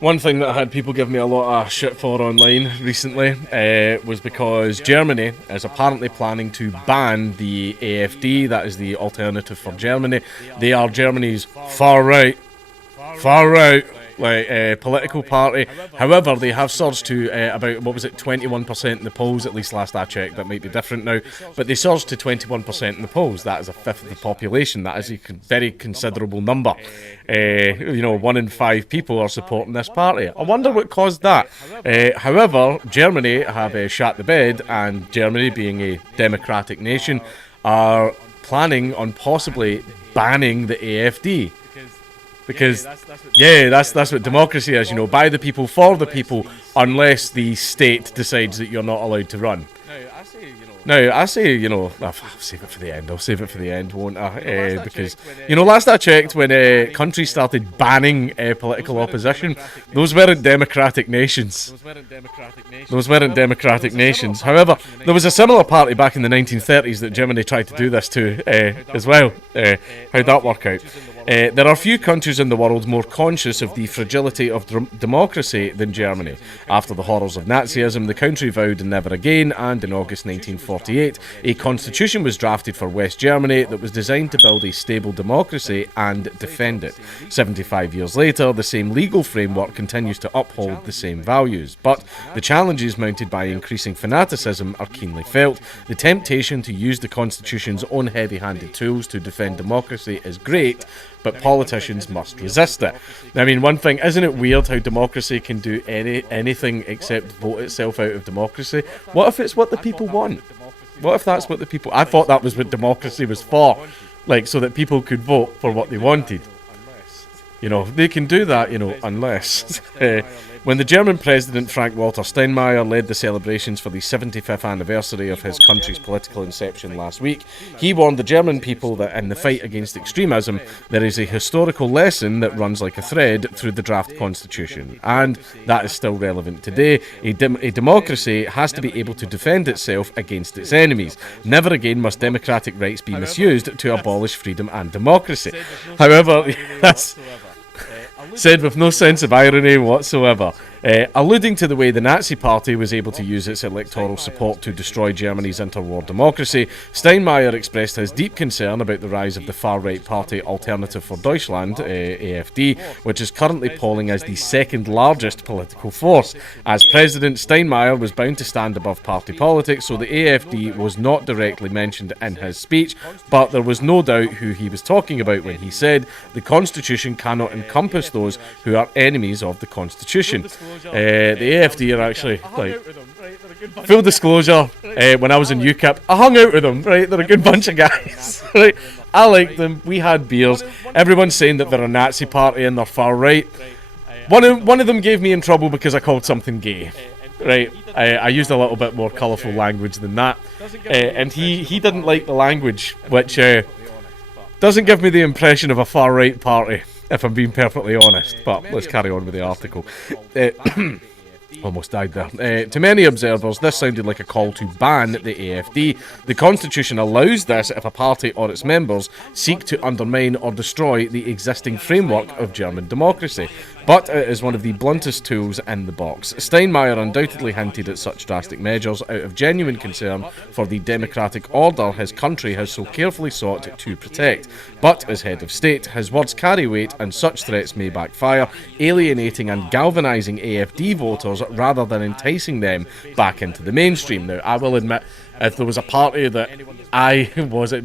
One thing that I had people give me a lot of shit for online recently was because Germany is apparently planning to ban the AfD, that is the Alternative for Germany. They are Germany's far right, political party. However, they have surged to about, 21% in the polls, at least last I checked. That might be different now, but they surged to 21% in the polls. That is a fifth of the population. That is a very considerable number. 1 in 5 people are supporting this party. I wonder what caused that. However, Germany have shot the bed, and Germany, being a democratic nation, are planning on possibly banning the AfD. Because, that's what democracy is, by the people, for the people, unless the state decides that you're not allowed to run. Now, I say, I'll save it for the end, won't I? Because, last I checked, when countries started banning political opposition, those weren't democratic nations. However, there was a similar party back in the 1930s that Germany tried to do this to as well. How'd that work out? There are few countries in the world more conscious of the fragility of democracy than Germany. After the horrors of Nazism, the country vowed never again, and in August 1948, a constitution was drafted for West Germany that was designed to build a stable democracy and defend it. 75 years later, the same legal framework continues to uphold the same values, but the challenges mounted by increasing fanaticism are keenly felt. The temptation to use the constitution's own heavy-handed tools to defend democracy is great, but politicians must resist it. I mean, one thing, isn't it weird how democracy can do anything except vote itself out of democracy? What if it's what the people want? What if that's what the people... I thought that was what democracy was for, so that people could vote for what they wanted. They can do that, unless... When the German President Frank-Walter Steinmeier led the celebrations for the 75th anniversary of his country's political inception last week, he warned the German people that in the fight against extremism, there is a historical lesson that runs like a thread through the draft constitution. And that is still relevant today. A democracy has to be able to defend itself against its enemies. Never again must democratic rights be misused to abolish freedom and democracy. However, that's... said with no sense of irony whatsoever. Alluding to the way the Nazi Party was able to use its electoral support to destroy Germany's interwar democracy, Steinmeier expressed his deep concern about the rise of the far-right party Alternative for Deutschland, AfD, which is currently polling as the second largest political force. As president, Steinmeier was bound to stand above party politics, so the AfD was not directly mentioned in his speech, but there was no doubt who he was talking about when he said, "The Constitution cannot encompass those who are enemies of the Constitution." The AfD are actually, full disclosure, when I was in UKIP, I hung out with them, right? They're a good bunch of guys, right? I liked them, we had beers, everyone's saying that they're a Nazi party and they're far right. One of them gave me in trouble because I called something gay, right? I used a little bit more colourful language than that, and he didn't like the language, which doesn't give me the impression of a far right party, if I'm being perfectly honest, but let's carry on with the article. Almost died there. To many observers, this sounded like a call to ban the AfD. The Constitution allows this if a party or its members seek to undermine or destroy the existing framework of German democracy. But it is one of the bluntest tools in the box. Steinmeier undoubtedly hinted at such drastic measures out of genuine concern for the democratic order his country has so carefully sought to protect. But as head of state, his words carry weight and such threats may backfire, alienating and galvanising AfD voters rather than enticing them back into the mainstream. Now, I will admit, if there was a party that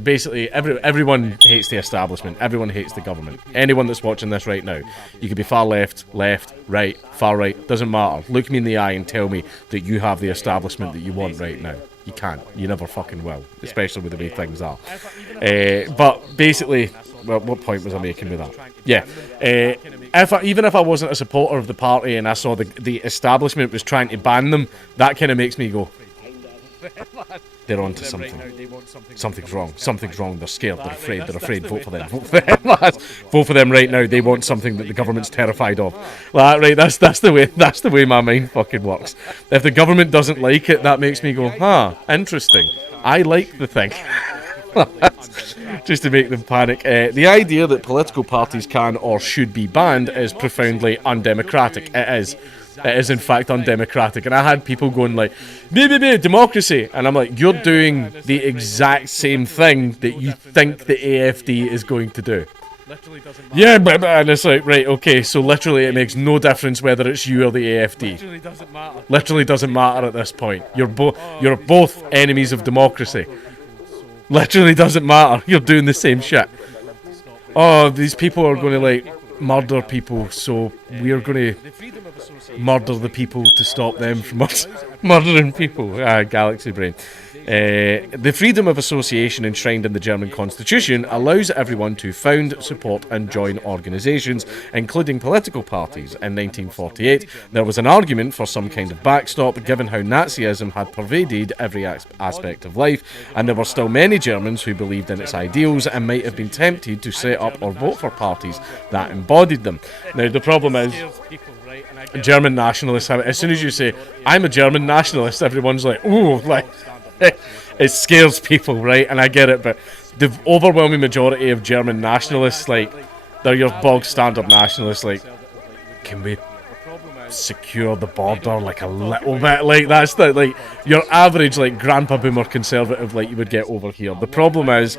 basically everyone hates the establishment, everyone hates the government. Anyone that's watching this right now, you could be far left, right, far right, doesn't matter. Look me in the eye and tell me that you have the establishment that you want right now. You can't. You never fucking will, especially with the way things are. But basically, well, what point was I making with that? Yeah. Even if I wasn't a supporter of the party and I saw the establishment was trying to ban them, that kind of makes me go, they're onto something. Something's wrong. They're scared. They're afraid. Vote for them. Vote for them right now. They want something that the government's terrified of. Right. That's the way my mind fucking works. If the government doesn't like it, that makes me go, interesting. I like the thing. just to make them panic. The idea that political parties can or should be banned is profoundly undemocratic. It is. It is in fact undemocratic. And I had people going like, democracy. And I'm like, you're doing the exact same thing that you think the AfD is going to do. Yeah, and it's like, right, okay, so literally it makes no difference whether it's you or the AfD. Literally doesn't matter at this point. You're both enemies of democracy. Literally doesn't matter. You're doing the same shit. Oh, these people are going to like murder people, so we're going to murder the people to stop them from murdering people. Galaxy brain. The freedom of association enshrined in the German constitution allows everyone to found, support and join organisations, including political parties. In 1948, there was an argument for some kind of backstop, given how Nazism had pervaded every aspect of life, and there were still many Germans who believed in its ideals and might have been tempted to set up or vote for parties that embodied them. Now, the problem is, German nationalists, as soon as you say, I'm a German nationalist, everyone's like, ooh, like... It scares people, right? And I get it, but the overwhelming majority of German nationalists, like, they're your bog standard nationalists, like, can we secure the border like a little bit? Like, that's the, like, your average, like, grandpa boomer conservative, like, you would get over here. The problem is,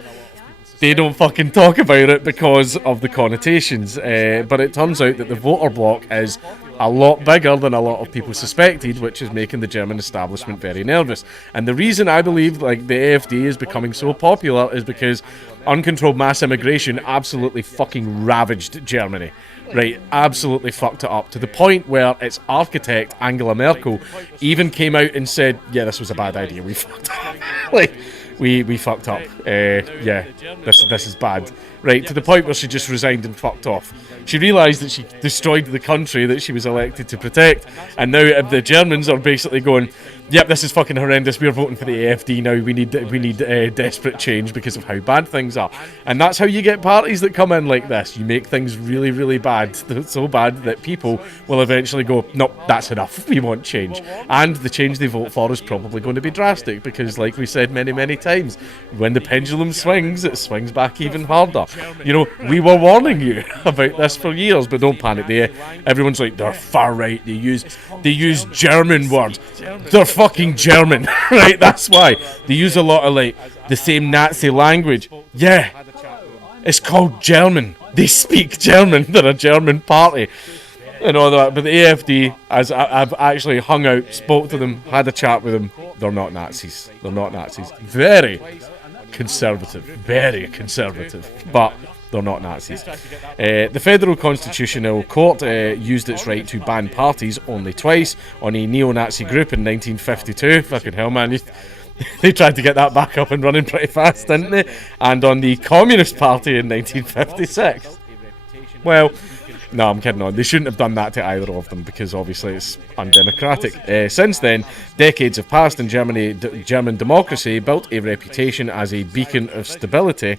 they don't fucking talk about it because of the connotations. But it turns out that the voter bloc is a lot bigger than a lot of people suspected, which is making the German establishment very nervous. And the reason I believe like the AfD is becoming so popular is because uncontrolled mass immigration absolutely fucking ravaged Germany. Right, absolutely fucked it up to the point where its architect, Angela Merkel, even came out and said, yeah, this was a bad idea, we fucked up. Like, we fucked up. Yeah, this is bad. Right, to the point where she just resigned and fucked off. She realised that she destroyed the country that she was elected to protect, and now the Germans are basically going, yep, this is fucking horrendous, we're voting for the AfD now, we need desperate change because of how bad things are. And that's how you get parties that come in like this. You make things really, really bad, so bad that people will eventually go, nope, that's enough, we want change. And the change they vote for is probably going to be drastic, because like we said many, many times, when the pendulum swings, it swings back even harder. You know, we were warning you about this for years, but don't panic. Everyone's like, they're far right, they use German words. They're fucking German, right? That's why. They use a lot of like the same Nazi language. Yeah, it's called German. They speak German. They're a German party and all that. But the AfD, as I've actually hung out, spoke to them, had a chat with them, they're not Nazis. They're not Nazis. Very conservative, but they're not Nazis. The Federal Constitutional Court used its right to ban parties only twice, on a neo-Nazi group in 1952. Fucking hell, man. They tried to get that back up and running pretty fast, didn't they? And on the Communist Party in 1956. Well, no, I'm kidding on. They shouldn't have done that to either of them, because obviously it's undemocratic. Since then, decades have passed, and German democracy built a reputation as a beacon of stability.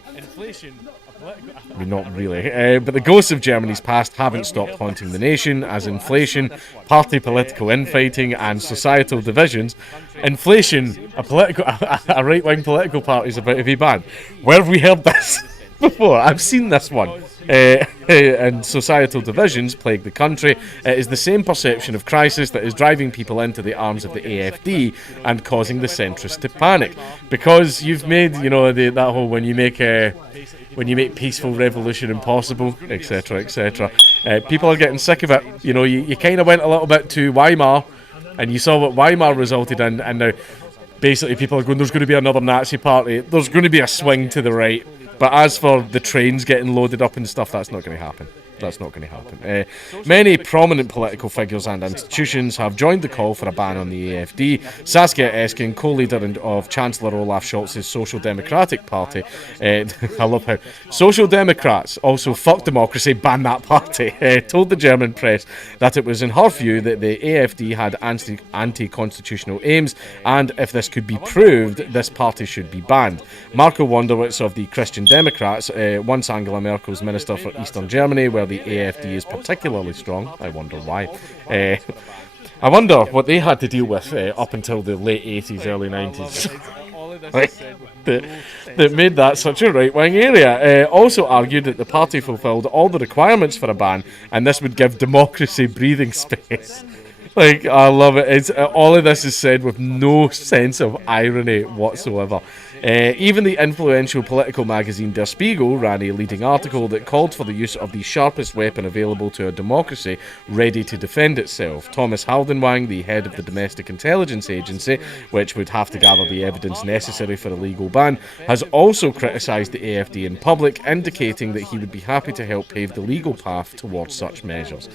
I mean, not really. But the ghosts of Germany's past haven't stopped haunting the nation, as inflation, party political infighting, and societal divisions. Inflation, a right-wing political party is about to be banned. Where have we heard this before? I've seen this one. And societal divisions plague the country. It is the same perception of crisis that is driving people into the arms of the AfD and causing the centrists to panic. Because you've made, you know, that whole when you make peaceful revolution impossible, etc., etc. People are getting sick of it. You know, you kind of went a little bit to Weimar, and you saw what Weimar resulted in, and now basically people are going, there's going to be another Nazi party, there's going to be a swing to the right. But as for the trains getting loaded up and stuff, that's not going to happen. That's not going to happen. Many prominent political figures and institutions have joined the call for a ban on the AfD. Saskia Esken, co-leader of Chancellor Olaf Scholz's Social Democratic Party, I love how Social Democrats, also fuck democracy, ban that party, told the German press that it was in her view that the AfD had anti-constitutional aims, and if this could be proved, this party should be banned. Marco Wanderwitz of the Christian Democrats, once Angela Merkel's Minister for Eastern Germany, where the AfD is particularly strong. I wonder why. I wonder what they had to deal with up until the late 80s, early 90s. that made that such a right-wing area. Also argued that the party fulfilled all the requirements for a ban, and this would give democracy breathing space. Like, I love it. It's all of this is said with no sense of irony whatsoever. Even the influential political magazine Der Spiegel ran a leading article that called for the use of the sharpest weapon available to a democracy ready to defend itself. Thomas Haldenwang, the head of the Domestic Intelligence Agency, which would have to gather the evidence necessary for a legal ban, has also criticised the AfD in public, indicating that he would be happy to help pave the legal path towards such measures.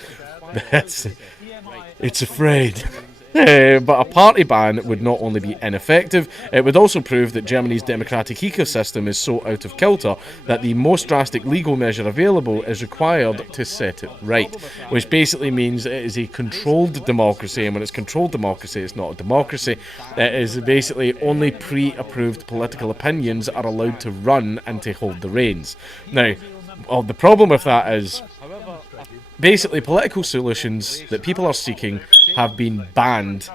It's afraid. But a party ban would not only be ineffective, it would also prove that Germany's democratic ecosystem is so out of kilter that the most drastic legal measure available is required to set it right. Which basically means it is a controlled democracy, and when it's controlled democracy, it's not a democracy. It is basically only pre-approved political opinions are allowed to run and to hold the reins. Now, the problem with that is, basically, political solutions that people are seeking have been banned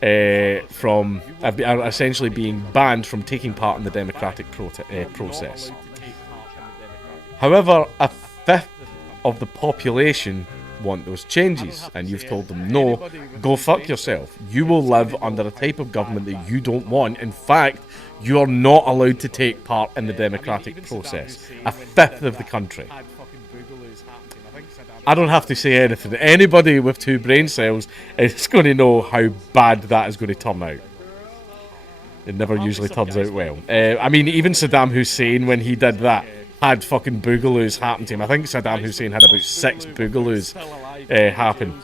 are essentially being banned from taking part in the democratic process. However, a fifth of the population want those changes, and you've told them, no, go fuck yourself. You will live under a type of government that you don't want. In fact, you are not allowed to take part in the democratic process. A fifth of the country. I don't have to say anything. Anybody with 2 brain cells is going to know how bad that is going to turn out. It never usually turns out well. I mean, even Saddam Hussein, when he did that, had fucking boogaloos happen to him. I think Saddam Hussein had about 6 boogaloos happen.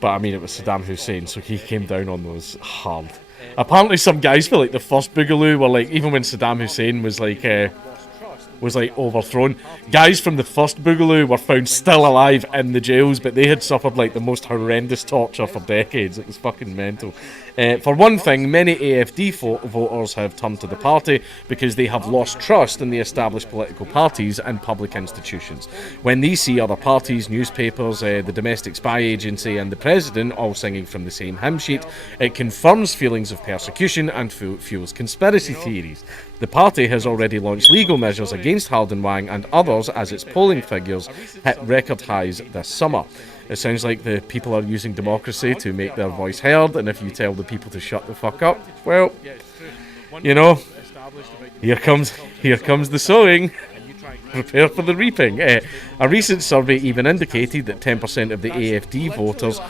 But I mean, it was Saddam Hussein, so he came down on those hard. Apparently some guys feel like the first boogaloo were like, even when Saddam Hussein was like overthrown, guys from the first boogaloo were found still alive in the jails, but they had suffered like the most horrendous torture for decades. It was fucking mental. For one thing, many AfD voters have turned to the party because they have lost trust in the established political parties and public institutions. When they see other parties, newspapers, the domestic spy agency and the president all singing from the same hymn sheet, it confirms feelings of persecution and fuels conspiracy theories. The party has already launched legal measures against Haldenwang and others as its polling figures hit record highs this summer. It sounds like the people are using democracy to make their voice heard, and if you tell the people to shut the fuck up, well, you know, here comes the sowing. Prepare for the reaping. A recent survey even indicated that 10% of the AfD voters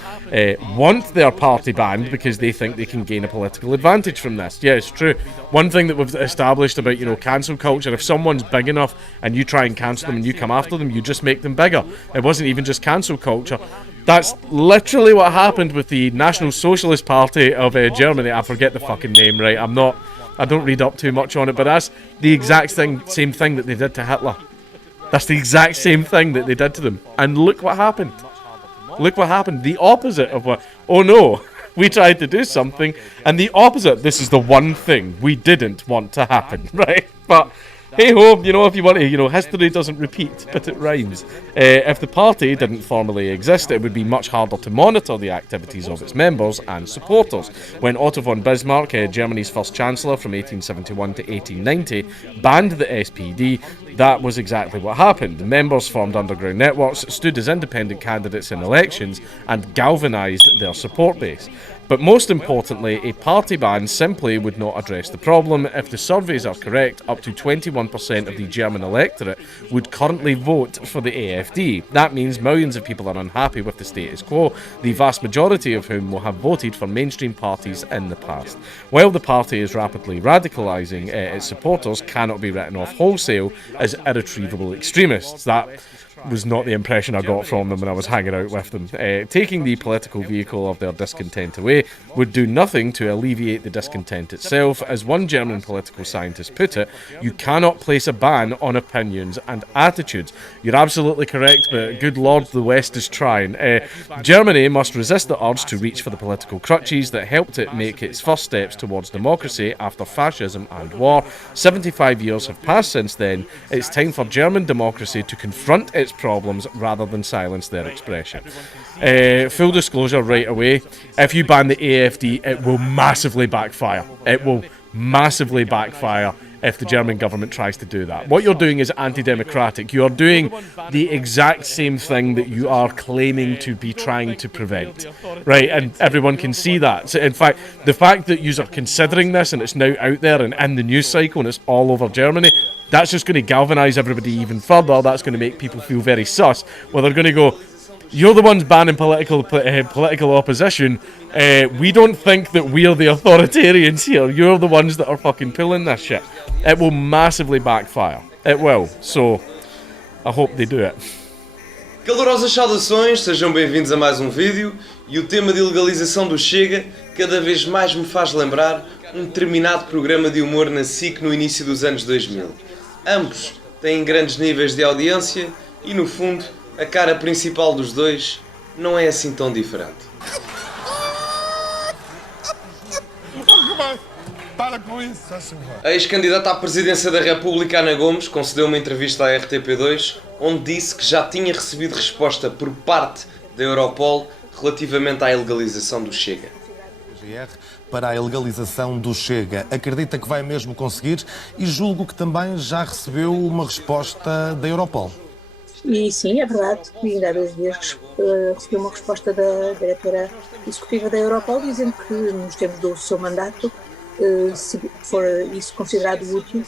want their party banned because they think they can gain a political advantage from this. Yeah, it's true. One thing that we've established about, cancel culture, if someone's big enough and you try and cancel them and you come after them, you just make them bigger. It wasn't even just cancel culture. That's literally what happened with the National Socialist Party of Germany. I forget the fucking name, right? I don't read up too much on it, but that's the exact same thing that they did to Hitler. That's the exact same thing that they did to them. And look what happened. Look what happened. The opposite of what... Oh no, we tried to do something, and the opposite. This is the one thing we didn't want to happen, right? But... hey ho, if you want to, history doesn't repeat, but it rhymes. If the party didn't formally exist, it would be much harder to monitor the activities of its members and supporters. When Otto von Bismarck, Germany's first chancellor from 1871 to 1890, banned the SPD, that was exactly what happened. Members formed underground networks, stood as independent candidates in elections, and galvanised their support base. But most importantly, a party ban simply would not address the problem. If the surveys are correct, up to 21% of the German electorate would currently vote for the AfD. That means millions of people are unhappy with the status quo, the vast majority of whom will have voted for mainstream parties in the past. While the party is rapidly radicalising, its supporters cannot be written off wholesale as irretrievable extremists. That was not the impression I got from them when I was hanging out with them. Taking the political vehicle of their discontent away would do nothing to alleviate the discontent itself. As one German political scientist put it, you cannot place a ban on opinions and attitudes. You're absolutely correct, but good lord, the West is trying. Germany must resist the urge to reach for the political crutches that helped it make its first steps towards democracy after fascism and war. 75 years have passed since then. It's time for German democracy to confront its problems rather than silence their expression. Full disclosure right away, if you ban the AfD, it will massively backfire. It will massively backfire if the German government tries to do that. What you're doing is anti-democratic. You are doing the exact same thing that you are claiming to be trying to prevent, right? And everyone can see that. So in fact, the fact that you are considering this and it's now out there and in the news cycle and it's all over Germany, that's just going to galvanise everybody even further. That's going to make people feel very sus, where they're going to go, you're the ones banning political opposition. We don't think that we're the authoritarians here. You're the ones that are fucking pulling this shit. It will massively backfire. It will. So, I hope they do it. Calorosas saudações, sejam bem-vindos a mais um vídeo. E o tema de ilegalização do Chega cada vez mais me faz lembrar um determinado programa de humor na SIC no início dos anos 2000. Ambos têm grandes níveis de audiência e, no fundo, a cara principal dos dois não é assim tão diferente. Para com isso, a ex-candidata à presidência da República, Ana Gomes, concedeu uma entrevista à RTP2 onde disse que já tinha recebido resposta por parte da Europol relativamente à ilegalização do Chega. Para a ilegalização do Chega, acredita que vai mesmo conseguir e julgo que também já recebeu uma resposta da Europol. E sim, é verdade, ainda há 2 dias recebi uma resposta da diretora executiva da Europol dizendo que nos termos do seu mandato, se for isso considerado útil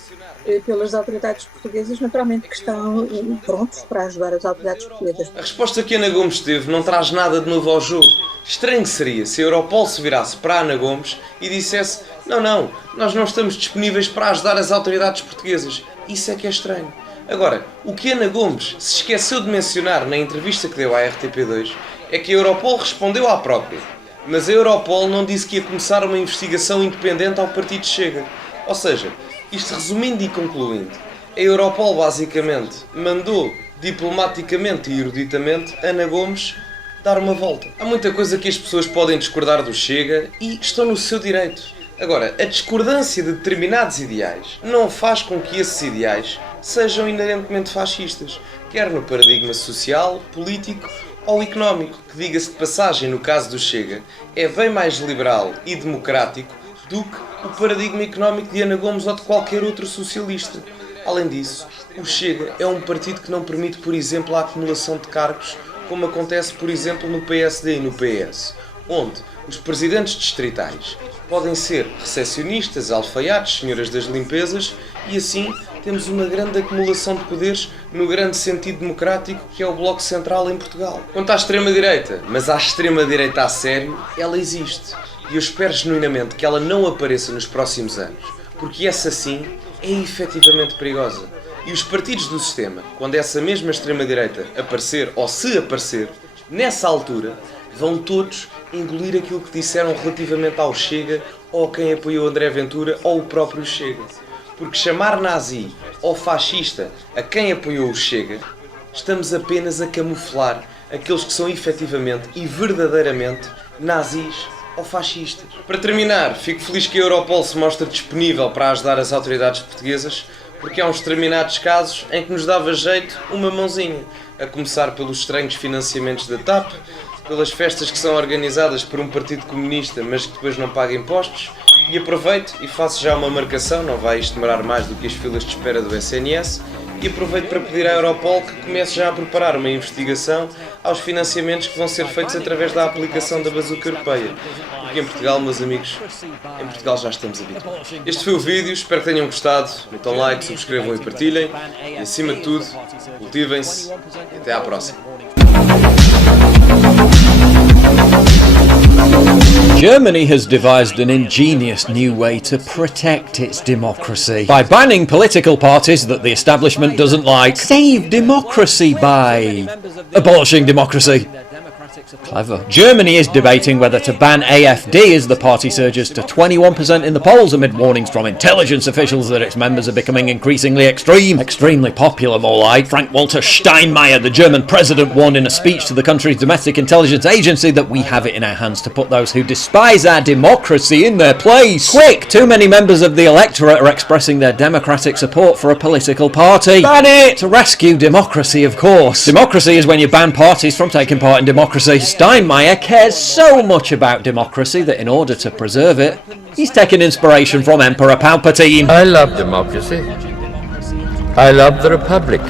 pelas autoridades portuguesas, naturalmente que estão prontos para ajudar as autoridades portuguesas. A resposta que Ana Gomes teve não traz nada de novo ao jogo. Estranho seria se a Europol se virasse para a Ana Gomes e dissesse não, nós não estamos disponíveis para ajudar as autoridades portuguesas. Isso é que é estranho. Agora, o que Ana Gomes se esqueceu de mencionar na entrevista que deu à RTP2 é que a Europol respondeu à própria, mas a Europol não disse que ia começar uma investigação independente ao partido Chega. Ou seja, isto resumindo e concluindo, a Europol basicamente mandou diplomaticamente e eruditamente Ana Gomes dar uma volta. Há muita coisa que as pessoas podem discordar do Chega e estão no seu direito. Agora, a discordância de determinados ideais não faz com que esses ideais sejam inerentemente fascistas, quer no paradigma social, político ou económico, que, diga-se de passagem, no caso do Chega, é bem mais liberal e democrático do que o paradigma económico de Ana Gomes ou de qualquer outro socialista. Além disso, o Chega é um partido que não permite, por exemplo, a acumulação de cargos, como acontece, por exemplo, no PSD e no PS, onde os presidentes distritais podem ser recepcionistas, alfaiates, senhoras das limpezas e assim temos uma grande acumulação de poderes no grande sentido democrático que é o Bloco Central em Portugal. Quanto à extrema-direita, mas à extrema-direita a sério, ela existe. E eu espero genuinamente que ela não apareça nos próximos anos, porque essa sim é efetivamente perigosa. E os partidos do sistema, quando essa mesma extrema-direita aparecer, ou se aparecer, nessa altura, vão todos engolir aquilo que disseram relativamente ao Chega, ou a quem apoiou André Ventura, ou o próprio Chega. Porque chamar nazi ou fascista a quem apoiou o Chega, estamos apenas a camuflar aqueles que são efetivamente e verdadeiramente nazis ou fascistas. Para terminar, fico feliz que a Europol se mostre disponível para ajudar as autoridades portuguesas, porque há uns determinados casos em que nos dava jeito uma mãozinha, a começar pelos estranhos financiamentos da TAP, pelas festas que são organizadas por um partido comunista, mas que depois não paga impostos. E aproveito e faço já uma marcação, não vai isto demorar mais do que as filas de espera do SNS, e aproveito para pedir à Europol que comece já a preparar uma investigação aos financiamentos que vão ser feitos através da aplicação da bazuca europeia. Porque em Portugal, meus amigos, em Portugal já estamos habituados. Este foi o vídeo, espero que tenham gostado. Metam like, subscrevam e partilhem. E acima de tudo, cultivem-se e até à próxima. Germany has devised an ingenious new way to protect its democracy by banning political parties that the establishment doesn't like. Save democracy by abolishing democracy. Clever. Germany is debating whether to ban AfD as the party surges to 21% in the polls amid warnings from intelligence officials that its members are becoming increasingly extreme. Extremely popular, more like. Frank-Walter Steinmeier, the German president, warned in a speech to the country's domestic intelligence agency that we have it in our hands to put those who despise our democracy in their place. Quick! Too many members of the electorate are expressing their democratic support for a political party. Ban it! To rescue democracy, of course. Democracy is when you ban parties from taking part in democracy. Steinmeier cares so much about democracy that in order to preserve it, He's taken inspiration from Emperor Palpatine. I love democracy. I love the Republic.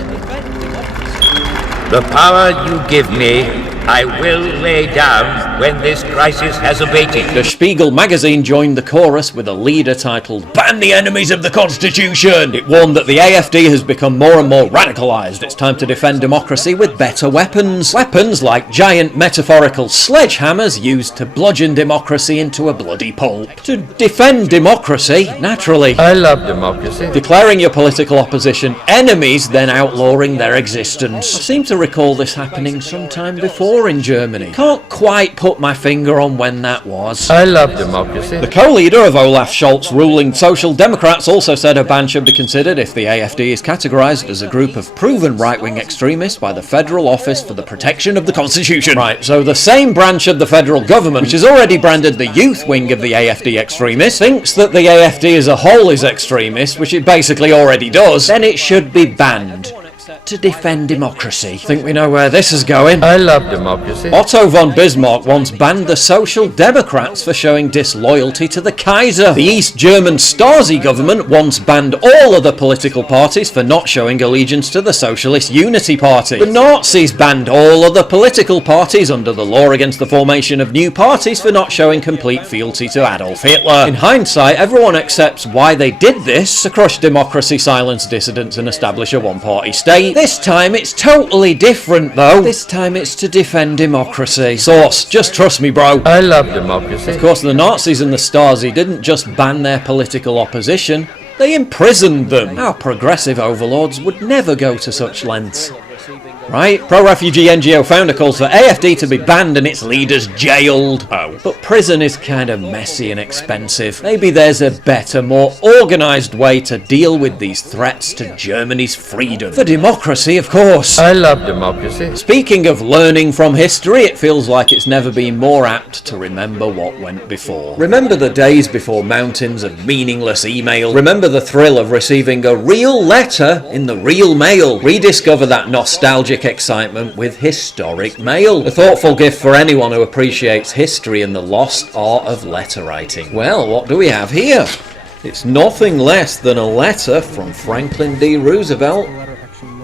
The power you give me, I will lay down when this crisis has abated. The Spiegel magazine joined the chorus with a leader titled "Ban the Enemies of the Constitution." It warned that the AfD has become more and more radicalised. It's time to defend democracy with better weapons. Weapons like giant metaphorical sledgehammers used to bludgeon democracy into a bloody pulp. To defend democracy, naturally. I love democracy. Declaring your political opposition enemies, then outlawing their existence. I seem to recall this happening sometime before in Germany. Can't quite put my finger on when that was. I love democracy. The co-leader of Olaf Scholz's ruling Social Democrats also said a ban should be considered if the AfD is categorised as a group of proven right-wing extremists by the Federal Office for the Protection of the Constitution. Right, so the same branch of the federal government, which has already branded the youth wing of the AfD extremists, thinks that the AfD as a whole is extremist, which it basically already does, then it should be banned. To defend democracy. Think we know where this is going? I love democracy. Otto von Bismarck once banned the Social Democrats for showing disloyalty to the Kaiser. The East German Stasi government once banned all other political parties for not showing allegiance to the Socialist Unity Party. The Nazis banned all other political parties under the law against the formation of new parties for not showing complete fealty to Adolf Hitler. In hindsight, everyone accepts why they did this: to crush democracy, silence dissidents, and establish a one-party state. This time it's totally different though. This time it's to defend democracy. Source, just trust me bro. I love democracy. Of course the Nazis and the Stasi didn't just ban their political opposition, they imprisoned them. Our progressive overlords would never go to such lengths. Right? Pro-refugee NGO founder calls for AfD to be banned and its leaders jailed. Oh. But prison is kind of messy and expensive. Maybe there's a better, more organised way to deal with these threats to Germany's freedom. For democracy, of course. I love democracy. Speaking of learning from history, it feels like it's never been more apt to remember what went before. Remember the days before mountains of meaningless email. Remember the thrill of receiving a real letter in the real mail. Rediscover that nostalgic excitement with Historic Mail, a thoughtful gift for anyone who appreciates history and the lost art of letter writing. Well, what do we have here? It's nothing less than a letter from Franklin D. Roosevelt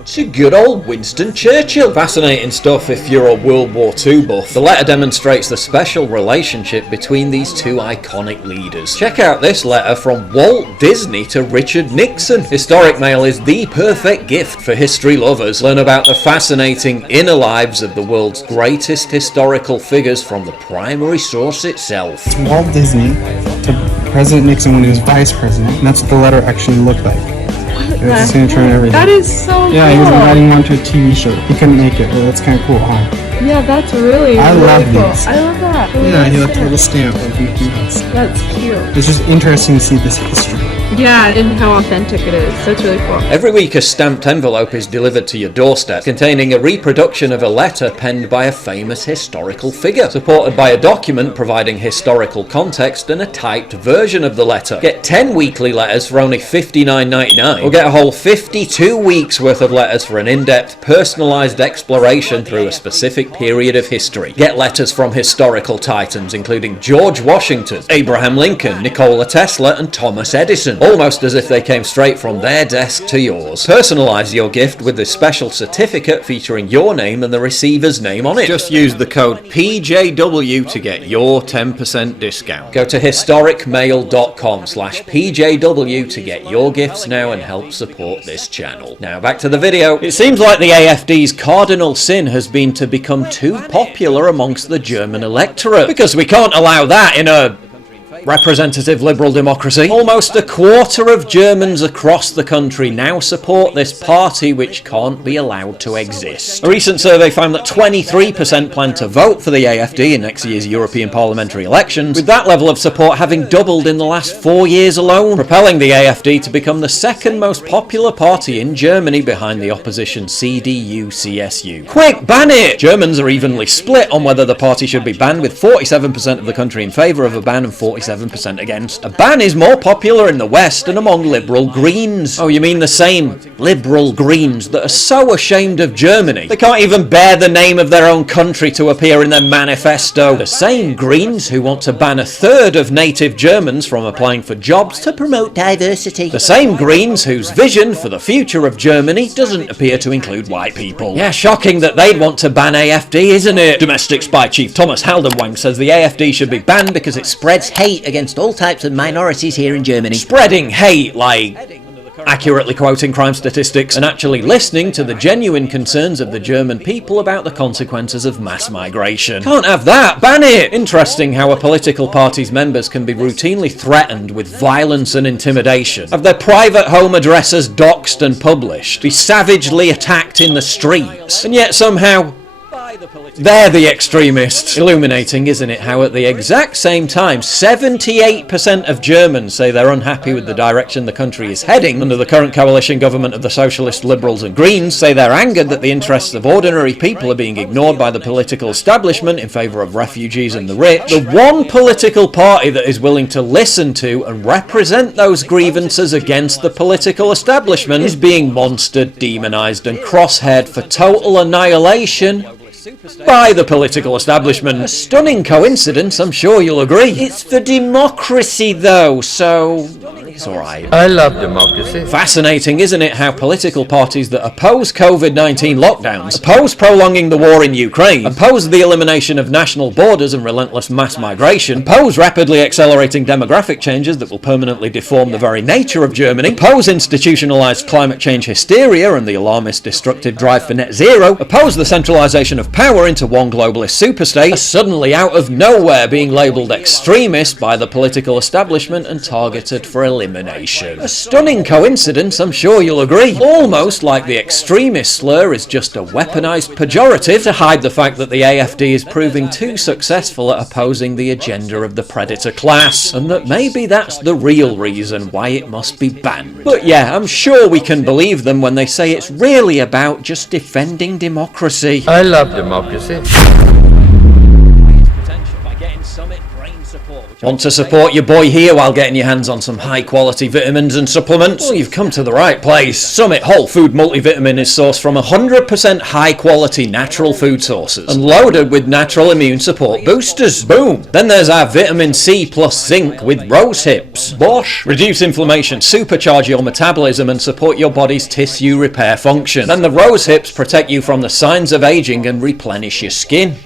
to good old Winston Churchill. Fascinating stuff if you're a World War II buff. The letter demonstrates the special relationship between these two iconic leaders. Check out this letter from Walt Disney to Richard Nixon. Historic Mail is the perfect gift for history lovers. Learn about the fascinating inner lives of the world's greatest historical figures from the primary source itself. Walt Disney to President Nixon when he was vice president, and that's what the letter actually looked like. His signature and everything. That is so cool. Yeah, he was inviting one to a TV show. He couldn't make it, but that's kind of cool, huh? Yeah, that's really, I really love cool. these. I love that. Yeah, he left a little stamp like Mickey Mouse. That's cute. It's just interesting to see this history. Yeah, and how authentic it is. That's really cool. Every week a stamped envelope is delivered to your doorstep containing a reproduction of a letter penned by a famous historical figure, supported by a document providing historical context and a typed version of the letter. Get 10 weekly letters for only $59.99, or get a whole 52 weeks worth of letters for an in-depth, personalised exploration through a specific period of history. Get letters from historical titans including George Washington, Abraham Lincoln, Nikola Tesla and Thomas Edison, almost as if they came straight from their desk to yours. Personalise your gift with this special certificate featuring your name and the receiver's name on it. Just use the code PJW to get your 10% discount. Go to historicmail.com/PJW to get your gifts now and help support this channel. Now back to the video. It seems like the AfD's cardinal sin has been to become too popular amongst the German electorate, because we can't allow that in a representative liberal democracy. Almost a quarter of Germans across the country now support this party which can't be allowed to exist. A recent survey found that 23% plan to vote for the AfD in next year's European parliamentary elections, with that level of support having doubled in the last 4 years alone, propelling the AfD to become the second most popular party in Germany behind the opposition CDU-CSU. Quick, ban it! Germans are evenly split on whether the party should be banned, with 47% of the country in favour of a ban and 47% 67% against. A ban is more popular in the West and among liberal Greens. Oh, you mean the same liberal Greens that are so ashamed of Germany they can't even bear the name of their own country to appear in their manifesto. The same Greens who want to ban a third of native Germans from applying for jobs to promote diversity. The same Greens whose vision for the future of Germany doesn't appear to include white people. Yeah, shocking that they'd want to ban AfD, isn't it? Domestic spy chief Thomas Haldenwang says the AfD should be banned because it spreads hate against all types of minorities here in Germany. Spreading hate, like accurately quoting crime statistics and actually listening to the genuine concerns of the German people about the consequences of mass migration. Can't have that, ban it! Interesting how a political party's members can be routinely threatened with violence and intimidation, have their private home addresses doxed and published, be savagely attacked in the streets, and yet somehow they're the extremists. Illuminating, isn't it, how at the exact same time 78% of Germans say they're unhappy with the direction the country is heading under the current coalition government of the Socialists, Liberals and Greens, say they're angered that the interests of ordinary people are being ignored by the political establishment in favour of refugees and the rich. The one political party that is willing to listen to and represent those grievances against the political establishment is being monstered, demonised and cross-haired for total annihilation by the political establishment. A stunning coincidence, I'm sure you'll agree. It's for democracy though, so it's alright. I love democracy. Fascinating, isn't it, how political parties that oppose COVID-19 lockdowns, oppose prolonging the war in Ukraine, oppose the elimination of national borders and relentless mass migration, oppose rapidly accelerating demographic changes that will permanently deform the very nature of Germany, oppose institutionalised climate change hysteria and the alarmist destructive drive for net zero, oppose the centralisation of power into one globalist superstate, are suddenly out of nowhere being labelled extremist by the political establishment and targeted for elimination. A stunning coincidence, I'm sure you'll agree. Almost like the extremist slur is just a weaponised pejorative to hide the fact that the AfD is proving too successful at opposing the agenda of the predator class, and that maybe that's the real reason why it must be banned. But yeah, I'm sure we can believe them when they say it's really about just defending democracy. I love democracy. Want to support your boy here while getting your hands on some high quality vitamins and supplements? Well, you've come to the right place. Summit Whole Food Multivitamin is sourced from 100% high quality natural food sources and loaded with natural immune support boosters. Boom! Then there's our vitamin C plus zinc with rose hips. Bosh! Reduce inflammation, supercharge your metabolism and support your body's tissue repair function. Then the rose hips protect you from the signs of aging and replenish your skin.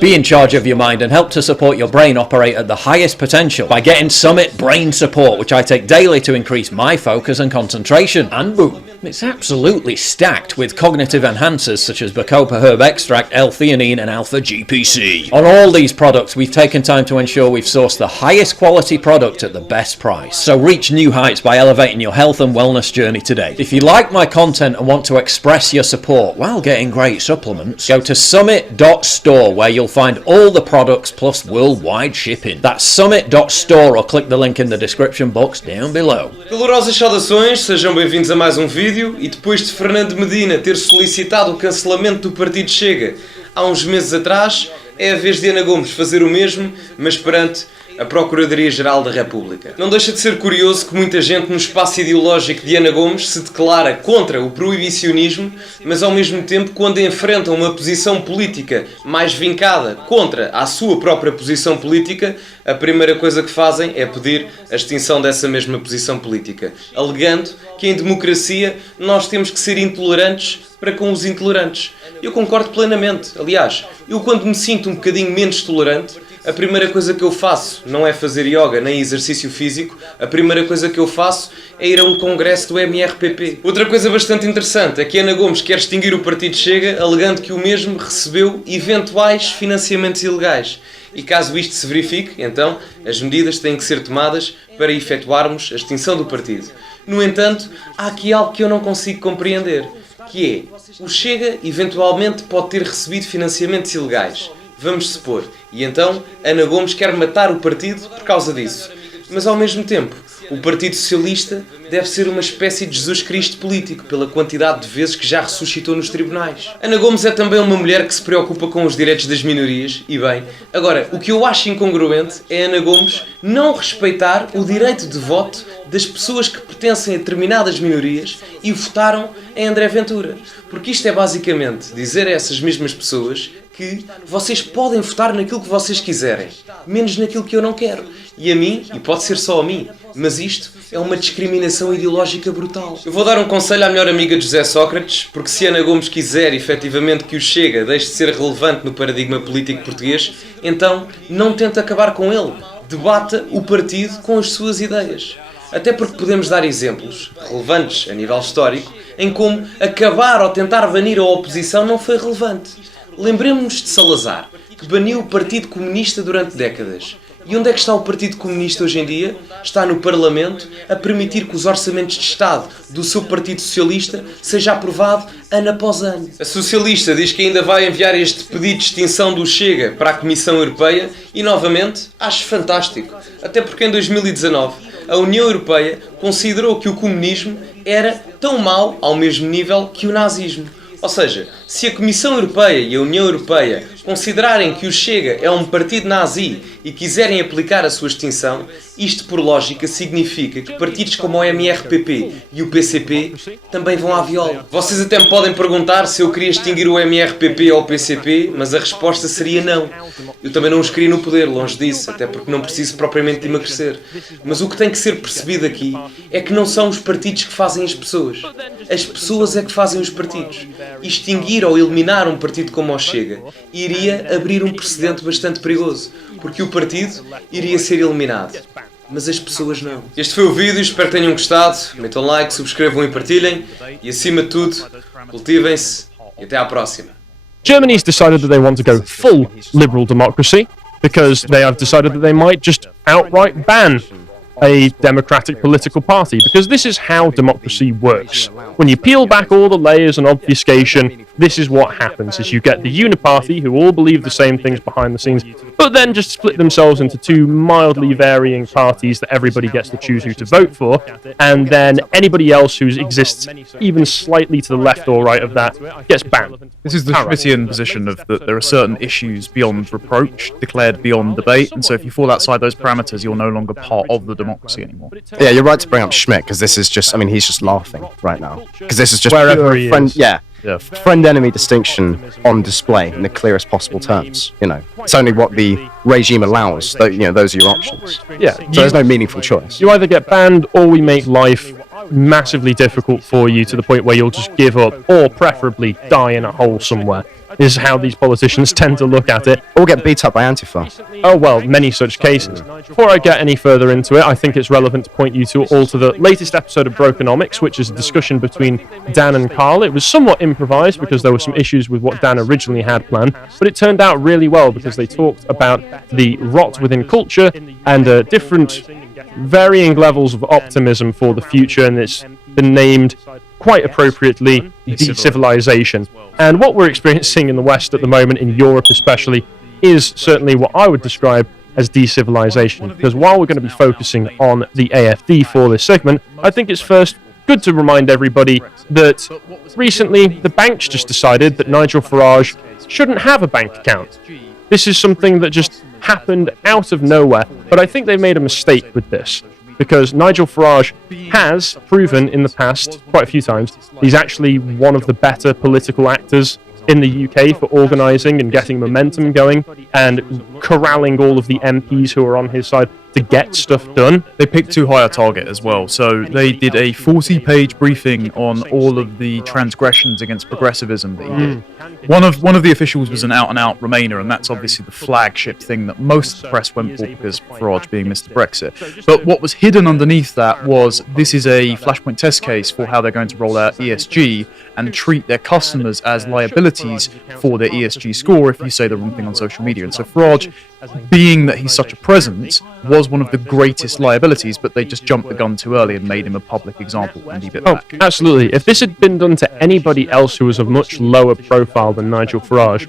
Be in charge of your mind and help to support your brain operate at the highest potential by getting Summit Brain Support, which I take daily to increase my focus and concentration. And boom, it's absolutely stacked with cognitive enhancers such as Bacopa Herb Extract, L-theanine and Alpha-GPC. On all these products, we've taken time to ensure we've sourced the highest quality product at the best price. So reach new heights by elevating your health and wellness journey today. If you like my content and want to express your support while getting great supplements, go to summit.store where you'll find all the products plus worldwide shipping. That's summit.store or click the link in the description box down below. Calorosas saudações, sejam bem-vindos a mais um vídeo. E depois de Fernando Medina ter solicitado o cancelamento do partido Chega há uns meses atrás, é a vez de Ana Gomes fazer o mesmo, mas perante a Procuradoria-Geral da República. Não deixa de ser curioso que muita gente no espaço ideológico de Ana Gomes se declara contra o proibicionismo, mas ao mesmo tempo, quando enfrentam uma posição política mais vincada contra a sua própria posição política, a primeira coisa que fazem é pedir a extinção dessa mesma posição política, alegando que em democracia nós temos que ser intolerantes para com os intolerantes. Eu concordo plenamente. Aliás, eu quando me sinto um bocadinho menos tolerante, a primeira coisa que eu faço não é fazer yoga nem exercício físico, a primeira coisa que eu faço é ir a um congresso do MRPP. Outra coisa bastante interessante é que Ana Gomes quer extinguir o partido Chega, alegando que o mesmo recebeu eventuais financiamentos ilegais. E caso isto se verifique, então, as medidas têm que ser tomadas para efetuarmos a extinção do partido. No entanto, há aqui algo que eu não consigo compreender, que é, o Chega eventualmente pode ter recebido financiamentos ilegais. Vamos supor. E então, Ana Gomes quer matar o partido por causa disso. Mas ao mesmo tempo, O Partido Socialista deve ser uma espécie de Jesus Cristo político, pela quantidade de vezes que já ressuscitou nos tribunais. Ana Gomes é também uma mulher que se preocupa com os direitos das minorias, e bem. Agora, o que eu acho incongruente é Ana Gomes não respeitar o direito de voto das pessoas que pertencem a determinadas minorias e votaram em André Ventura. Porque isto é basicamente dizer a essas mesmas pessoas que vocês podem votar naquilo que vocês quiserem, menos naquilo que eu não quero. E a mim, e pode ser só a mim, mas isto é uma discriminação ideológica brutal. Eu vou dar um conselho à melhor amiga de José Sócrates, porque se Ana Gomes quiser efetivamente que o Chega deixe de ser relevante no paradigma político português, então não tente acabar com ele. Debata o partido com as suas ideias. Até porque podemos dar exemplos, relevantes a nível histórico, em como acabar ou tentar banir a oposição não foi relevante. Lembremos-nos de Salazar, que baniu o Partido Comunista durante décadas. E onde é que está o Partido Comunista hoje em dia? Está no Parlamento a permitir que os orçamentos de Estado do seu Partido Socialista seja aprovado ano após ano. A socialista diz que ainda vai enviar este pedido de extinção do Chega para a Comissão Europeia e, novamente, acho fantástico. Até porque em 2019 a União Europeia considerou que o comunismo era tão mau ao mesmo nível que o nazismo. Ou seja, se a Comissão Europeia e a União Europeia considerarem que o Chega é um partido nazi e quiserem aplicar a sua extinção, isto por lógica significa que partidos como o MRPP e o PCP também vão à viola. Vocês até me podem perguntar se eu queria extinguir o MRPP ou o PCP, mas a resposta seria não. Eu também não os queria no poder, longe disso, até porque não preciso propriamente de emagrecer. Mas o que tem que ser percebido aqui é que não são os partidos que fazem as pessoas. As pessoas é que fazem os partidos. Extinguir ou eliminar um partido como o Chega iria abrir um precedente bastante perigoso, porque o partido iria ser eliminado, mas as pessoas não. Este foi o vídeo, espero que tenham gostado. Metam like, subscrevam e partilhem. E acima de tudo, cultivem-se e até à próxima. Germany's decided that they want to go full liberal democracy because they have decided that they might just outright ban a democratic political party, because this is how democracy works. When you peel back all the layers and obfuscation, this is what happens, is you get the uniparty who all believe the same things behind the scenes, but then just split themselves into two mildly varying parties that everybody gets to choose who to vote for, and then anybody else who exists even slightly to the left or right of that gets banned. This is the Schmittian position of that there are certain issues beyond reproach, declared beyond debate, and so if you fall outside those parameters, you're no longer part of the democracy anymore. Yeah, you're right to bring up Schmidt, because this is just, I mean, he's just laughing right now. Because this is just wherever he is. Friend-enemy distinction on display in the clearest possible terms. You know, it's only what the regime allows. You know, those are your options. Yeah. So there's no meaningful choice. You either get banned or we make life massively difficult for you to the point where you'll just give up, or preferably die in a hole somewhere. Is how these politicians tend to look at it. Or get beat up by Antifa. Oh well, many such cases. Before I get any further into it, I think it's relevant to point you all to the latest episode of Brokenomics, which is a discussion between Dan and Carl. It was somewhat improvised because there were some issues with what Dan originally had planned, but it turned out really well because they talked about the rot within culture and different varying levels of optimism for the future, and it's been named quite appropriately de-civilization. And what we're experiencing in the West at the moment, in Europe especially, is certainly what I would describe as de-civilization. Because while we're going to be focusing on the AfD for this segment, I think it's first good to remind everybody that recently the banks just decided that Nigel Farage shouldn't have a bank account. This is something that just happened out of nowhere, but I think they made a mistake with this. Because Nigel Farage has proven in the past, quite a few times, he's actually one of the better political actors in the UK for organising and getting momentum going and corralling all of the MPs who are on his side to get stuff done. They picked too high a target as well, so they did a 40-page briefing on all of the transgressions against progressivism that he did. One of the officials was an out-and-out Remainer, and that's obviously the flagship thing that most of the press went for because Farage being Mr. Brexit. But what was hidden underneath that was this is a flashpoint test case for how they're going to roll out ESG and treat their customers as liabilities for their ESG score if you say the wrong thing on social media. And so Farage, being that he's such a presence, was was one of the greatest liabilities, but they just jumped the gun too early and made him a public example and leave it back. Absolutely. If this had been done to anybody else who was of much lower profile than Nigel Farage,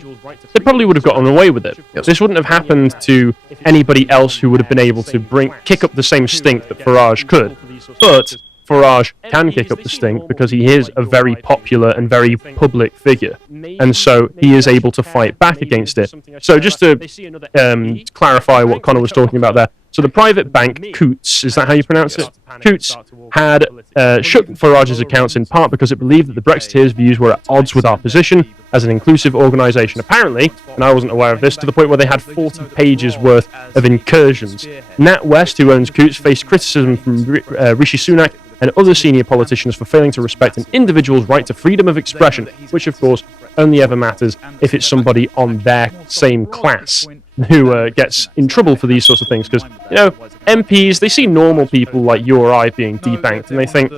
they probably would have gotten away with it. Yes. This wouldn't have happened to anybody else who would have been able to kick up the same stink that Farage could. But Farage can kick up the stink because he is a very popular and very public figure, and so he is able to fight back against it. So just to clarify what Connor was talking about there, so the private bank, Coutts, is that how you pronounce it? Coutts had shut Farage's accounts in part because it believed that the Brexiteers' views were at odds with our position as an inclusive organisation. Apparently, and I wasn't aware of this, to the point where they had 40 pages worth of incursions. NatWest, who owns Coutts, faced criticism from Rishi Sunak and other senior politicians for failing to respect an individual's right to freedom of expression, which of course only ever matters if it's somebody on their same class who gets in trouble for these sorts of things. Because, you know, MPs, they see normal people like you or I being debanked, and they think,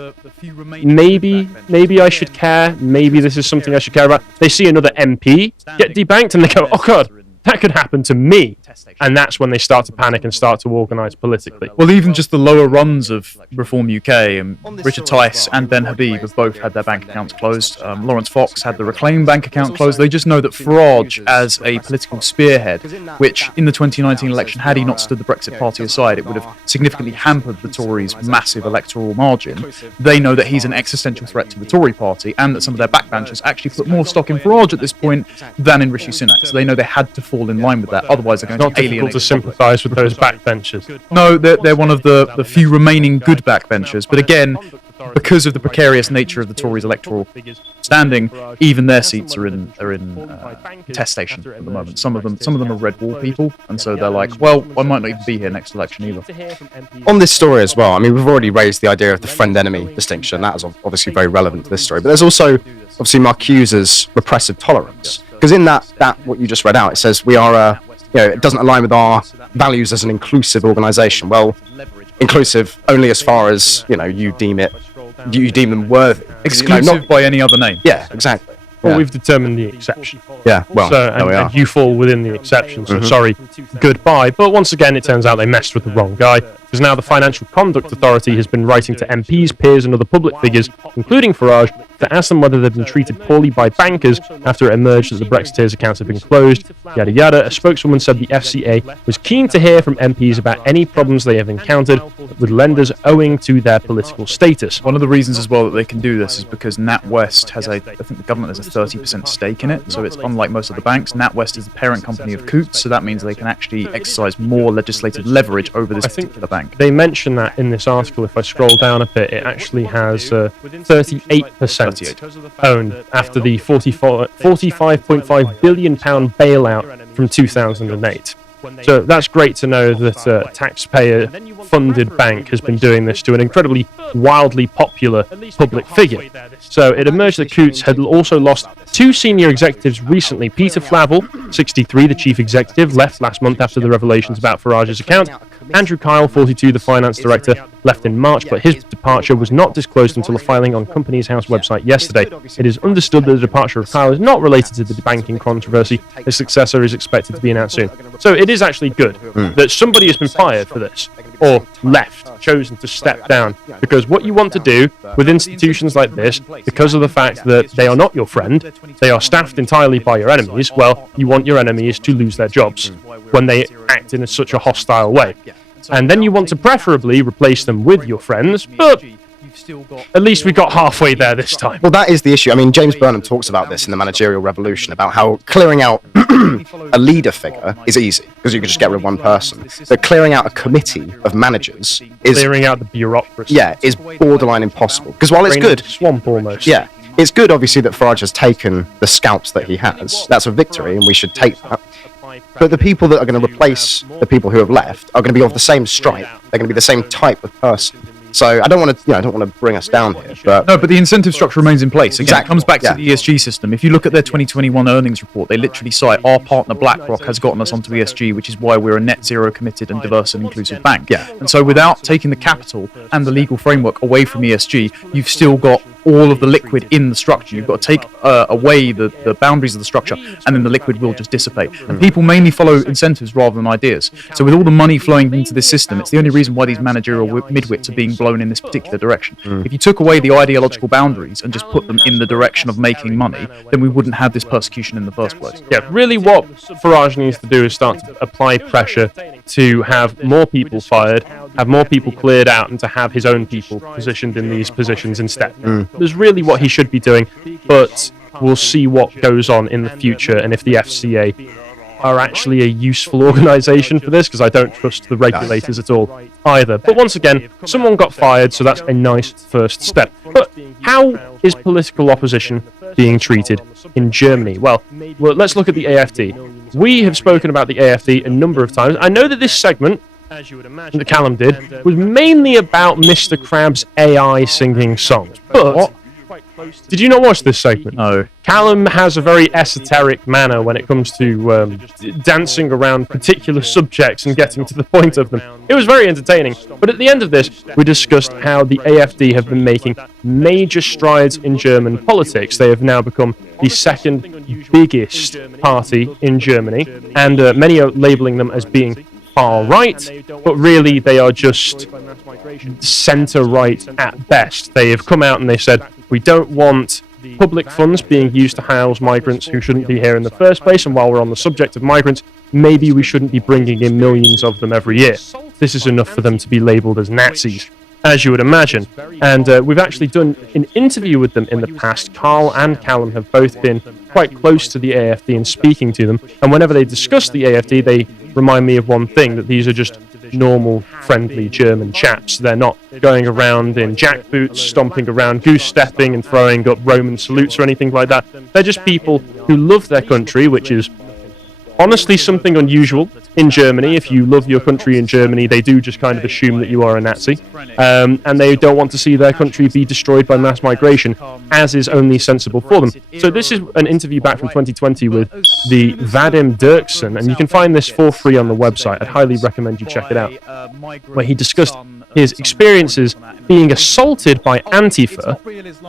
maybe I should care, maybe this is something I should care about. They see another MP get debanked, and they go, oh God, that could happen to me. And that's when they start to panic and start to organise politically. Well, even just the lower runs of Reform UK, and Richard Tice and Ben Habib have both had their bank accounts closed. Lawrence Fox had the Reclaim bank account closed. They just know that Farage, as a political spearhead, which in the 2019 election, had he not stood the Brexit Party aside, it would have significantly hampered the Tories' massive electoral margin. They know that he's an existential threat to the Tory party, and that some of their backbenchers actually put more stock in Farage at this point than in Rishi Sunak. So they know they had to fall in line with that, otherwise they're going Not to difficult alienate to sympathise with those backbenchers. No, they're one of the few remaining good backbenchers, but again, because of the precarious nature of the Tories' electoral standing, even their seats are in testation at the moment. Some of them are red wall people, and so they're like, well, I might not even be here next election either. On this story as well, I mean, we've already raised the idea of the friend-enemy distinction. That is obviously very relevant to this story. But there's also, obviously, Marcuse's repressive tolerance. Because in that what you just read out, it says we are, it doesn't align with our values as an inclusive organisation. Well, inclusive only as far as, you deem them worthy. Exclusive by any other name. Yeah, exactly. Well, we've determined the exception. Yeah, well, and you fall within the exception, so sorry, goodbye. But once again, it turns out they messed with the wrong guy, because now the Financial Conduct Authority has been writing to MPs, peers and other public figures, including Farage, to ask them whether they've been treated poorly by bankers after it emerged that the Brexiteers' accounts have been closed, yada yada. A spokeswoman said the FCA was keen to hear from MPs about any problems they have encountered with lenders owing to their political status. One of the reasons as well that they can do this is because NatWest has I think the government has a 30% stake in it, so it's unlike most of the banks. NatWest is the parent company of Coutts, so that means they can actually exercise more legislative leverage over this particular bank. They mention that in this article. If I scroll down a bit, it actually has 38% owned after the £45.5 billion bailout from 2008. So that's great to know that a taxpayer-funded bank has been doing this to an incredibly wildly popular public figure. So it emerged that Coutts had also lost two senior executives recently. Peter Flavel, 63, the chief executive, left last month after the revelations about Farage's account. Andrew Kyle, 42, the finance director, left in March, but his departure was not disclosed until a filing on Companies House website yesterday. It is understood that the departure of Kyle is not related to the banking controversy. His successor is expected to be announced soon. So it is actually good that somebody has been fired for this, or left, chosen to step down, because what you want to do with institutions like this, because of the fact that they are not your friend, they are staffed entirely by your enemies, well, you want your enemies to lose their jobs when they act in such a hostile way. And then you want to preferably replace them with your friends, but at least we got halfway there this time. Well, that is the issue. I mean, James Burnham talks about this in The Managerial Revolution, about how clearing out a leader figure is easy, because you can just get rid of one person. But clearing out a committee of managers is... Clearing out the bureaucracy. Yeah, is borderline impossible. Because while it's good... Swamp, almost. Yeah. It's good, obviously, that Farage has taken the scalps that he has. That's a victory, and we should take that. But the people that are going to replace the people who have left are going to be of the same stripe. They're going to be the same type of person. So I don't want to, bring us down here. But no, but the incentive structure remains in place. Again, exactly. It comes back to the ESG system. If you look at their 2021 earnings report, they literally cite our partner BlackRock has gotten us onto ESG, which is why we're a net zero committed and diverse and inclusive bank. Yeah. And so without taking the capital and the legal framework away from ESG, you've still got all of the liquid in the structure. You've got to take away the boundaries of the structure, and then the liquid will just dissipate. And people mainly follow incentives rather than ideas. So with all the money flowing into this system, it's the only reason why these managerial midwits are being blown in this particular direction. If you took away the ideological boundaries and just put them in the direction of making money, then we wouldn't have this persecution in the first place. Yeah, really what Farage needs to do is start to apply pressure to have more people fired, have more people cleared out, and to have his own people positioned in these positions instead. That's really what he should be doing, but we'll see what goes on in the future and if the FCA are actually a useful organisation for this, because I don't trust the regulators at all either. But once again, someone got fired, so that's a nice first step. But how is political opposition being treated in Germany? Well, let's look at the AfD. We have spoken about the AfD a number of times. I know that this segment, that Callum did, was mainly about Mr. Krabs' AI singing songs. But did you not watch this segment? No. Callum has a very esoteric manner when it comes to dancing around particular subjects and getting to the point of them. It was very entertaining. But at the end of this, we discussed how the AfD have been making major strides in German politics. They have now become the second biggest party in Germany, and many are labelling them as being far right, but really they are just centre right at best. They have come out and they said, we don't want public funds being used to house migrants who shouldn't be here in the first place, and while we're on the subject of migrants, maybe we shouldn't be bringing in millions of them every year. This is enough for them to be labelled as Nazis, as you would imagine. And we've actually done an interview with them in the past. Carl and Callum have both been quite close to the AfD and speaking to them, and whenever they discuss the AfD, they remind me of one thing, that these are just normal, friendly German chaps. They're not going around in jackboots, stomping around, goose-stepping and throwing up Roman salutes or anything like that. They're just people who love their country, which is honestly something unusual in Germany. If you love your country in Germany, they do just kind of assume that you are a Nazi, and they don't want to see their country be destroyed by mass migration, as is only sensible for them. So this is an interview back from 2020 with the Vadim Dirksen, and you can find this for free on the website. I'd highly recommend you check it out, where he discussed his experiences being assaulted by Antifa,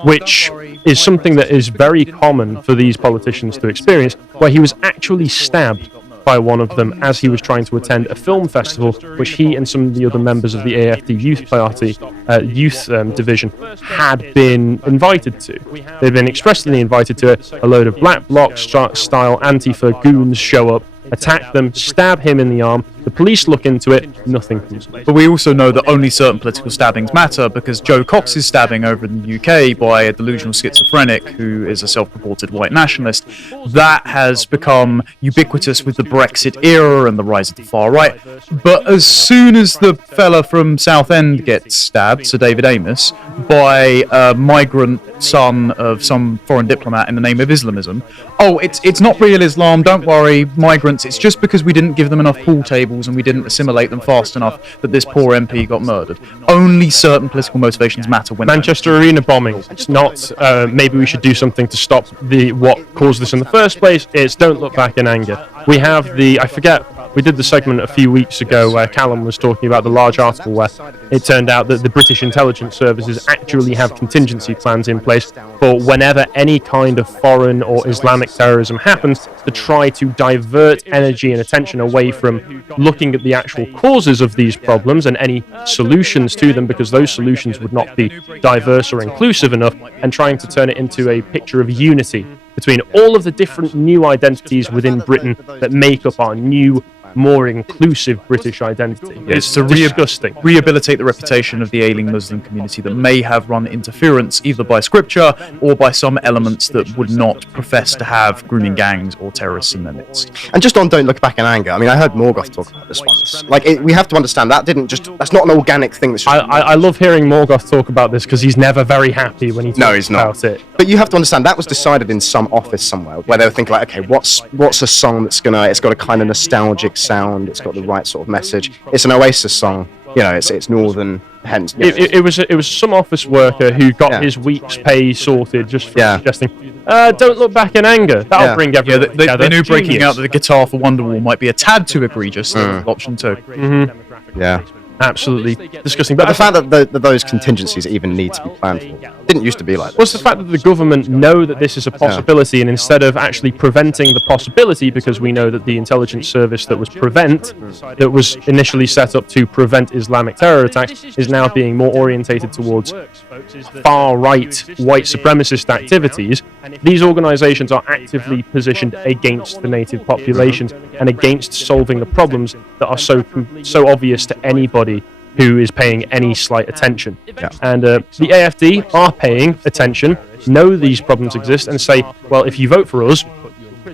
which is something that is very common for these politicians to experience, where he was actually stabbed by one of them as he was trying to attend a film festival, which he and some of the other members of the AfD Youth Party division had been invited to. They've been expressly invited to it. A load of black bloc style Antifa goons show up, attack them, stab him in the arm. The police look into it, nothing comes of it. But we also know that only certain political stabbings matter, because Joe Cox's stabbing over in the UK by a delusional schizophrenic who is a self-reported white nationalist, that has become ubiquitous with the Brexit era and the rise of the far right. But as soon as the fella from Southend gets stabbed, Sir David Amos, by a migrant son of some foreign diplomat in the name of Islamism, oh, it's not real Islam, don't worry, migrants, it's just because we didn't give them enough pool tables and we didn't assimilate them fast enough that this poor MP got murdered. Only certain political motivations matter when Manchester Arena bombing. It's not maybe we should do something to stop what caused this in the first place. It's don't look back in anger. We have we did the segment a few weeks ago where Callum was talking about the large article where it turned out that the British intelligence services actually have contingency plans in place for whenever any kind of foreign or Islamic terrorism happens, to try to divert energy and attention away from looking at the actual causes of these problems and any solutions to them, because those solutions would not be diverse or inclusive enough, and trying to turn it into a picture of unity between all of the different new identities within Britain that make up our new, more inclusive British identity. It's to disgusting. Rehabilitate the reputation of the ailing Muslim community that may have run interference either by scripture or by some elements that would not profess to have grooming gangs or terrorists in their midst. And just on Don't Look Back in Anger, I mean, I heard Morgoth talk about this once. We have to understand that's not an organic thing. That's I love hearing Morgoth talk about this, because he's never very happy when he talks about it. But you have to understand that was decided in some office somewhere, where they were thinking okay, what's a song it's got a kind of nostalgic sound, it's got the right sort of message. It's an Oasis song, it's northern, hence. It was some office worker who got his week's pay sorted just for suggesting, don't look back in anger. That'll bring everyone together. They knew breaking out the guitar for Wonderwall might be a tad too egregious. Option 2. Mm-hmm. Yeah. absolutely disgusting. But the fact that those contingencies even need to be planned for didn't used to be like that. What's the fact that the government know that this is a possibility, and instead of actually preventing the possibility, because we know that the intelligence service that was initially set up to prevent Islamic terror attacks, is now being more orientated towards far-right white supremacist activities, these organisations are actively positioned against the native populations and against solving the problems that are so obvious to anybody who is paying any slight attention. And the AfD are paying attention, know these problems exist, and say, well, if you vote for us,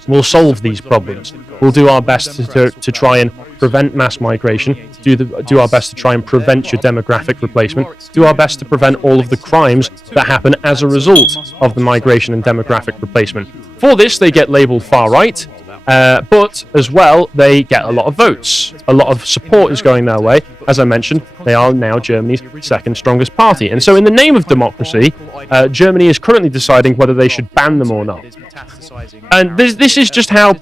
we'll solve these problems. We'll do our best to try and prevent mass migration, do our best to try and prevent your demographic replacement, do our best to prevent all of the crimes that happen as a result of the migration and demographic replacement. For this, they get labelled far-right, but as well, they get a lot of votes. A lot of support is going their way. As I mentioned, they are now Germany's second strongest party. And so in the name of democracy, Germany is currently deciding whether they should ban them or not. And this is just how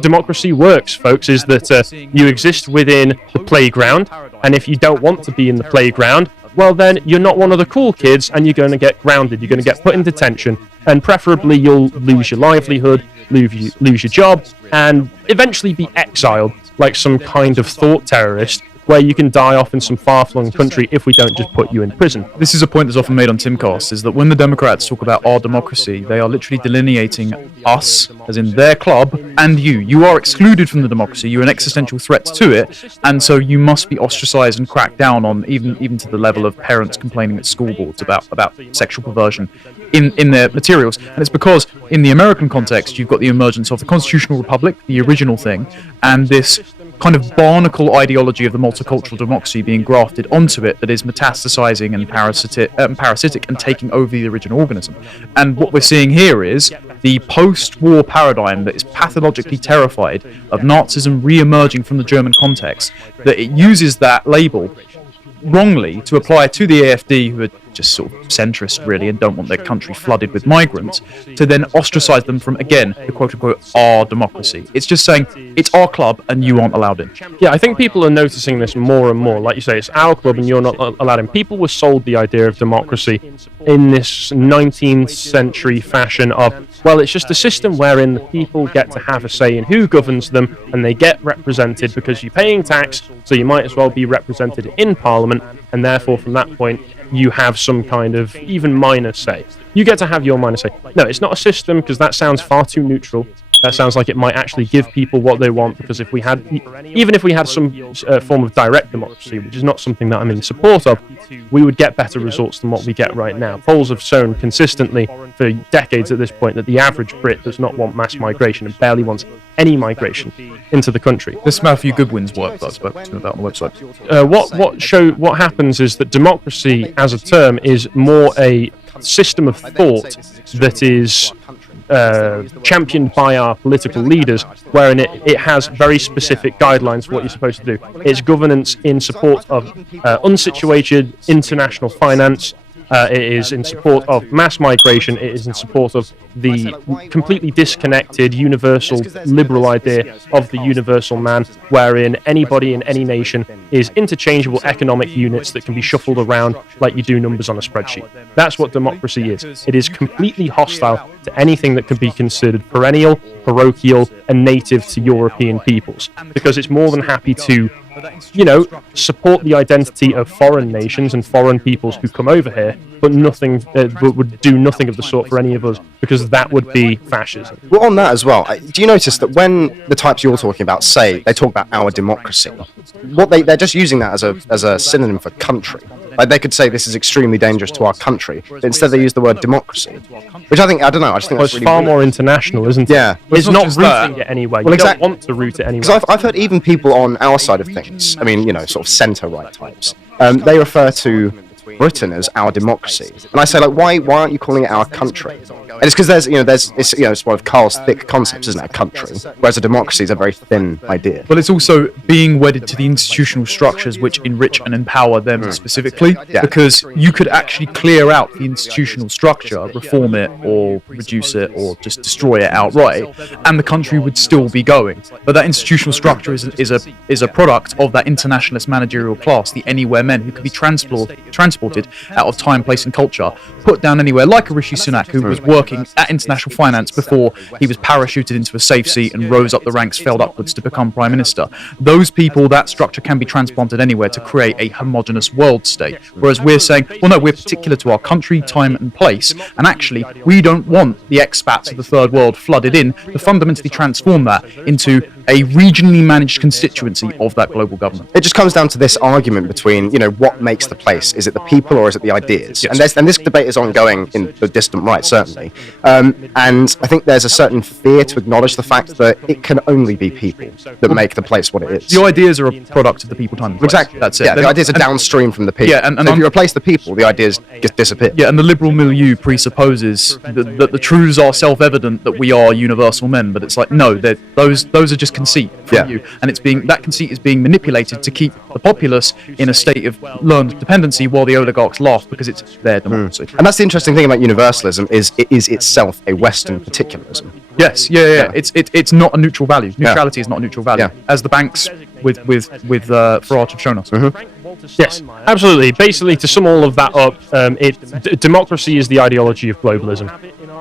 democracy works, folks, is that you exist within the playground, and if you don't want to be in the playground, well then you're not one of the cool kids and you're going to get grounded, you're going to get put in detention, and preferably you'll lose your livelihood, lose your job, and eventually be exiled like some kind of thought terrorist, where you can die off in some far-flung country if we don't just put you in prison. This is a point that's often made on Timcast, is that when the Democrats talk about our democracy, they are literally delineating us, as in their club, and you. You are excluded from the democracy, you're an existential threat to it, and so you must be ostracised and cracked down on, even to the level of parents complaining at school boards about sexual perversion in their materials. And it's because, in the American context, you've got the emergence of the constitutional republic, the original thing, and this kind of barnacle ideology of the multicultural democracy being grafted onto it that is metastasizing and parasitic and taking over the original organism. And what we're seeing here is the post-war paradigm that is pathologically terrified of Nazism re-emerging from the German context, that it uses that label wrongly to apply to the AfD, who are just sort of centrist really and don't want their country flooded with migrants, to then ostracize them from, again, the quote-unquote our democracy. It's just saying it's our club and you aren't allowed in. Yeah, I think people are noticing this more and more. Like you say, it's our club and you're not allowed in. People were sold the idea of democracy in this 19th century fashion of, well, it's just a system wherein the people get to have a say in who governs them and they get represented because you're paying tax, so you might as well be represented in Parliament, and therefore from that point you have some kind of even minor say. You get to have your minor say. No, it's not a system, because that sounds far too neutral. That sounds like it might actually give people what they want, because if we had some form of direct democracy, which is not something that I'm in support of, we would get better results than what we get right now. Polls have shown consistently for decades at this point that the average Brit does not want mass migration and barely wants any migration into the country. This Matthew Goodwin's work that I spoke to him about on the website. What happens is that democracy as a term is more a system of thought that is championed by our political leaders, wherein it has very specific guidelines for what you're supposed to do. It's governance in support of unsituated international finance. It is in support of mass migration. It is in support of the completely disconnected universal liberal idea of the universal man, wherein anybody in any nation is interchangeable economic units that can be shuffled around like you do numbers on a spreadsheet. That's what democracy is. It is completely hostile to anything that could be considered perennial, parochial, and native to European peoples, because it's more than happy to support the identity of foreign nations and foreign peoples who come over here, but would do nothing of the sort for any of us, because that would be fascism. Well, on that as well, do you notice that when the types you're talking about say they talk about our democracy, they're just using that as a synonym for country. Like, they could say this is extremely dangerous to our country, but instead they use the word democracy, which I just think that's really far weird. more international, isn't it? Yeah. It's not rooting it anywhere. You don't want to root it anywhere. Because I've heard even people on our side of things, I mean, sort of centre-right types, they refer to Britain as our democracy. And I say, like, why aren't you calling it our country? And it's because it's one of Carl's thick concepts, isn't it? A country, whereas a democracy is a very thin idea. But it's also being wedded to the institutional structures which enrich and empower them specifically, because you could actually clear out the institutional structure, reform it, or reduce it, or just destroy it outright, and the country would still be going. But that institutional structure is a product of that internationalist managerial class, the anywhere men, who could be transported out of time, place, and culture, put down anywhere, like a Rishi Sunak, who was working at international finance before he was parachuted into a safe seat and rose up the ranks, failed upwards to become prime minister. Those people, that structure can be transplanted anywhere to create a homogenous world state. Whereas we're saying, well, no, we're particular to our country, time, and place, and actually, we don't want the expats of the third world flooded in to fundamentally transform that into a regionally managed constituency of that global government. It just comes down to this argument between, what makes the place? Is it the people or is it the ideas? Yes. And this debate is ongoing in the distant right, certainly. And I think there's a certain fear to acknowledge the fact that it can only be people that make the place what it is. The ideas are a product of the people, time, and place. Exactly. That's it. Yeah, the ideas are downstream from the people. Yeah, and if you replace the people, the ideas just disappear. Yeah, and the liberal milieu presupposes that the truths are self-evident, that we are universal men, but it's like, no, those are just conceit from you, and that conceit is being manipulated to keep the populace in a state of learned dependency while the oligarchs laugh because it's their democracy. And that's the interesting thing about universalism, is it is itself a Western particularism. Yes, yeah. It's not a neutral value. Neutrality is not a neutral value, as the banks with Farage have shown us. Yes, absolutely. Basically, to sum all of that up, democracy is the ideology of globalism.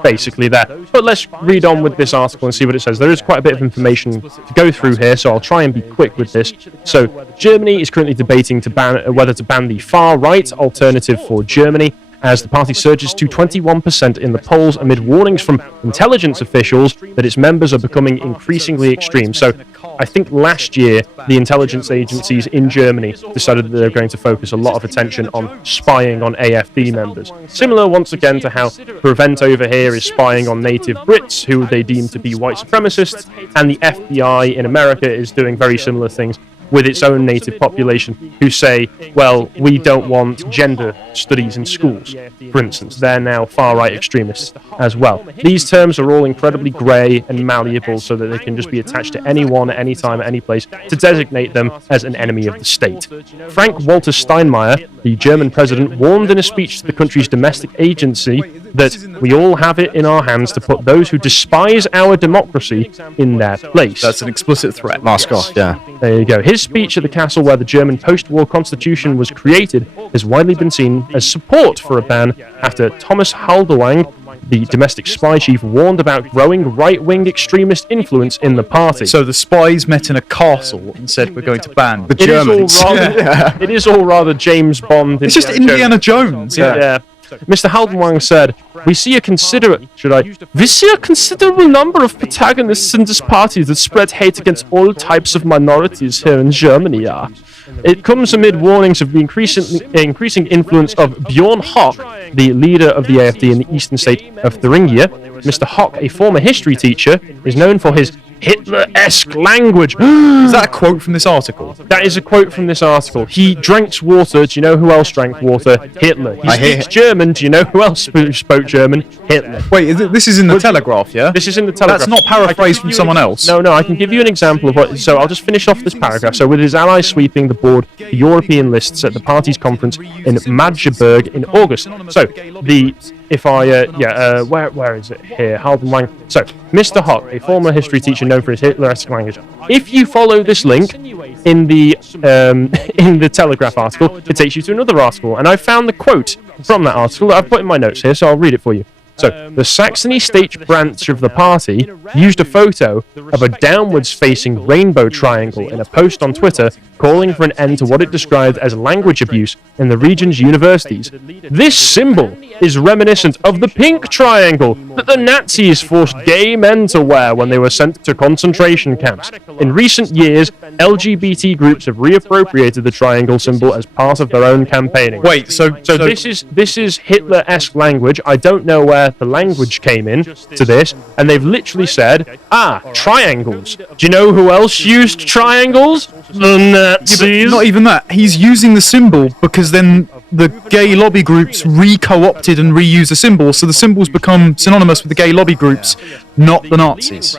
Basically there. But let's read on with this article and see what it says. There is quite a bit of information to go through here, so I'll try and be quick with this. So, Germany is currently debating whether to ban the far-right alternative for Germany, as the party surges to 21% in the polls amid warnings from intelligence officials that its members are becoming increasingly extreme. So I think last year the intelligence agencies in Germany decided that they're going to focus a lot of attention on spying on AfD members. Similar once again to how Prevent over here is spying on native Brits who they deem to be white supremacists, and the FBI in America is doing very similar things with its own native population, who say, well, we don't want gender studies in schools, for instance. They're now far-right extremists as well. These terms are all incredibly grey and malleable so that they can just be attached to anyone at any time, at any place, to designate them as an enemy of the state. Frank-Walter Steinmeier, the German president, warned in a speech to the country's domestic agency that we all have it in our hands to put those who despise our democracy in their place. That's an explicit threat. Mask off, yeah. There you go. His speech at the castle where the German post-war constitution was created has widely been seen as support for a ban after Thomas Halderwang, the domestic spy chief, warned about growing right-wing extremist influence in the party. So the spies met in a castle and said, we're going to ban the Germans. It is all rather James Bond. It's just Indiana Jones. Yeah. Mr. Haldenwang said, we see a considerable number of protagonists in this party that spread hate against all types of minorities here in Germany. It comes amid warnings of the increasing influence of Bjorn Hock, the leader of the AfD in the eastern state of Thuringia. Mr. Hock, a former history teacher, is known for his Hitler-esque language. Is that a quote from this article? That is a quote from this article. He drank water. Do you know who else drank water? Hitler. He speaks German. Do you know who else spoke German? Hitler. Wait, this is in the Telegraph, yeah? This is in the Telegraph. That's not paraphrased from someone else. No, I can give you an example of what... So I'll just finish off this paragraph. So with his allies sweeping the board, the European lists at the party's conference in Magdeburg in August. So the... where is it here? Haldenwang. So, Mr. Hock, a former history teacher known for his Hitler-esque language. If you follow this link in the Telegraph article, it takes you to another article, and I found the quote from that article that I've put in my notes here, so I'll read it for you. So, the Saxony state branch of the party used a photo of a downwards-facing rainbow triangle in a post on Twitter calling for an end to what it described as language abuse in the region's universities. This symbol is reminiscent of the pink triangle that the Nazis forced gay men to wear when they were sent to concentration camps. In recent years, LGBT groups have reappropriated the triangle symbol as part of their own campaigning. Wait, so this is Hitler-esque language. I don't know where the language came in to this, and they've literally said, triangles. Do you know who else used triangles? The Nazis. Yeah, not even that. He's using the symbol because then the gay lobby groups re-co-opted and reused the symbols, so the symbols become synonymous with the gay lobby groups, not the Nazis.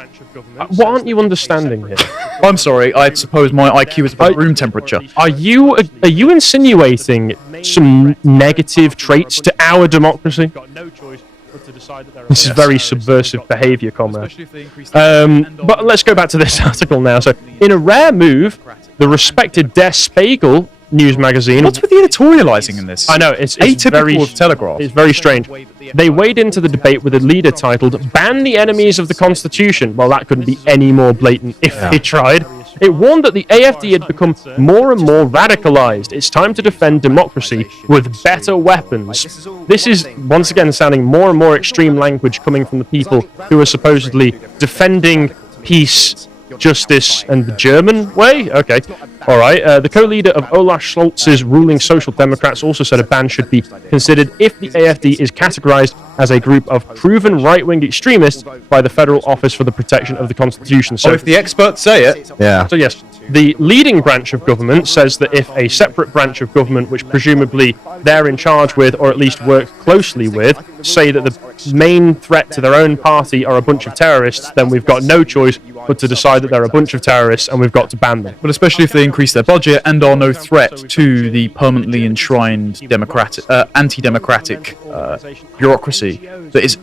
What aren't you understanding here? I'm sorry, I suppose my IQ is about room temperature. Are you insinuating some negative traits to our democracy? This is very subversive behaviour, comrade. But let's go back to this article now. So, in a rare move, the respected Der Spiegel news magazine... What's with the editorialising in this? I know, it's atypical very, of Telegraph. It's very strange. They wade into the debate with a leader titled "Ban the Enemies of the Constitution." Well, that couldn't be any more blatant if they tried. It warned that the AfD had become more and more radicalised. It's time to defend democracy with better weapons. This is, once again, sounding more and more extreme language coming from the people who are supposedly defending peace, justice, and the German way? Okay. All right. The co-leader of Olaf Scholz's ruling Social Democrats also said a ban should be considered if the AfD is categorised as a group of proven right-wing extremists by the Federal Office for the Protection of the Constitution. So, if the experts say it. Yeah. So yes, the leading branch of government says that if a separate branch of government, which presumably they're in charge with, or at least work closely with, say that the main threat to their own party are a bunch of terrorists, then we've got no choice but to decide that they're a bunch of terrorists and we've got to ban them. But especially if they increase their budget and are no threat to the permanently enshrined anti-democratic bureaucracy that is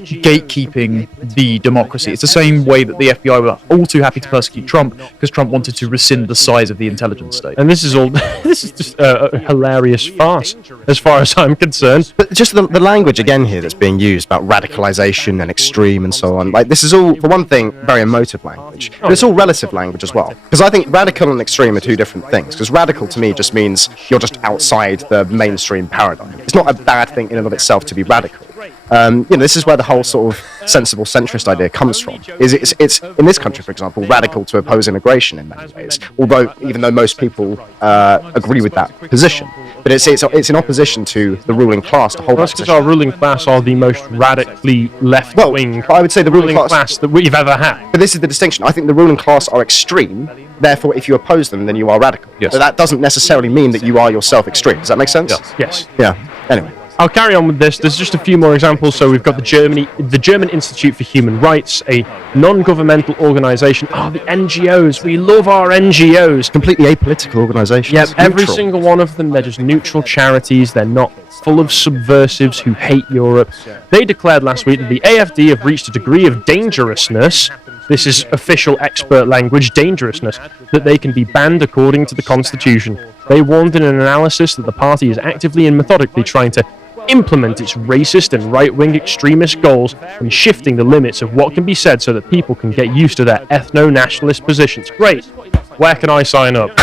gatekeeping the democracy. It's the same way that the FBI were all too happy to persecute Trump because Trump wanted to rescind the size of the intelligence state. And this is just a hilarious farce, as far as I'm concerned. But just the language again here that's being used about radicalisation and extreme and so on. Like, this is all, for one thing, very emotive language, but it's all relative language as well. Because I think radical and extreme are two different things. Because radical to me just means you're just outside the mainstream paradigm. It's not a bad thing in and of itself to be radical. This is where the whole sort of sensible centrist idea comes from. It's in this country, for example, radical to oppose immigration in many ways. Even though most people agree with that position, but it's in opposition to the ruling class to hold that position. Because our ruling class are the most radically left-wing. I would say the ruling class that we've ever had. But this is the distinction. I think the ruling class are extreme. Therefore, if you oppose them, then you are radical. Yes. But that doesn't necessarily mean that you are yourself extreme. Does that make sense? Yes. Yeah. Anyway. I'll carry on with this. There's just a few more examples. So we've got the German Institute for Human Rights, a non-governmental organisation. The NGOs. We love our NGOs. Completely apolitical organisations. Yep, every single one of them. They're just neutral charities. They're not full of subversives who hate Europe. They declared last week that the AfD have reached a degree of dangerousness. This is official expert language, dangerousness, that they can be banned according to the Constitution. They warned in an analysis that the party is actively and methodically trying to implement its racist and right-wing extremist goals and shifting the limits of what can be said so that people can get used to their ethno-nationalist positions. Great. Where can I sign up?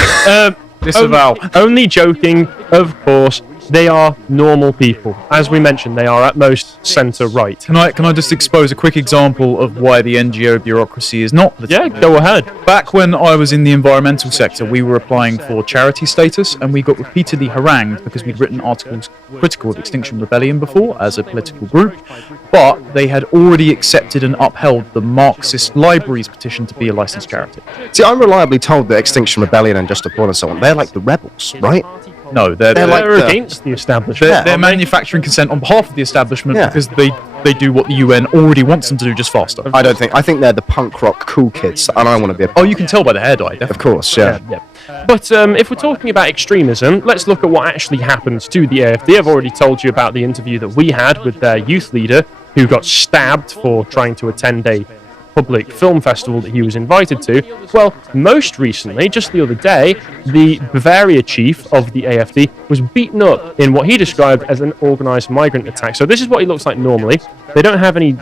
Disavow. Only joking, of course. They are normal people. As we mentioned, they are at most centre-right. Can I just expose a quick example of why the NGO bureaucracy is not political? Yeah, go ahead. Back when I was in the environmental sector, we were applying for charity status, and we got repeatedly harangued because we'd written articles critical of Extinction Rebellion before as a political group, but they had already accepted and upheld the Marxist Libraries petition to be a licensed charity. See, I'm reliably told that Extinction Rebellion and Just Applaud and so on, they're like the rebels, right? No, they're against the establishment. They're manufacturing consent on behalf of the establishment because they do what the UN already wants them to do, just faster. I think they're the punk rock cool kids, and I want to be a you can tell by the hair dye, definitely. Of course, yeah. But if we're talking about extremism, let's look at what actually happens to the AfD. I've already told you about the interview that we had with their youth leader, who got stabbed for trying to attend a public film festival that he was invited to. Well, most recently, just the other day, the Bavaria chief of the AfD was beaten up in what he described as an organised migrant attack. So this is what he looks like normally. They don't have any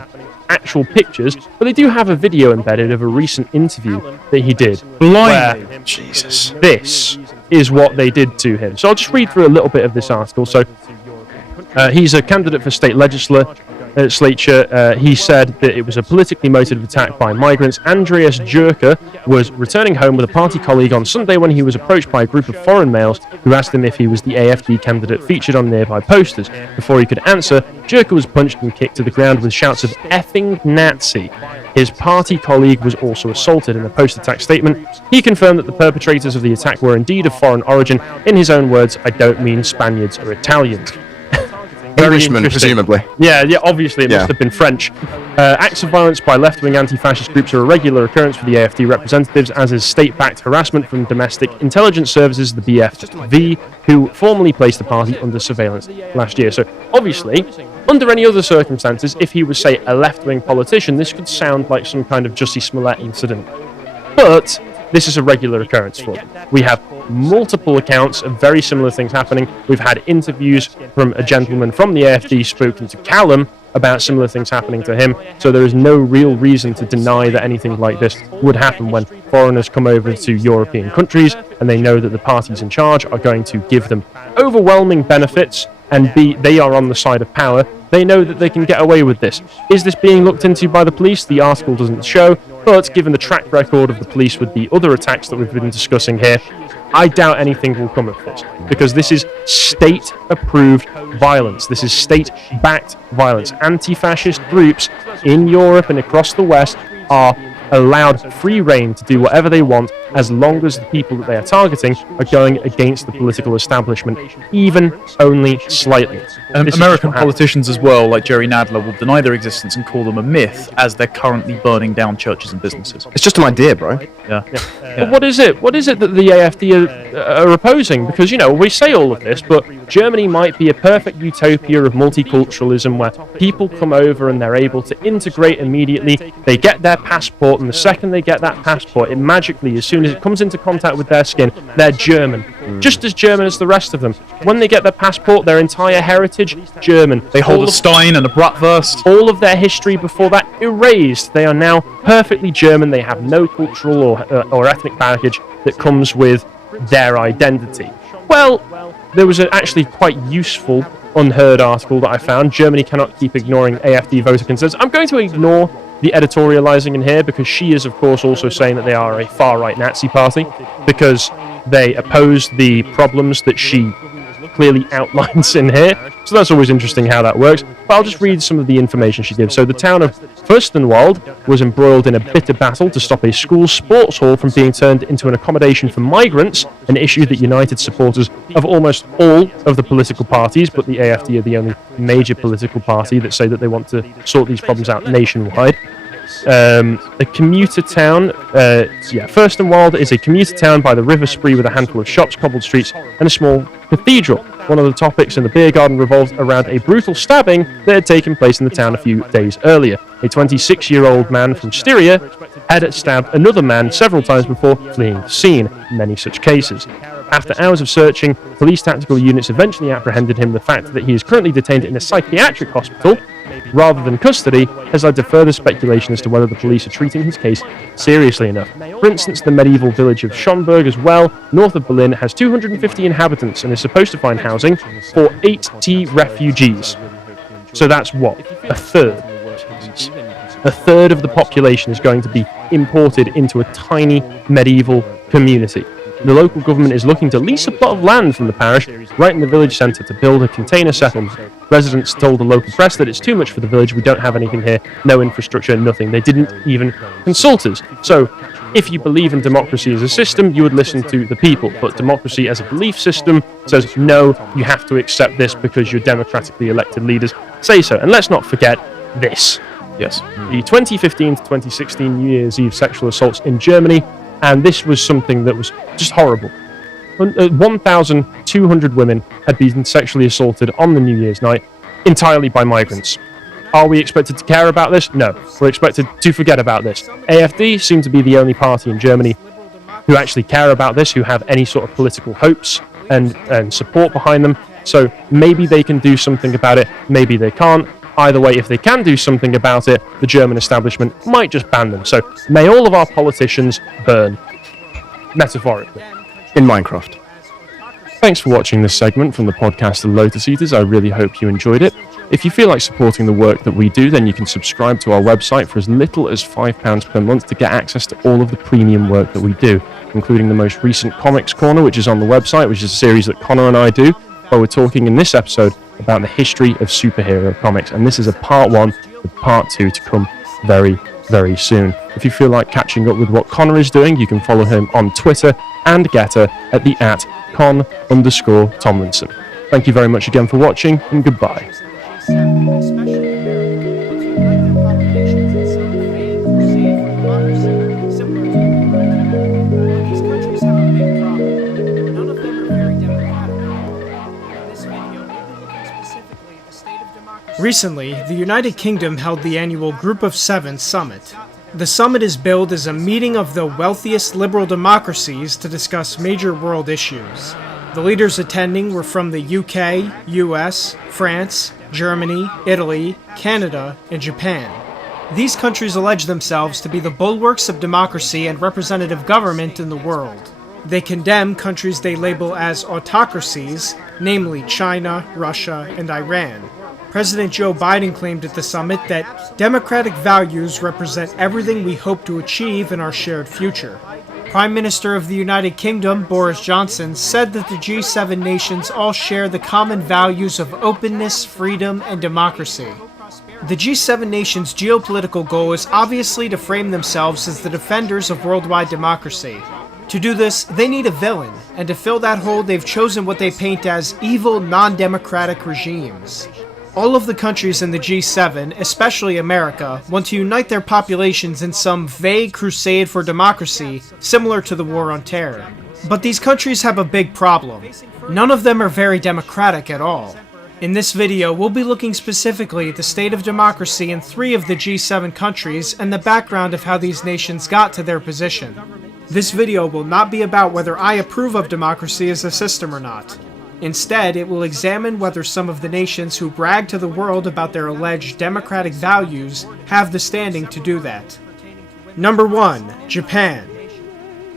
actual pictures, but they do have a video embedded of a recent interview that he did. Blimey. Jesus. This is what they did to him. So I'll just read through a little bit of this article. So he's a candidate for state legislature. Schleicher, he said that it was a politically motivated attack by migrants. Andreas Jerker was returning home with a party colleague on Sunday when he was approached by a group of foreign males who asked him if he was the AfD candidate featured on nearby posters. Before he could answer, Jerker was punched and kicked to the ground with shouts of "effing Nazi." His party colleague was also assaulted. In a post-attack statement, he confirmed that the perpetrators of the attack were indeed of foreign origin. In his own words, "I don't mean Spaniards or Italians." Englishmen, presumably. Yeah, obviously it must have been French. Acts of violence by left-wing anti-fascist groups are a regular occurrence for the AfD representatives, as is state-backed harassment from domestic intelligence services, the BFV, who formally placed the party under surveillance last year. So, obviously, under any other circumstances, if he was, say, a left-wing politician, this could sound like some kind of Jussie Smollett incident. But this is a regular occurrence for them. We have multiple accounts of very similar things happening. We've had interviews from a gentleman from the AfD spoken to Callum about similar things happening to him, so there is no real reason to deny that anything like this would happen when foreigners come over to European countries and they know that the parties in charge are going to give them overwhelming benefits, and they are on the side of power. They know that they can get away with this. Is this being looked into by the police? The article doesn't show, but given the track record of the police with the other attacks that we've been discussing here, I doubt anything will come of this, because this is state-approved violence. This is state-backed violence. Anti-fascist groups in Europe and across the West are allowed free rein to do whatever they want, as long as the people that they are targeting are going against the political establishment, even only slightly. American politicians as well, like Jerry Nadler, will deny their existence and call them a myth, as they're currently burning down churches and businesses. It's just an idea, bro. Yeah. But what is it? What is it that the AfD are opposing? Because, we say all of this, but Germany might be a perfect utopia of multiculturalism where people come over and they're able to integrate immediately. They get their passport, and the second they get that passport, it magically, as soon as it comes into contact with their skin, they're German. Just as German as the rest of them. When they get their passport, their entire heritage, German. They hold a Stein and a Bratwurst. All of their history before that erased. They are now perfectly German. They have no cultural or ethnic baggage that comes with their identity. Well, there was an actually quite useful unheard article that I found. Germany cannot keep ignoring AfD voter concerns. I'm going to ignore the editorializing in here, because she is, of course, also saying that they are a far-right Nazi party, because they oppose the problems that she clearly outlines in here. So that's always interesting how that works. But I'll just read some of the information she gives. So the town of Fürstenwald was embroiled in a bitter battle to stop a school sports hall from being turned into an accommodation for migrants, an issue that united supporters of almost all of the political parties, but the AfD are the only major political party that say that they want to sort these problems out nationwide. A commuter town, Fürstenwald is a commuter town by the River Spree with a handful of shops, cobbled streets, and a small cathedral. One of the topics in the beer garden revolved around a brutal stabbing that had taken place in the town a few days earlier. A 26-year-old man from Styria had stabbed another man several times before fleeing the scene. Many such cases. After hours of searching, police tactical units eventually apprehended him. The fact that he is currently detained in a psychiatric hospital rather than custody has led to further speculation as to whether the police are treating his case seriously enough. For instance, the medieval village of Schomburg as well, north of Berlin, has 250 inhabitants and is supposed to find housing for 80 refugees. So that's what? A third. A third of the population is going to be imported into a tiny medieval community. The local government is looking to lease a plot of land from the parish right in the village centre to build a container settlement. Residents told the local press that it's too much for the village, we don't have anything here, no infrastructure, nothing. They didn't even consult us. So, if you believe in democracy as a system, you would listen to the people. But democracy as a belief system says, no, you have to accept this because your democratically elected leaders say so. And let's not forget this. Yes. The 2015 to 2016 New Year's Eve sexual assaults in Germany, and this was something that was just horrible. 1,200 women had been sexually assaulted on the New Year's night, entirely by migrants. Are we expected to care about this? No. We're expected to forget about this. AfD seem to be the only party in Germany who actually care about this, who have any sort of political hopes and support behind them. So maybe they can do something about it, maybe they can't. Either way, if they can do something about it, the German establishment might just ban them. So may all of our politicians burn. Metaphorically. In Minecraft. Thanks for watching this segment from the podcast The Lotus Eaters. I really hope you enjoyed it. If you feel like supporting the work that we do, then you can subscribe to our website for as little as £5 per month to get access to all of the premium work that we do, including the most recent Comics Corner, which is on the website, which is a series that Connor and I do, where we're talking in this episode about the history of superhero comics. And this is a part 1 with part 2 to come very, very soon. If you feel like catching up with what Connor is doing, you can follow him on Twitter and Getter at the @con_Tomlinson. Thank you very much again for watching, and goodbye. Recently, the United Kingdom held the annual Group of Seven Summit. The summit is billed as a meeting of the wealthiest liberal democracies to discuss major world issues. The leaders attending were from the UK, US, France, Germany, Italy, Canada, and Japan. These countries allege themselves to be the bulwarks of democracy and representative government in the world. They condemn countries they label as autocracies, namely China, Russia, and Iran. President Joe Biden claimed at the summit that democratic values represent everything we hope to achieve in our shared future. Prime Minister of the United Kingdom, Boris Johnson, said that the G7 nations all share the common values of openness, freedom, and democracy. The G7 nations' geopolitical goal is obviously to frame themselves as the defenders of worldwide democracy. To do this, they need a villain, and to fill that hole, they've chosen what they paint as evil, non-democratic regimes. All of the countries in the G7, especially America, want to unite their populations in some vague crusade for democracy, similar to the War on Terror. But these countries have a big problem. None of them are very democratic at all. In this video, we'll be looking specifically at the state of democracy in 3 of the G7 countries and the background of how these nations got to their position. This video will not be about whether I approve of democracy as a system or not. Instead, it will examine whether some of the nations who brag to the world about their alleged democratic values have the standing to do that. Number 1. Japan.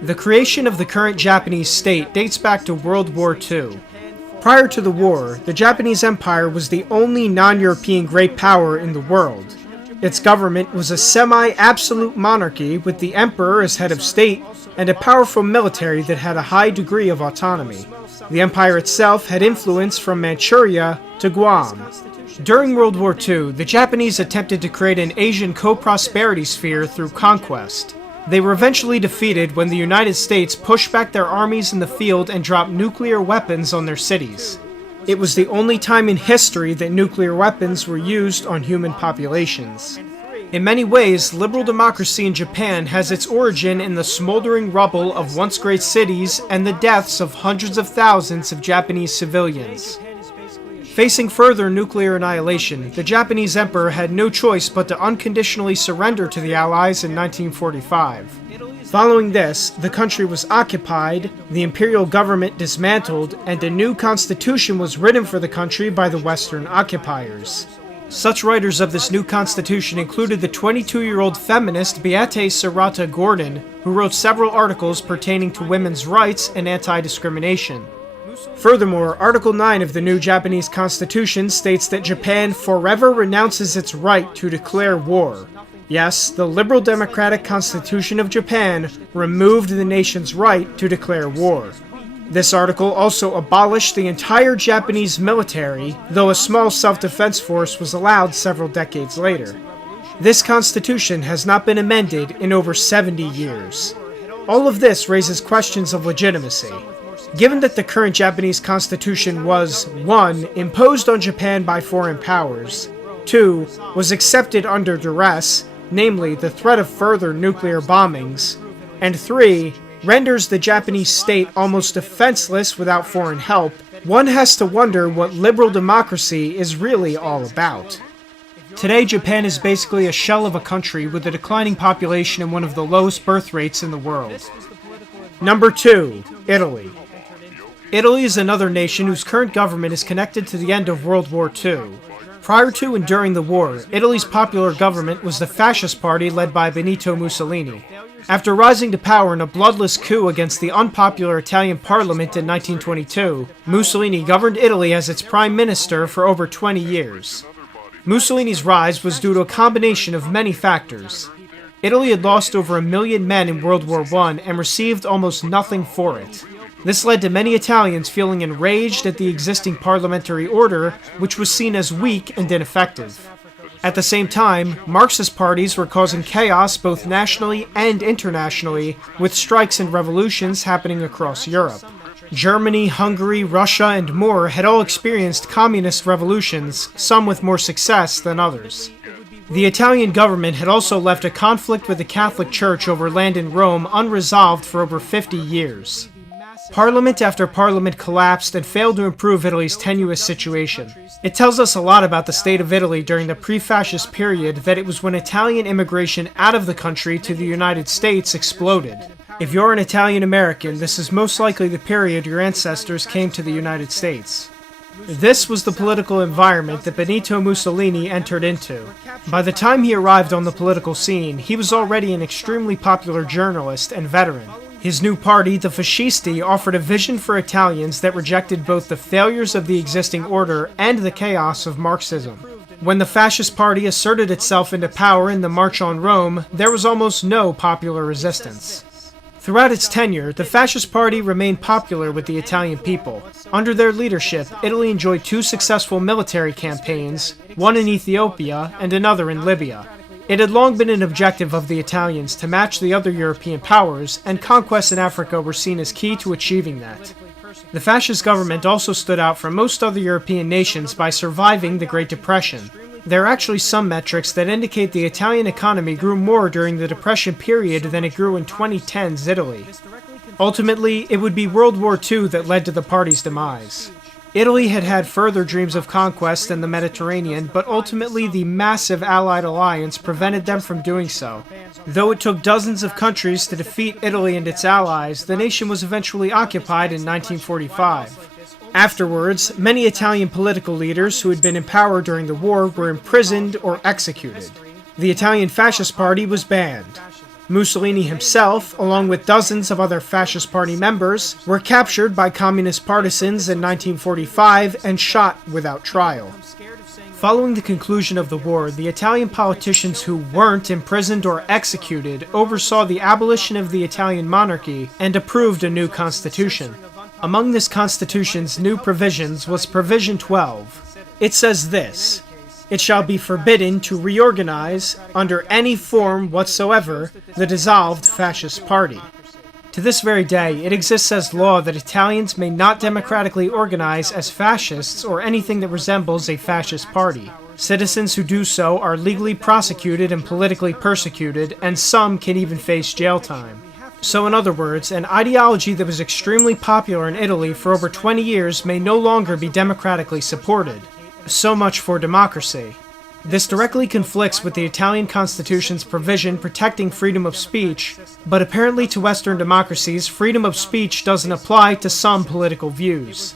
The creation of the current Japanese state dates back to World War II. Prior to the war, the Japanese Empire was the only non-European great power in the world. Its government was a semi-absolute monarchy with the emperor as head of state and a powerful military that had a high degree of autonomy. The empire itself had influence from Manchuria to Guam. During World War II, the Japanese attempted to create an Asian co-prosperity sphere through conquest. They were eventually defeated when the United States pushed back their armies in the field and dropped nuclear weapons on their cities. It was the only time in history that nuclear weapons were used on human populations. In many ways, liberal democracy in Japan has its origin in the smoldering rubble of once great cities and the deaths of hundreds of thousands of Japanese civilians. Facing further nuclear annihilation, the Japanese emperor had no choice but to unconditionally surrender to the Allies in 1945. Following this, the country was occupied, the imperial government dismantled, and a new constitution was written for the country by the Western occupiers. Such writers of this new constitution included the 22-year-old feminist Beate Serrata Gordon, who wrote several articles pertaining to women's rights and anti-discrimination. Furthermore, Article 9 of the new Japanese constitution states that Japan forever renounces its right to declare war. Yes, the liberal democratic constitution of Japan removed the nation's right to declare war. This article also abolished the entire Japanese military, though a small self-defense force was allowed several decades later. This constitution has not been amended in over 70 years. All of this raises questions of legitimacy. Given that the current Japanese constitution was 1. Imposed on Japan by foreign powers, 2. Was accepted under duress, namely the threat of further nuclear bombings, and 3. Renders the Japanese state almost defenseless without foreign help, one has to wonder what liberal democracy is really all about. Today, Japan is basically a shell of a country with a declining population and one of the lowest birth rates in the world. Number 2. Italy. Italy is another nation whose current government is connected to the end of World War II. Prior to and during the war, Italy's popular government was the fascist party led by Benito Mussolini. After rising to power in a bloodless coup against the unpopular Italian parliament in 1922, Mussolini governed Italy as its prime minister for over 20 years. Mussolini's rise was due to a combination of many factors. Italy had lost over 1 million men in World War I and received almost nothing for it. This led to many Italians feeling enraged at the existing parliamentary order, which was seen as weak and ineffective. At the same time, Marxist parties were causing chaos both nationally and internationally, with strikes and revolutions happening across Europe. Germany, Hungary, Russia, and more had all experienced communist revolutions, some with more success than others. The Italian government had also left a conflict with the Catholic Church over land in Rome unresolved for over 50 years. Parliament after parliament collapsed and failed to improve Italy's tenuous situation. It tells us a lot about the state of Italy during the pre-fascist period that it was when Italian immigration out of the country to the United States exploded. If you're an Italian American, this is most likely the period your ancestors came to the United States. This was the political environment that Benito Mussolini entered into. By the time he arrived on the political scene, he was already an extremely popular journalist and veteran. His new party, the Fascisti, offered a vision for Italians that rejected both the failures of the existing order and the chaos of Marxism. When the Fascist Party asserted itself into power in the March on Rome, there was almost no popular resistance. Throughout its tenure, the Fascist Party remained popular with the Italian people. Under their leadership, Italy enjoyed 2 successful military campaigns, one in Ethiopia and another in Libya. It had long been an objective of the Italians to match the other European powers, and conquests in Africa were seen as key to achieving that. The fascist government also stood out from most other European nations by surviving the Great Depression. There are actually some metrics that indicate the Italian economy grew more during the Depression period than it grew in 2010's Italy. Ultimately, it would be World War II that led to the party's demise. Italy had had further dreams of conquest in the Mediterranean, but ultimately the massive Allied alliance prevented them from doing so. Though it took dozens of countries to defeat Italy and its allies, the nation was eventually occupied in 1945. Afterwards, many Italian political leaders who had been in power during the war were imprisoned or executed. The Italian Fascist Party was banned. Mussolini himself, along with dozens of other Fascist Party members, were captured by communist partisans in 1945 and shot without trial. Following the conclusion of the war, the Italian politicians who weren't imprisoned or executed oversaw the abolition of the Italian monarchy and approved a new constitution. Among this constitution's new provisions was Provision 12. It says this: "It shall be forbidden to reorganize, under any form whatsoever, the dissolved fascist party." To this very day, it exists as law that Italians may not democratically organize as fascists or anything that resembles a fascist party. Citizens who do so are legally prosecuted and politically persecuted, and some can even face jail time. So in other words, an ideology that was extremely popular in Italy for over 20 years may no longer be democratically supported. So much for democracy. This directly conflicts with the Italian Constitution's provision protecting freedom of speech, but apparently to Western democracies, freedom of speech doesn't apply to some political views.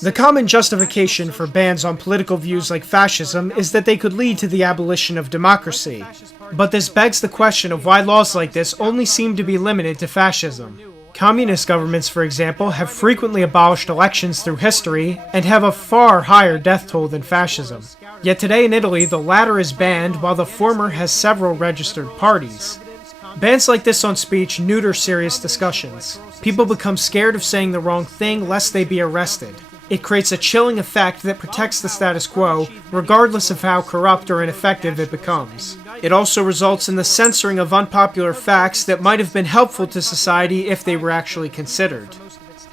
The common justification for bans on political views like fascism is that they could lead to the abolition of democracy. But this begs the question of why laws like this only seem to be limited to fascism. Communist governments, for example, have frequently abolished elections through history and have a far higher death toll than fascism. Yet today in Italy, the latter is banned while the former has several registered parties. Bans like this on speech neuter serious discussions. People become scared of saying the wrong thing lest they be arrested. It creates a chilling effect that protects the status quo, regardless of how corrupt or ineffective it becomes. It also results in the censoring of unpopular facts that might have been helpful to society if they were actually considered.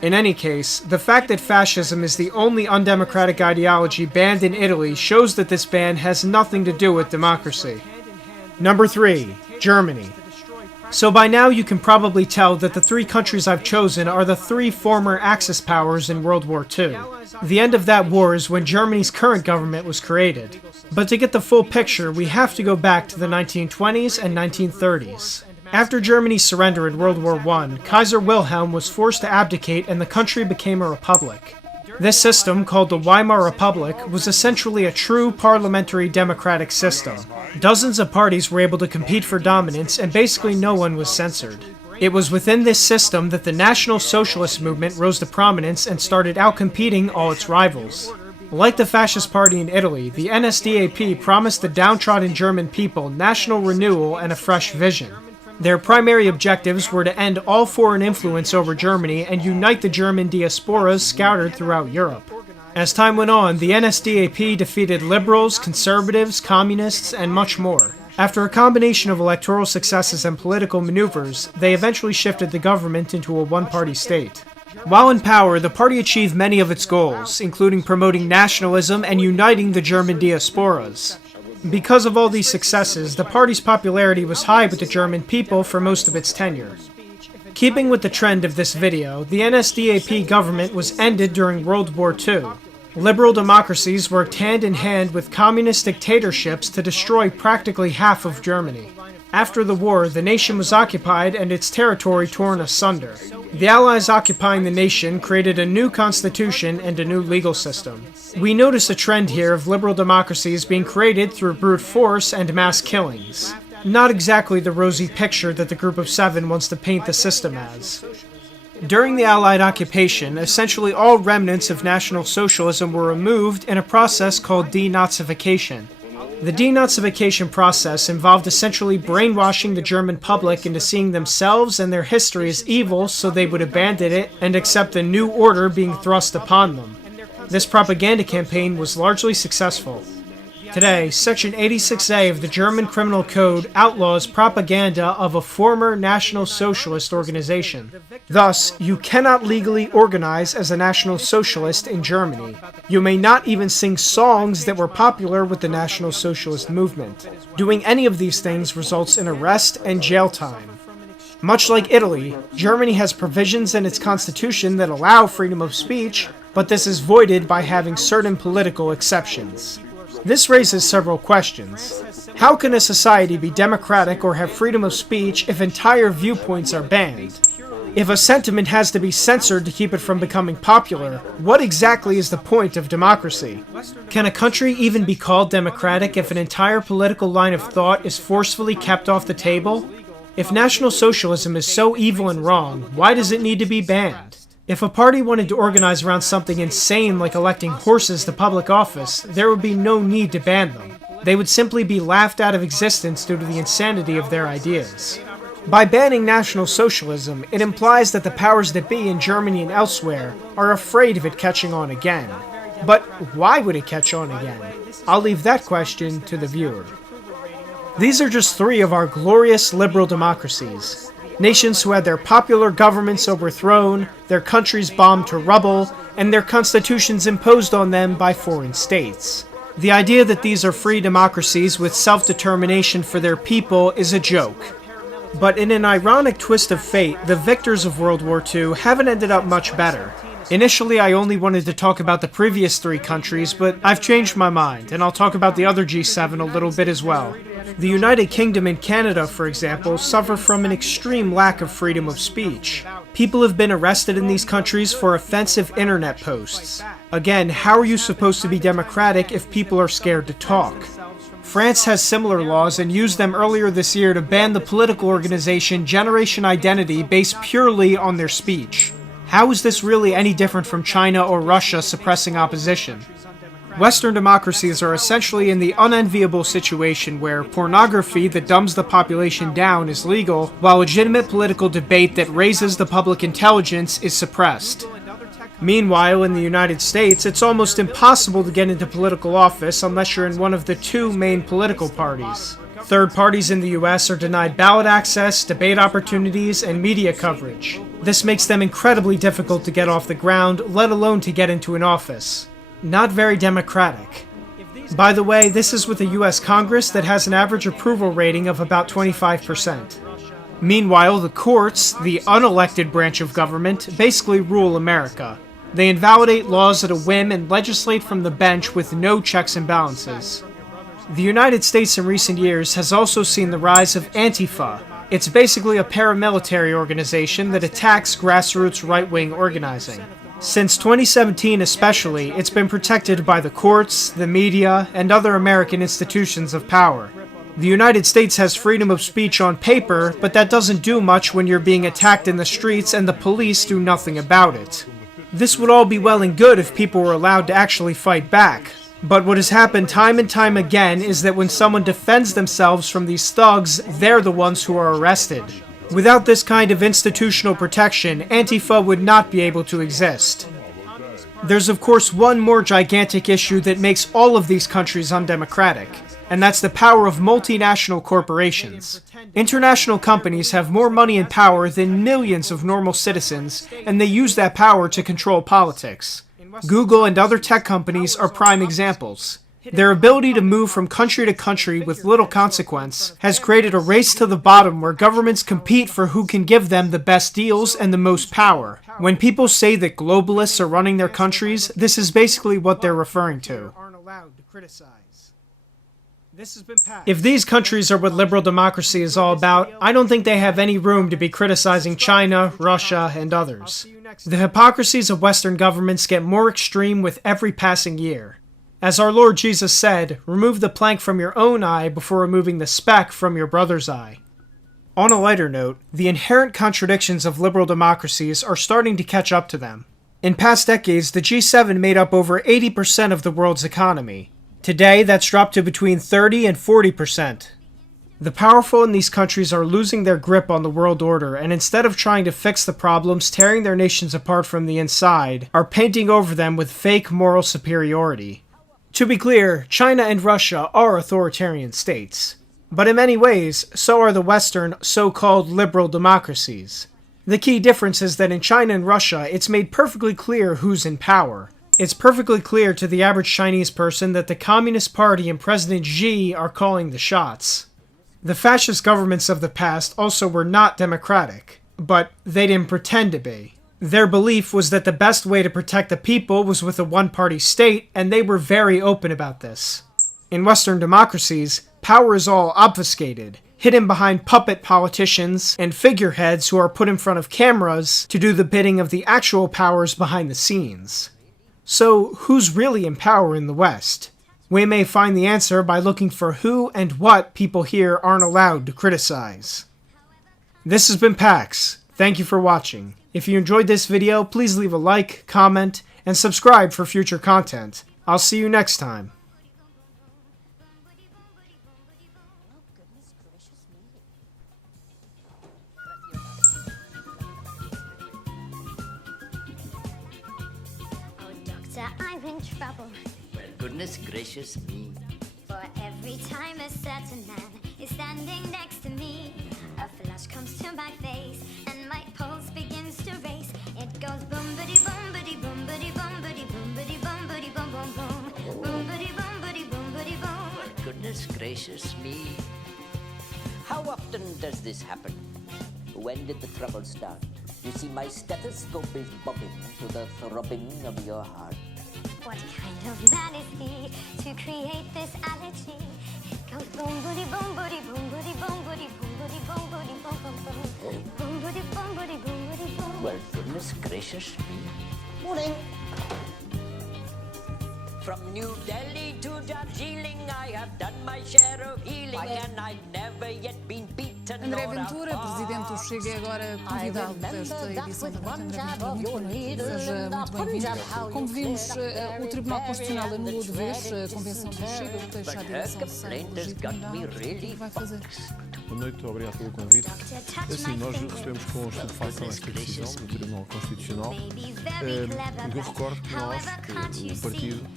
In any case, the fact that fascism is the only undemocratic ideology banned in Italy shows that this ban has nothing to do with democracy. Number 3. Germany. So by now you can probably tell that the 3 countries I've chosen are the 3 former Axis powers in World War II. The end of that war is when Germany's current government was created. But to get the full picture, we have to go back to the 1920s and 1930s. After Germany's surrender in World War I, Kaiser Wilhelm was forced to abdicate and the country became a republic. This system, called the Weimar Republic, was essentially a true parliamentary democratic system. Dozens of parties were able to compete for dominance, and basically no one was censored. It was within this system that the National Socialist movement rose to prominence and started outcompeting all its rivals. Like the Fascist Party in Italy, the NSDAP promised the downtrodden German people national renewal and a fresh vision. Their primary objectives were to end all foreign influence over Germany and unite the German diasporas scattered throughout Europe. As time went on, the NSDAP defeated liberals, conservatives, communists, and much more. After a combination of electoral successes and political maneuvers, they eventually shifted the government into a one-party state. While in power, the party achieved many of its goals, including promoting nationalism and uniting the German diasporas. Because of all these successes, the party's popularity was high with the German people for most of its tenure. Keeping with the trend of this video, the NSDAP government was ended during World War II. Liberal democracies worked hand in hand with communist dictatorships to destroy practically half of Germany. After the war, the nation was occupied and its territory torn asunder. The Allies occupying the nation created a new constitution and a new legal system. We notice a trend here of liberal democracies being created through brute force and mass killings. Not exactly the rosy picture that the Group of Seven wants to paint the system as. During the Allied occupation, essentially all remnants of National Socialism were removed in a process called denazification. The denazification process involved essentially brainwashing the German public into seeing themselves and their history as evil so they would abandon it and accept the new order being thrust upon them. This propaganda campaign was largely successful. Today, Section 86A of the German Criminal Code outlaws propaganda of a former National Socialist organization. Thus, you cannot legally organize as a National Socialist in Germany. You may not even sing songs that were popular with the National Socialist movement. Doing any of these things results in arrest and jail time. Much like Italy, Germany has provisions in its constitution that allow freedom of speech, but this is voided by having certain political exceptions. This raises several questions. How can a society be democratic or have freedom of speech if entire viewpoints are banned? If a sentiment has to be censored to keep it from becoming popular, what exactly is the point of democracy? Can a country even be called democratic if an entire political line of thought is forcefully kept off the table? If National Socialism is so evil and wrong, why does it need to be banned? If a party wanted to organize around something insane like electing horses to public office, there would be no need to ban them. They would simply be laughed out of existence due to the insanity of their ideas. By banning National Socialism, it implies that the powers that be in Germany and elsewhere are afraid of it catching on again. But why would it catch on again? I'll leave that question to the viewer. These are just 3 of our glorious liberal democracies. Nations who had their popular governments overthrown, their countries bombed to rubble, and their constitutions imposed on them by foreign states. The idea that these are free democracies with self-determination for their people is a joke. But in an ironic twist of fate, the victors of World War II haven't ended up much better. Initially, I only wanted to talk about the previous 3 countries, but I've changed my mind, and I'll talk about the other G7 a little bit as well. The United Kingdom and Canada, for example, suffer from an extreme lack of freedom of speech. People have been arrested in these countries for offensive internet posts. Again, how are you supposed to be democratic if people are scared to talk? France has similar laws and used them earlier this year to ban the political organization Generation Identity based purely on their speech. How is this really any different from China or Russia suppressing opposition? Western democracies are essentially in the unenviable situation where pornography that dumbs the population down is legal, while legitimate political debate that raises the public intelligence is suppressed. Meanwhile, in the United States, it's almost impossible to get into political office unless you're in one of the 2 main political parties. Third parties in the US are denied ballot access, debate opportunities, and media coverage. This makes them incredibly difficult to get off the ground, let alone to get into an office. Not very democratic. By the way, this is with a US Congress that has an average approval rating of about 25%. Meanwhile, the courts, the unelected branch of government, basically rule America. They invalidate laws at a whim and legislate from the bench with no checks and balances. The United States in recent years has also seen the rise of Antifa. It's basically a paramilitary organization that attacks grassroots right-wing organizing. Since 2017 especially, it's been protected by the courts, the media, and other American institutions of power. The United States has freedom of speech on paper, but that doesn't do much when you're being attacked in the streets and the police do nothing about it. This would all be well and good if people were allowed to actually fight back. But what has happened time and time again is that when someone defends themselves from these thugs, they're the ones who are arrested. Without this kind of institutional protection, Antifa would not be able to exist. There's of course one more gigantic issue that makes all of these countries undemocratic, and that's the power of multinational corporations. International companies have more money and power than millions of normal citizens, and they use that power to control politics. Google and other tech companies are prime examples. Their ability to move from country to country with little consequence has created a race to the bottom where governments compete for who can give them the best deals and the most power. When people say that globalists are running their countries, this is basically what they're referring to. If these countries are what liberal democracy is all about, I don't think they have any room to be criticizing China, Russia, and others. The hypocrisies of Western governments get more extreme with every passing year. As our Lord Jesus said, remove the plank from your own eye before removing the speck from your brother's eye. On a lighter note, the inherent contradictions of liberal democracies are starting to catch up to them. In past decades, the G7 made up over 80% of the world's economy. Today, that's dropped to between 30 and 40%. The powerful in these countries are losing their grip on the world order, and instead of trying to fix the problems tearing their nations apart from the inside, are painting over them with fake moral superiority. To be clear, China and Russia are authoritarian states. But in many ways, so are the Western, so-called liberal democracies. The key difference is that in China and Russia, it's made perfectly clear who's in power. It's perfectly clear to the average Chinese person that the Communist Party and President Xi are calling the shots. The fascist governments of the past also were not democratic, but they didn't pretend to be. Their belief was that the best way to protect the people was with a one-party state, and they were very open about this. In Western democracies, power is all obfuscated, hidden behind puppet politicians and figureheads who are put in front of cameras to do the bidding of the actual powers behind the scenes. So, who's really in power in the West? We may find the answer by looking for who and what people here aren't allowed to criticize. This has been Pax. Thank you for watching. If you enjoyed this video, please leave a like, comment, and subscribe for future content. I'll see you next time. Oh, doctor, I'm in trouble. Well, goodness gracious me. For every time a certain man is standing next to me, a flash comes to my face and my pulse begins to race. It goes boom-bity boom-bity boom-bity boom-bity boom-bity boom-bity boom boom boom boom-bity boom-bity boom-bity boom. Well, goodness gracious me. How often does this happen? When did the trouble start? You see, my stethoscope is bobbing to the throbbing of your heart. What kind of man is he to create this allergy? It goes boom-bity boom-bity boom-bity boom-bity boom-bity boom-bity boom boom boom boom-bity boom-bity boom-bity boom. Well, goodness gracious me. Morning. From New Delhi to Darjeeling, I have done my share of healing, and I've never yet been beaten. André Ventura, presidente do Chega, é agora convidado desta edição da André Ventura, muito boa noite, seja muito bem-vindo. Como vimos, o Tribunal Constitucional anulou de vez a convenção do Chega, que deixa a direção sem legitimidade. O que vai fazer? Boa noite, obrigado pelo convite. Assim, nós recebemos com estupefação esta decisão do Tribunal Constitucional. Eu recordo que nós, o partido,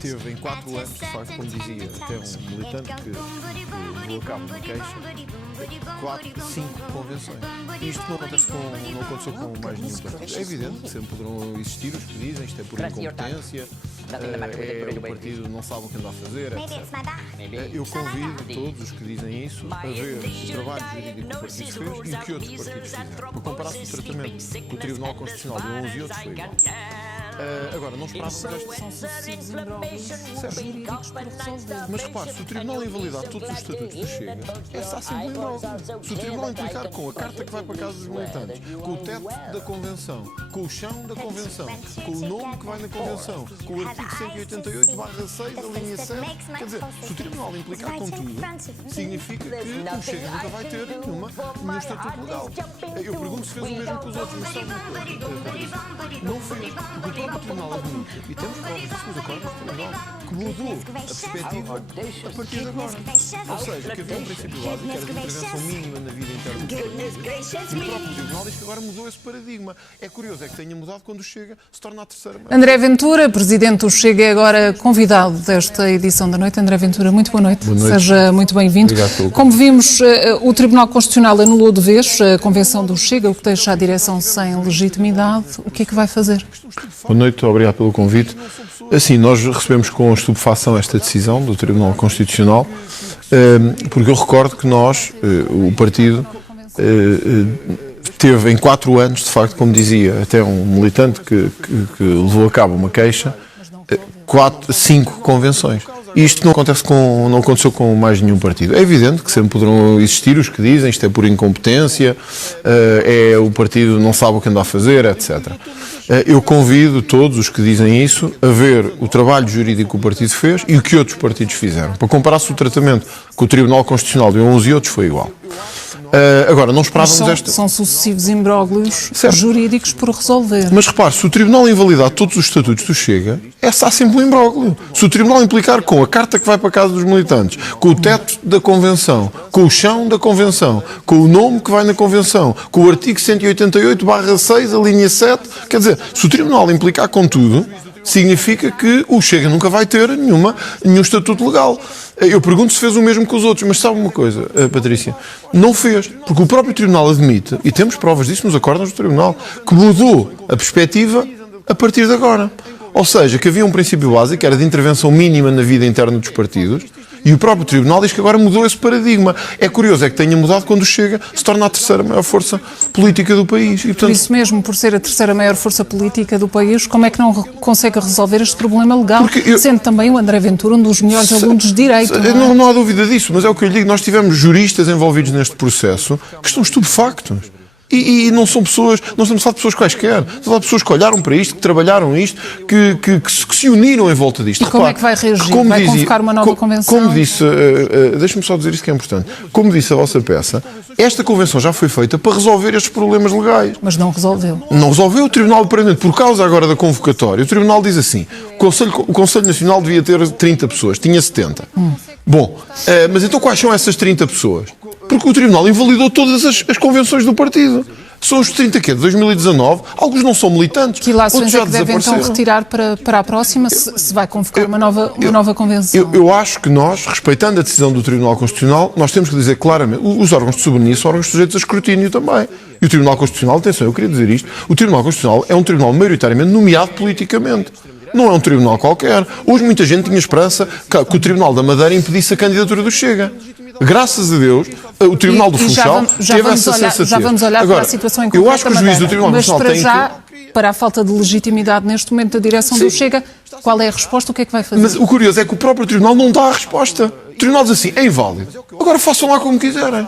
teve em 4 anos, de facto, como dizia até um militante que levou a cabo uma queixa, 5 convenções. E isto não aconteceu com mais nenhum partido. É evidente que sempre poderão existir os que dizem isto é por incompetência, o partido não sabe o que anda a fazer, etc. Eu convido todos os que dizem isso a ver o trabalho jurídico que o partido fez e o que outros partidos fizeram, para comparar-se o tratamento que o Tribunal Constitucional de uns e outros foi igual. Agora, não esperávamos esta... São sucessivos imbróglios jurídicos para resolver. Mas repare, se o Tribunal invalidar todos os estatutos do Chega, está sempre um imbróglio. Se o Tribunal implicar com a carta que vai para casa dos militantes, com o teto da Convenção, com o chão da Convenção, com o nome que vai na Convenção, com o artigo 188/6 da linha 7, quer dizer, se o Tribunal implicar com tudo, significa que o Chega nunca vai ter nenhum estatuto legal. Eu pergunto se fez o mesmo que os outros, mas sabe uma coisa? Não fez, porque o próprio Tribunal admite, e temos provas disso nos acordos do Tribunal, que mudou a perspectiva a partir de agora. Ou seja, que havia um princípio básico, que era de intervenção mínima na vida interna dos partidos, e o próprio Tribunal diz que agora mudou esse paradigma. É curioso, é que tenha mudado quando o Chega se torna a terceira maior. André Ventura, presidente do Chega, é agora convidado desta edição da noite. André Ventura, muito boa noite. Boa noite. Seja muito bem-vindo. Como vimos, o Tribunal Constitucional anulou de vez a Convenção do Chega, o que deixa a direção sem legitimidade. O que é que vai fazer? Boa noite, obrigado pelo convite. Assim, nós recebemos com estupefação esta decisão do Tribunal Constitucional, porque eu recordo que nós, o partido, teve em 4 anos, de facto, como dizia até um militante que levou a cabo uma queixa, 5 convenções. E isto não aconteceu com mais nenhum partido. É evidente que sempre poderão existir os que dizem isto é por incompetência, o partido não sabe o que anda a fazer, etc. Eu convido todos os que dizem isso a ver o trabalho jurídico que o partido fez e o que outros partidos fizeram. Para comparar-se o tratamento que o Tribunal Constitucional de uns e outros foi igual. Agora, não esperávamos esta... São sucessivos imbróglios jurídicos por resolver. Mas repare, se o Tribunal invalidar todos os estatutos do Chega, está sempre um imbróglio. Se o Tribunal implicar com a carta que vai para a casa dos militantes, com o teto da Convenção, com o chão da Convenção, com o nome que vai na Convenção, com o artigo 188/6, a linha 7, quer dizer, se o Tribunal implicar com tudo, significa que o Chega nunca vai ter nenhum estatuto legal. Eu pergunto se fez o mesmo que os outros, mas sabe uma coisa, Patrícia? Não fez, porque o próprio Tribunal admite, e temos provas disso nos acordos do Tribunal, que mudou a perspectiva a partir de agora. Ou seja, que havia um princípio básico, que era de intervenção mínima na vida interna dos partidos, e o próprio Tribunal diz que agora mudou esse paradigma. É curioso, é que tenha mudado quando o Chega se torna a terceira maior força política do país. E, portanto, por isso mesmo, por ser a terceira maior força política do país, como é que não consegue resolver este problema legal? Sendo também o André Ventura um dos melhores alunos de Direito. Não há dúvida disso, mas é o que eu lhe digo, nós tivemos juristas envolvidos neste processo que estão estupefactos. E não são pessoas, não estamos a falar de pessoas quaisquer, estamos a falar de pessoas que olharam para isto, que trabalharam isto, que se uniram em volta disto. E como é que vai reagir? Vai convocar uma nova convenção? Como disse, deixe-me só dizer isto que é importante, como disse a vossa peça, esta convenção já foi feita para resolver estes problemas legais. Mas não resolveu. Não resolveu. O Tribunal, aparentemente, por causa agora da convocatória, o Tribunal diz assim, o Conselho Nacional devia ter 30 pessoas, tinha 70. Bom, mas então quais são essas 30 pessoas? Porque o Tribunal invalidou todas as convenções do partido. São os 30 de 2019, alguns não são militantes. Que ilações é que devem então retirar para a próxima, se vai convocar uma nova convenção? Eu acho que nós, respeitando a decisão do Tribunal Constitucional, nós temos que dizer claramente, os órgãos de soberania são órgãos sujeitos a escrutínio também. E o Tribunal Constitucional, atenção, eu queria dizer isto, o Tribunal Constitucional é um tribunal maioritariamente nomeado politicamente. Não é um tribunal qualquer. Hoje muita gente tinha esperança que o Tribunal da Madeira impedisse a candidatura do Chega. Graças a Deus, o Tribunal do Funchal teve essa sensatez. Já vamos olhar para a situação em concreto. Eu acho que o juiz do Tribunal Constitucional tem para a falta de legitimidade neste momento da direção do Chega, qual é a resposta? O que é que vai fazer? Mas o curioso é que o próprio Tribunal não dá a resposta. O Tribunal diz assim, é inválido. Agora façam lá como quiserem.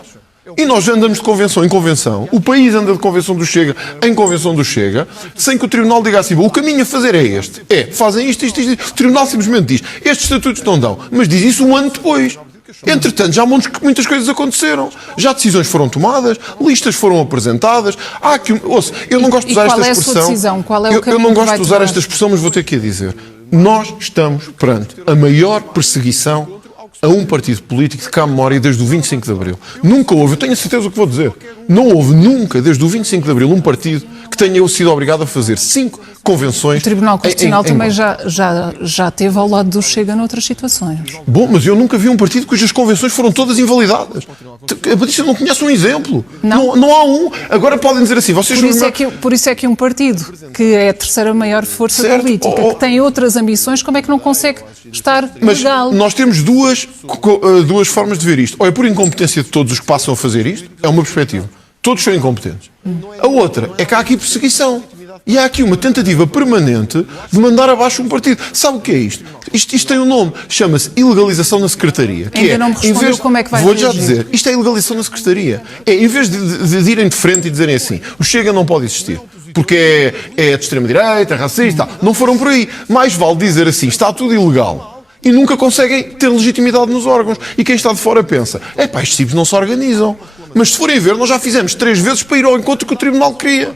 E nós andamos de convenção em convenção, o país anda de convenção do Chega em convenção do Chega, sem que o Tribunal diga assim, o caminho a fazer é este. Fazem isto. O Tribunal simplesmente diz, estes estatutos não dão, mas diz isso um ano depois. Entretanto, já muitas coisas aconteceram. Já decisões foram tomadas, listas foram apresentadas. Eu não gosto de usar esta expressão. Eu não gosto de usar esta expressão, mas vou ter que a dizer. Nós estamos perante a maior perseguição a um partido político de cá memória desde o 25 de Abril. Nunca houve, eu tenho a certeza do que vou dizer, não houve nunca, desde o 25 de Abril, um partido que tenha sido obrigado a fazer 5 convenções. O Tribunal Constitucional também já teve ao lado do Chega noutras situações. Bom, mas eu nunca vi um partido cujas convenções foram todas invalidadas. A Patrícia não conhece um exemplo. Não há um. Agora podem dizer assim, vocês... Por isso é que um partido que é a terceira maior força política, que tem outras ambições, como é que não consegue estar legal? Mas nós temos duas formas de ver isto. Ou é por incompetência de todos os que passam a fazer isto, é uma perspectiva. Todos são incompetentes. A outra é que há aqui perseguição. E há aqui uma tentativa permanente de mandar abaixo um partido. Sabe o que é isto? Isto tem um nome. Chama-se ilegalização na Secretaria. Ainda não me respondeu como é que vai Vou já dizer. Isto é ilegalização na Secretaria. Em vez de irem de frente e dizerem assim, o Chega não pode existir, porque é de extrema-direita, é racista, não foram por aí. Mais vale dizer assim, está tudo ilegal. E nunca conseguem ter legitimidade nos órgãos. E quem está de fora pensa, estes tipos não se organizam. Mas se forem ver, nós já fizemos 3 vezes para ir ao encontro que o Tribunal queria.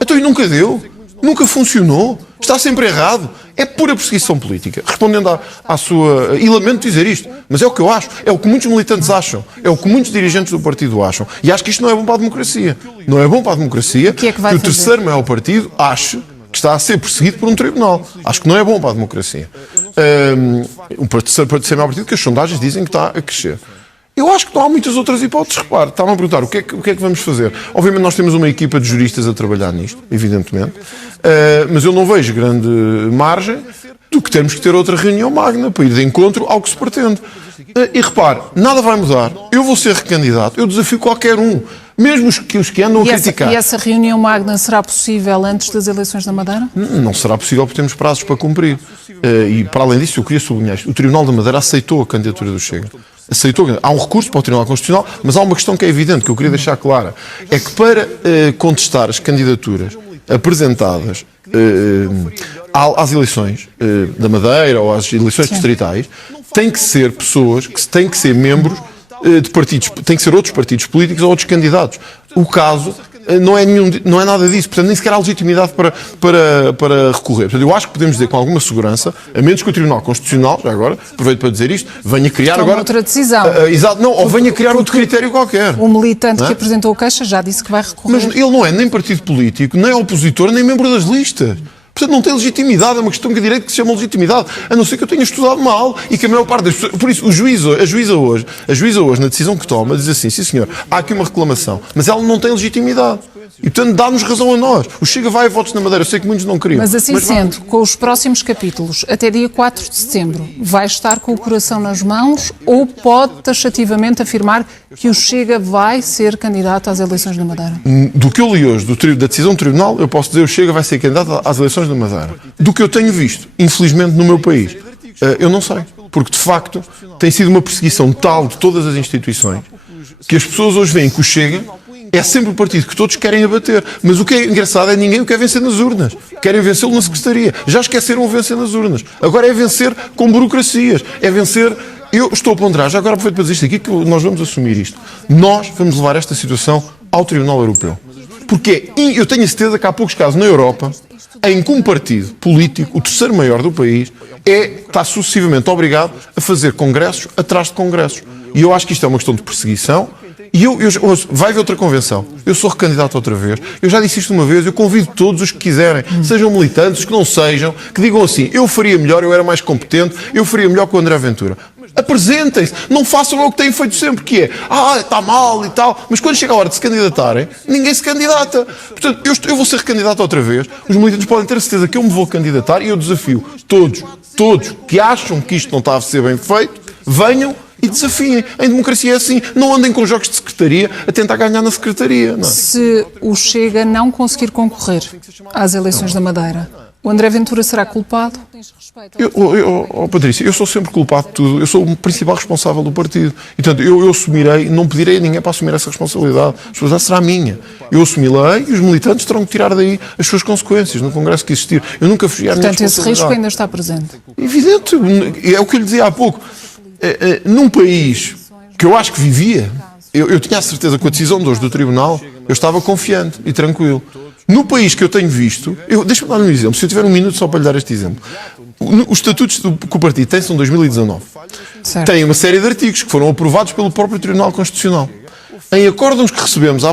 Então e nunca deu. Nunca funcionou. Está sempre errado. É pura perseguição política. Respondendo à sua... E lamento dizer isto, mas é o que eu acho. É o que muitos militantes acham. É o que muitos dirigentes do partido acham. E acho que isto não é bom para a democracia. Não é bom para a democracia que o terceiro maior partido ache que está a ser perseguido por um tribunal. Acho que não é bom para a democracia. O terceiro maior partido que as sondagens dizem que está a crescer. Eu acho que não há muitas outras hipóteses. Repare, estavam a perguntar o que é que vamos fazer. Obviamente nós temos uma equipa de juristas a trabalhar nisto, evidentemente, mas eu não vejo grande margem do que termos que ter outra reunião magna para ir de encontro ao que se pretende. E repare, nada vai mudar. Eu vou ser recandidato, eu desafio qualquer um, mesmo os que andam a criticar. E essa reunião magna será possível antes das eleições da Madeira? Não será possível porque temos prazos para cumprir. E para além disso, eu queria sublinhar isto. O Tribunal da Madeira aceitou a candidatura do Chega. Há um recurso para o Tribunal Constitucional, mas há uma questão que é evidente, que eu queria deixar clara. É que para contestar as candidaturas apresentadas às eleições da Madeira ou às eleições distritais, têm que ser pessoas que têm que ser membros de partidos, têm que ser outros partidos políticos ou outros candidatos. O caso não é nada disso, portanto nem sequer há legitimidade para recorrer. Portanto, eu acho que podemos dizer com alguma segurança, a menos que o Tribunal Constitucional, já agora, aproveito para dizer isto, venha criar agora... outra decisão. Exato, ou venha criar outro critério qualquer. O militante que apresentou a queixa já disse que vai recorrer. Mas ele não é nem partido político, nem opositor, nem membro das listas. Portanto, não tem legitimidade, é uma questão de direito que se chama legitimidade, a não ser que eu tenha estudado mal e que a maior parte das pessoas... Por isso, a juíza hoje, na decisão que toma, diz assim, sim senhor, há aqui uma reclamação, mas ela não tem legitimidade. E, portanto, dá-nos razão a nós. O Chega vai a votos na Madeira, eu sei que muitos não queriam. Mas assim sendo, com os próximos capítulos, até dia 4 de setembro, vai estar com o coração nas mãos ou pode taxativamente afirmar que o Chega vai ser candidato às eleições da Madeira? Do que eu li hoje, da decisão do Tribunal, eu posso dizer que o Chega vai ser candidato às eleições da Madeira. Do que eu tenho visto, infelizmente, no meu país, eu não sei. Porque, de facto, tem sido uma perseguição tal de todas as instituições que as pessoas hoje veem que o Chega é sempre o partido que todos querem abater. Mas o que é engraçado é que ninguém o quer vencer nas urnas. Querem vencê-lo na Secretaria. Já esqueceram o vencer nas urnas. Agora é vencer com burocracias. É vencer... Eu estou a ponderar, já agora aproveito para dizer isto aqui, que nós vamos assumir isto. Nós vamos levar esta situação ao Tribunal Europeu. Porque eu tenho a certeza que há poucos casos na Europa em que um partido político, o terceiro maior do país, está sucessivamente obrigado a fazer congressos atrás de congressos. E eu acho que isto é uma questão de perseguição. E vai haver outra convenção. Eu sou recandidato outra vez. Eu já disse isto uma vez. Eu convido todos os que quiserem, sejam militantes, os que não sejam, que digam assim, eu faria melhor, eu era mais competente, eu faria melhor que o André Ventura. Apresentem-se. Não façam o que têm feito sempre, que é, está mal e tal. Mas quando chega a hora de se candidatarem, ninguém se candidata. Portanto, eu vou ser recandidato outra vez. Os militantes podem ter a certeza que eu me vou candidatar e eu desafio todos que acham que isto não está a ser bem feito, venham e desafiem. Em democracia é assim. Não andem com jogos de secretaria a tentar ganhar na secretaria. Não é? Se o Chega não conseguir concorrer às eleições da Madeira, o André Ventura será culpado? Patrícia, eu sou sempre culpado de tudo. Eu sou o principal responsável do partido. E, portanto, eu assumirei, não pedirei a ninguém para assumir essa responsabilidade. A responsabilidade será minha. Eu assumi-la e os militantes terão que tirar daí as suas consequências no Congresso que existir. Eu nunca fugi à minha responsabilidade. Portanto, esse risco ainda está presente. Evidente. É o que eu lhe dizia há pouco. Num país que eu acho que vivia, eu tinha a certeza que com a decisão de hoje do Tribunal, eu estava confiante e tranquilo. No país que eu tenho visto, deixa-me dar um exemplo, se eu tiver um minuto só para lhe dar este exemplo. Os estatutos que o partido tem são de 2019. Tem uma série de artigos que foram aprovados pelo próprio Tribunal Constitucional. Em acórdãos que recebemos há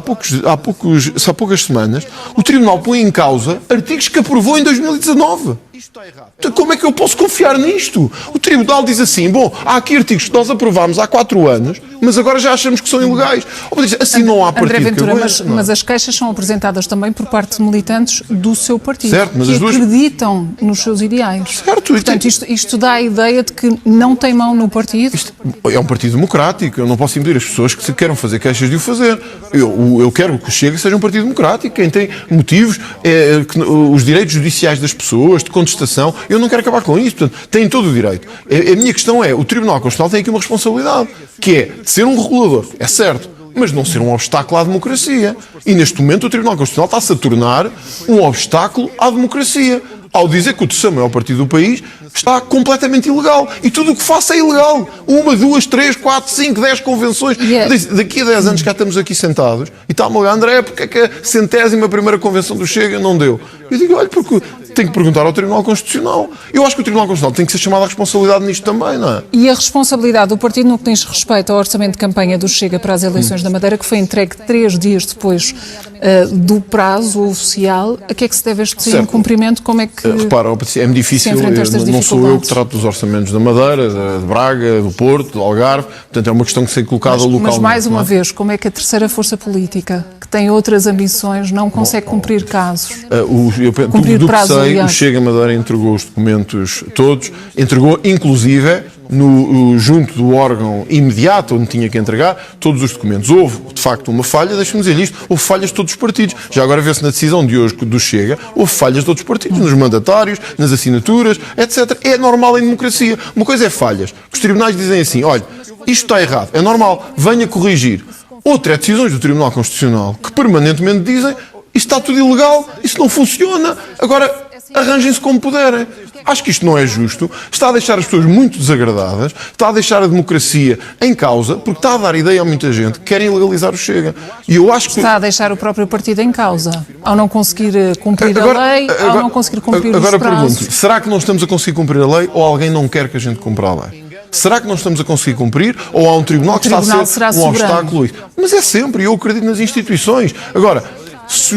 poucas semanas, o Tribunal põe em causa artigos que aprovou em 2019. Então, como é que eu posso confiar nisto? O Tribunal diz assim, bom, há aqui artigos que nós aprovámos há 4 anos, mas agora já achamos que são ilegais. Assim não há partido. André Ventura, que aguente, mas as queixas são apresentadas também por parte de militantes do seu partido, certo, mas que as duas... acreditam nos seus ideais. Certo. Portanto, isto dá a ideia de que não tem mão no partido. Isto é um partido democrático, eu não posso impedir as pessoas que queiram fazer queixas de o fazer. Eu quero que o Chega seja um partido democrático, quem tem motivos, os direitos judiciais das pessoas, de contestação, eu não quero acabar com isso, portanto, têm todo o direito. A minha questão é, o Tribunal Constitucional tem aqui uma responsabilidade, que é de ser um regulador, é certo, mas não ser um obstáculo à democracia. E neste momento o Tribunal Constitucional está-se a tornar um obstáculo à democracia, ao dizer que o terceiro maior partido do país está completamente ilegal. E tudo o que faça é ilegal. 1, 2, 3, 4, 5, 10 convenções. Daqui a 10 anos cá estamos aqui sentados e está-me a olhar, André, porque é que a 100ª convenção do Chega não deu? Eu digo, olha, porque tenho que perguntar ao Tribunal Constitucional. Eu acho que o Tribunal Constitucional tem que ser chamado à responsabilidade nisto também, não é? E a responsabilidade do partido no que diz respeito ao orçamento de campanha do Chega para as eleições da Madeira, que foi entregue 3 dias depois do prazo oficial, a que é que se deve este incumprimento? Como é que repara, é-me difícil, não sou eu que trato dos orçamentos da Madeira, de Braga, do Porto, do Algarve, portanto é uma questão que tem colocada localmente. Mas mais uma vez, como é que a terceira força política, que tem outras ambições, não consegue cumprir casos? Cumprir prazos, o Chega Madeira entregou os documentos todos, entregou inclusive junto do órgão imediato onde tinha que entregar todos os documentos. Houve, de facto, uma falha, deixa-me dizer isto, houve falhas de todos os partidos. Já agora vê-se na decisão de hoje do Chega, houve falhas de todos os partidos, nos mandatários, nas assinaturas, etc. É normal em democracia. Uma coisa é falhas, que os tribunais dizem assim, olha, isto está errado, é normal, venha corrigir. Outra é decisões do Tribunal Constitucional, que permanentemente dizem, isto está tudo ilegal, isso não funciona, agora arranjem-se como puderem. Acho que isto não é justo, está a deixar as pessoas muito desagradadas, está a deixar a democracia em causa, porque está a dar ideia a muita gente que querem legalizar o Chega. E eu acho que... Está a deixar o próprio partido em causa, ao não conseguir cumprir a lei, ao não conseguir cumprir os prazos. Agora pergunto, será que não estamos a conseguir cumprir a lei ou alguém não quer que a gente cumpra a lei? Será que não estamos a conseguir cumprir ou há um tribunal que está a ser um obstáculo? Mas é sempre, eu acredito nas instituições. Agora, se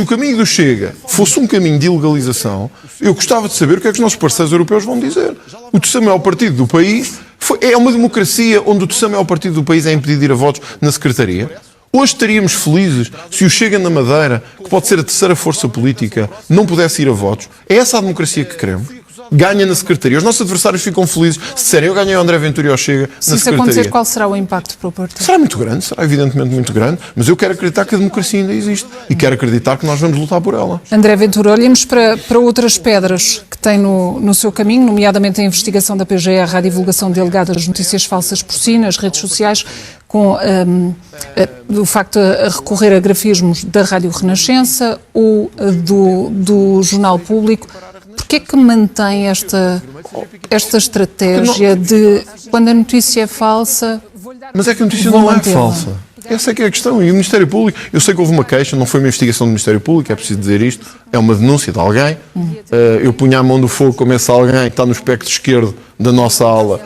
o caminho do Chega fosse um caminho de ilegalização, eu gostava de saber o que é que os nossos parceiros europeus vão dizer. O terceiro maior partido do país é uma democracia onde o terceiro maior partido do país é impedido de ir a votos na Secretaria. Hoje estaríamos felizes se o Chega na Madeira, que pode ser a terceira força política, não pudesse ir a votos. É essa a democracia que queremos? Ganha na Secretaria. Os nossos adversários ficam felizes se disserem eu ganhei o André Ventura e ao Chega na Secretaria. Se isso acontecer, qual será o impacto para o partido? Será muito grande, será evidentemente muito grande, mas eu quero acreditar que a democracia ainda existe e quero acreditar que nós vamos lutar por ela. André Ventura, olhemos para outras pedras que tem no seu caminho, nomeadamente a investigação da PGR à divulgação de alegadas notícias falsas por si nas redes sociais, com o facto de recorrer a grafismos da Rádio Renascença ou do Jornal Público. Porquê é que mantém esta estratégia de, quando a notícia é falsa... Mas é que a notícia não é falsa. Essa é que é a questão. E o Ministério Público, eu sei que houve uma queixa, não foi uma investigação do Ministério Público, é preciso dizer isto, é uma denúncia de alguém. Eu punha a mão no fogo como esse alguém que está no espectro esquerdo da nossa ala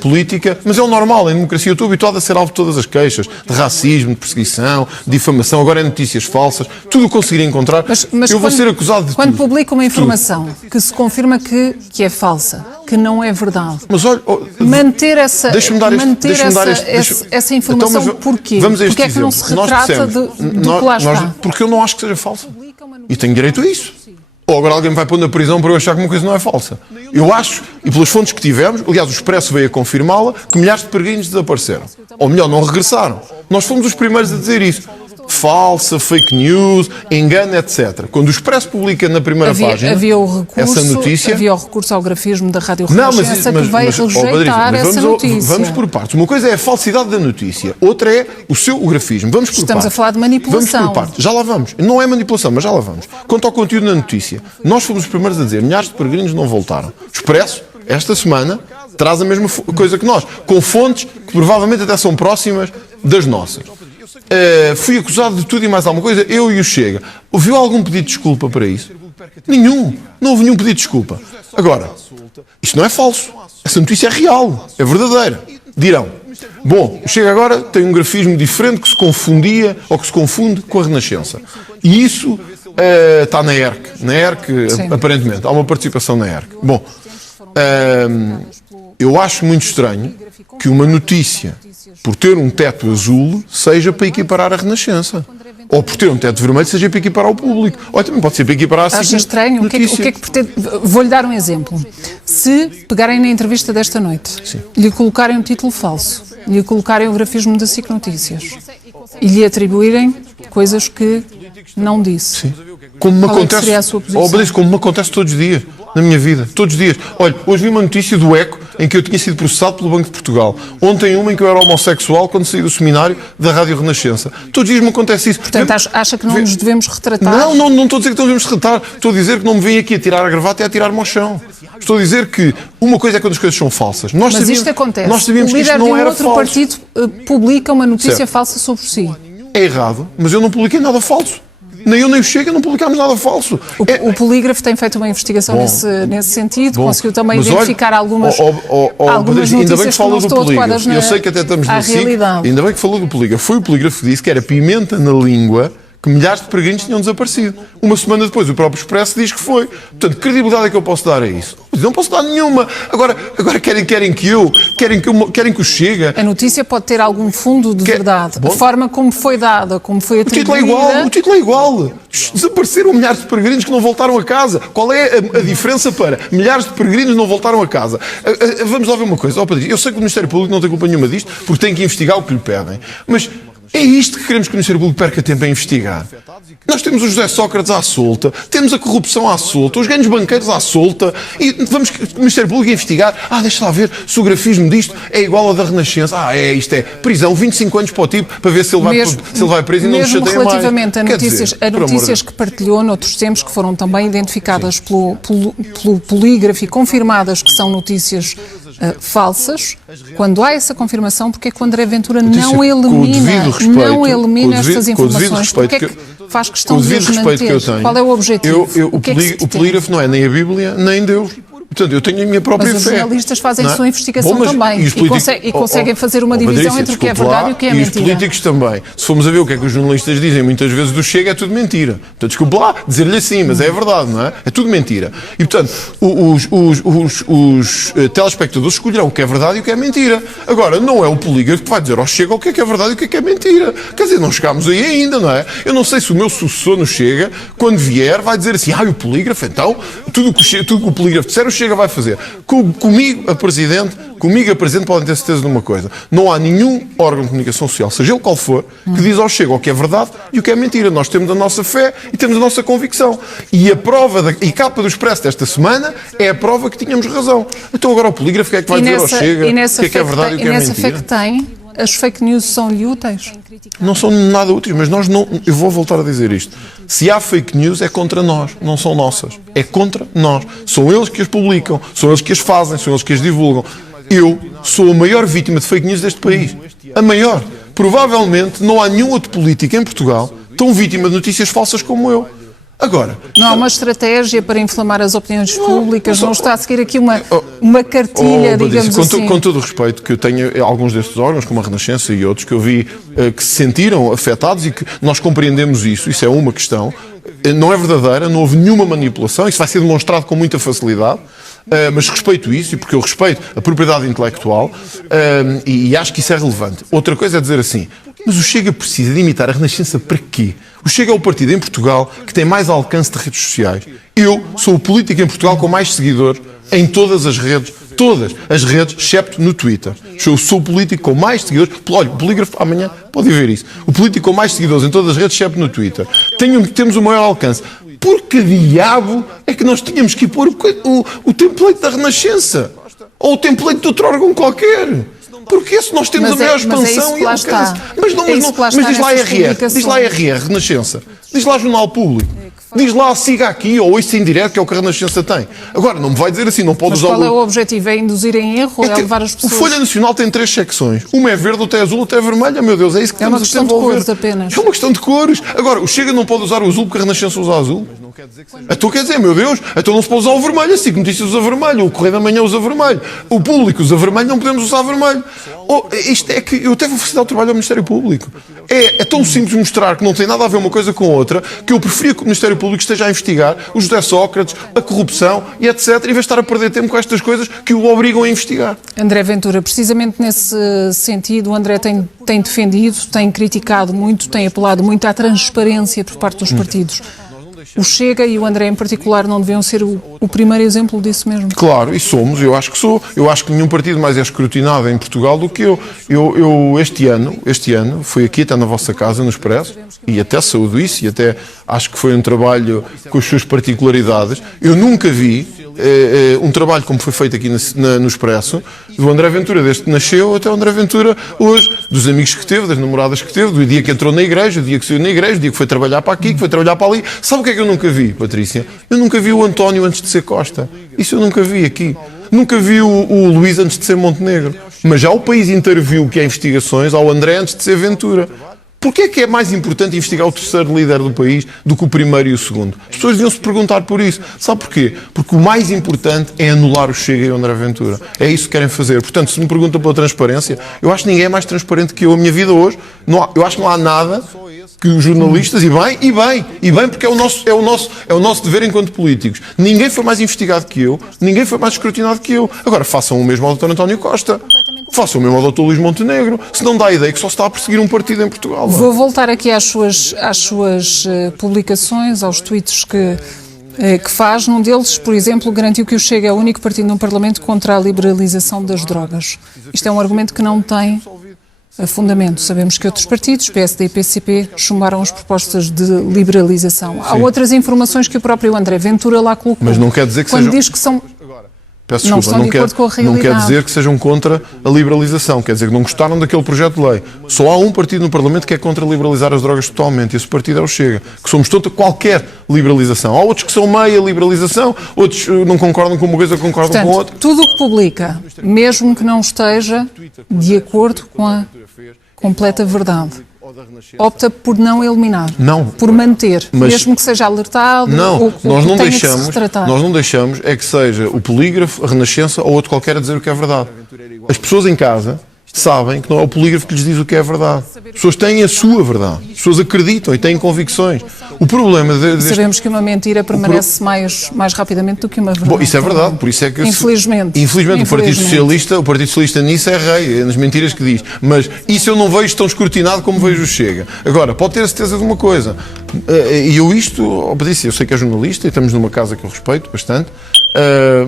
política, mas é o normal, em democracia. Eu estou habituado a ser alvo de todas as queixas, de racismo, de perseguição, de difamação, agora é notícias falsas, tudo o que conseguir encontrar. Mas eu vou ser acusado de quando publica uma informação que se confirma que é falsa, que não é verdade, mas olha, manter essa informação, então, porquê? Porque é que não se retrata do que lá está? Porque eu não acho que seja falsa. E tenho direito a isso. Ou agora alguém me vai pôr na prisão para eu achar que uma coisa não é falsa. Eu acho, e pelas fontes que tivemos, aliás o Expresso veio a confirmá-la, que milhares de peregrinos desapareceram. Ou melhor, não regressaram. Nós fomos os primeiros a dizer isso. Falsa, fake news, engano, etc. Quando o Expresso publica na primeira página essa notícia... Havia o recurso ao grafismo da Rádio Renascença que veio rejeitar essa notícia. Vamos por partes. Uma coisa é a falsidade da notícia, outra é o grafismo. Vamos por partes. Estamos a falar de manipulação. Vamos por partes. Já lá vamos. Não é manipulação, mas já lá vamos. Quanto ao conteúdo na notícia, nós fomos os primeiros a dizer milhares de peregrinos não voltaram. O Expresso, esta semana, traz a mesma coisa que nós, com fontes que provavelmente até são próximas das nossas. fui acusado de tudo e mais alguma coisa, eu e o Chega. Houve algum pedido de desculpa para isso? Nenhum. Não houve nenhum pedido de desculpa. Agora, isto não é falso. Essa notícia é real, é verdadeira. Dirão, bom, o Chega agora tem um grafismo diferente que se confundia ou que se confunde com a Renascença. E isso está na ERC. Na ERC, aparentemente. Há uma participação na ERC. Bom, eu acho muito estranho que uma notícia, por ter um teto azul, seja para equiparar a Renascença. Ou por ter um teto vermelho, seja para equiparar ao público. Ou também pode ser para equiparar a Acha estranho? O que é que pretende? Vou-lhe dar um exemplo. Se pegarem na entrevista desta noite, lhe colocarem um título falso, lhe colocarem o grafismo da SIC Notícias e lhe atribuírem coisas que não disse. Sim. Como me acontece, seria a sua posição? Como me acontece todos os dias, na minha vida, todos os dias. Olha, hoje vi uma notícia do ECO em que eu tinha sido processado pelo Banco de Portugal. Ontem uma em que eu era homossexual quando saí do seminário da Rádio Renascença. Todos os dias me acontece isso. Portanto, acha que não nos devemos retratar? Não estou a dizer que não devemos retratar. Estou a dizer que não me vêm aqui a tirar a gravata e a tirar-me ao chão. Estou a dizer que uma coisa é quando as coisas são falsas. Mas isto acontece. Nós sabíamos o que isto líder não de um era outro falso. partido publica uma notícia falsa sobre si. É errado, mas eu não publiquei nada falso. Nem eu nem o Chega não publicámos nada falso. O polígrafo tem feito uma investigação nesse sentido, conseguiu também identificar algumas notícias ainda bem que que não estão adequadas eu sei que até estamos à no SIC, realidade. ainda bem que falou do polígrafo. Foi o polígrafo que disse que era pimenta na língua que milhares de peregrinos tinham desaparecido. Uma semana depois o próprio Expresso diz que foi. Portanto, que credibilidade é que eu posso dar a isso? Não posso dar nenhuma. Agora querem que o Chega... A notícia pode ter algum fundo de verdade. A forma como foi dada, como foi atribuída... O título é igual. Desapareceram milhares de peregrinos que não voltaram a casa. Qual é a diferença para milhares de peregrinos não voltaram a casa? Vamos lá ver uma coisa. Eu sei que o Ministério Público não tem culpa nenhuma disto, porque tem que investigar o que lhe pedem. Mas... é isto que queremos que o Ministério Público perca tempo a investigar. Nós temos o José Sócrates à solta, temos a corrupção à solta, os ganhos banqueiros à solta, e vamos o Ministério Público a investigar. Deixa lá ver se o grafismo disto é igual ao da Renascença. Isto é prisão, 25 anos para o tipo, para ver se ele vai preso e não nos chateia mais. Mesmo relativamente a notícias que partilhou noutros tempos, que foram também identificadas pelo polígrafo e confirmadas que são notícias falsas, quando há essa confirmação, porque é que o André Ventura não elimina estas informações? Porque é que faz questão de as manter? Qual é o objetivo? O polígrafo não é nem a Bíblia, nem Deus. Portanto, eu tenho a minha própria fé. Mas os jornalistas fazem a sua investigação também e conseguem fazer uma divisão entre o que é verdade e o que é mentira. E os políticos também. Se formos a ver o que é que os jornalistas dizem, muitas vezes do Chega é tudo mentira. Então, desculpe lá dizer-lhe assim, mas é verdade, não é? É tudo mentira. E, portanto, os telespectadores escolherão o que é verdade e o que é mentira. Agora, não é o polígrafo que vai dizer ao Chega o que é verdade e o que é mentira. Quer dizer, não chegámos aí ainda, não é? Eu não sei se o meu sucessor no Chega, quando vier, vai dizer assim, o polígrafo, então, tudo o que o polígrafo disser, o Chega vai fazer. Comigo, a Presidente, podem ter certeza de uma coisa. Não há nenhum órgão de comunicação social, seja ele qual for, que diz ao Chega o que é verdade e o que é mentira. Nós temos a nossa fé e temos a nossa convicção. E a prova, e capa do Expresso desta semana, é a prova que tínhamos razão. Então agora o polígrafo, o que é que vai dizer ao Chega o que é verdade e o que é mentira? E nessa fé que tem, as fake news são-lhe úteis? Não são nada úteis, mas nós não... Eu vou voltar a dizer isto. Se há fake news, é contra nós, não são nossas. É contra nós. São eles que as publicam, são eles que as fazem, são eles que as divulgam. Eu sou a maior vítima de fake news deste país. A maior. Provavelmente não há nenhum outro político em Portugal tão vítima de notícias falsas como eu. Agora... Não há uma estratégia para inflamar as opiniões públicas? Não está a seguir aqui uma cartilha, digamos assim? Com todo o respeito que eu tenho a alguns destes órgãos, como a Renascença e outros, que eu vi que se sentiram afetados e que nós compreendemos isso é uma questão. Não é verdadeira, não houve nenhuma manipulação, isso vai ser demonstrado com muita facilidade, mas respeito isso, e porque eu respeito a propriedade intelectual, e acho que isso é relevante. Outra coisa é dizer assim, mas o Chega precisa de imitar a Renascença para quê? O Chega é o partido em Portugal que tem mais alcance de redes sociais. Eu sou o político em Portugal com mais seguidores em todas as redes, excepto no Twitter. Eu sou o político com mais seguidores. Olha, o polígrafo amanhã pode ver isso. O político com mais seguidores em todas as redes, excepto no Twitter. Temos o maior alcance. Por que diabo é que nós tínhamos que ir pôr o template da Renascença? Ou o template de outro órgão qualquer? Porque se nós temos a maior expansão... Mas diz lá RR, Renascença. Diz lá Jornal Público. Diz lá, siga aqui, ou isso em direto, que é o que a Renascença tem. Agora, não me vai dizer assim, não pode Mas usar qual é o objetivo? É induzir em erro? É levar as pessoas... O Folha Nacional tem 3 secções. Uma é verde, outra é azul, outra é vermelha. Meu Deus, é isso que é uma estamos a questão de desenvolver. cores apenas. É uma questão de cores. Agora, o Chega não pode usar o azul porque a Renascença usa azul. Então quer dizer, meu Deus, então não se pode usar o vermelho. A SIC Notícias usa vermelho, o Correio da Manhã usa vermelho, o Público usa vermelho, não podemos usar vermelho. Isto é que eu até vou facilitar o trabalho ao Ministério Público. É tão simples mostrar que não tem nada a ver uma coisa com outra, que eu preferia que o Ministério Público esteja a investigar o José Sócrates, a corrupção e etc, em vez de estar a perder tempo com estas coisas que o obrigam a investigar. André Ventura, precisamente nesse sentido, o André tem defendido, tem criticado muito, tem apelado muito à transparência por parte dos partidos. O Chega e o André em particular não deviam ser o primeiro exemplo disso mesmo? Claro, e somos, eu acho que sou. Eu acho que nenhum partido mais é escrutinado em Portugal do que eu. Eu este ano, fui aqui até na vossa casa, no Expresso, e até saúdo isso, e até acho que foi um trabalho com as suas particularidades. Eu nunca vi um trabalho como foi feito aqui no Expresso, do André Ventura, desde que nasceu até o André Ventura hoje, dos amigos que teve, das namoradas que teve, do dia que entrou na igreja, do dia que saiu na igreja, do dia que foi trabalhar para aqui, que foi trabalhar para ali. Sabe o que é que eu nunca vi, Patrícia? Eu nunca vi o António antes de ser Costa. Isso eu nunca vi aqui. Nunca vi o Luís antes de ser Montenegro. Mas já o país inteiro viu que há investigações ao André antes de ser Ventura. Porquê é que é mais importante investigar o terceiro líder do país do que o primeiro e o segundo? As pessoas deviam se perguntar por isso. Sabe porquê? Porque o mais importante é anular o Chega e o André Ventura. É isso que querem fazer. Portanto, se me perguntam pela transparência, eu acho que ninguém é mais transparente que eu. A minha vida hoje, eu acho que não há nada que os jornalistas, e bem, porque é o nosso dever enquanto políticos. Ninguém foi mais investigado que eu, ninguém foi mais escrutinado que eu. Agora, façam o mesmo ao Dr. António Costa. Façam o mesmo ao Dr. Luís Montenegro, se não dá a ideia que só se está a perseguir um partido em Portugal. Vou voltar aqui às suas publicações, aos tweets que faz. Num deles, por exemplo, garantiu que o Chega é o único partido no Parlamento contra a liberalização das drogas. Isto é um argumento que não tem fundamento. Sabemos que outros partidos, PSD e PCP, chumbaram as propostas de liberalização. Sim. Há outras informações que o próprio André Ventura lá colocou. Mas não quer dizer que quando diz que são... Peço desculpa, não quer dizer que sejam contra a liberalização, quer dizer que não gostaram daquele projeto de lei. Só há um partido no Parlamento que é contra liberalizar as drogas totalmente, e esse partido é o Chega, que somos contra qualquer liberalização. Há outros que são meia liberalização, outros não concordam com uma coisa, concordam Portanto, com outra. Tudo o que publica, mesmo que não esteja de acordo com a completa verdade, opta por não eliminar, por manter, mesmo que seja alertado, ou nós não tenha que se retratar. Nós não deixamos é que seja o polígrafo, a Renascença ou outro qualquer a dizer o que é verdade. As pessoas em casa sabem que não é o polígrafo que lhes diz o que é verdade. As pessoas têm a sua verdade. As pessoas acreditam e têm convicções. O problema... Sabemos que uma mentira permanece mais rapidamente do que uma verdade. Bom, isso é verdade, por isso é que... Infelizmente. O Partido Socialista nisso é rei, é nas mentiras que diz. Mas isso eu não vejo tão escrutinado como vejo o Chega. Agora, pode ter a certeza de uma coisa. E eu sei que é jornalista e estamos numa casa que eu respeito bastante,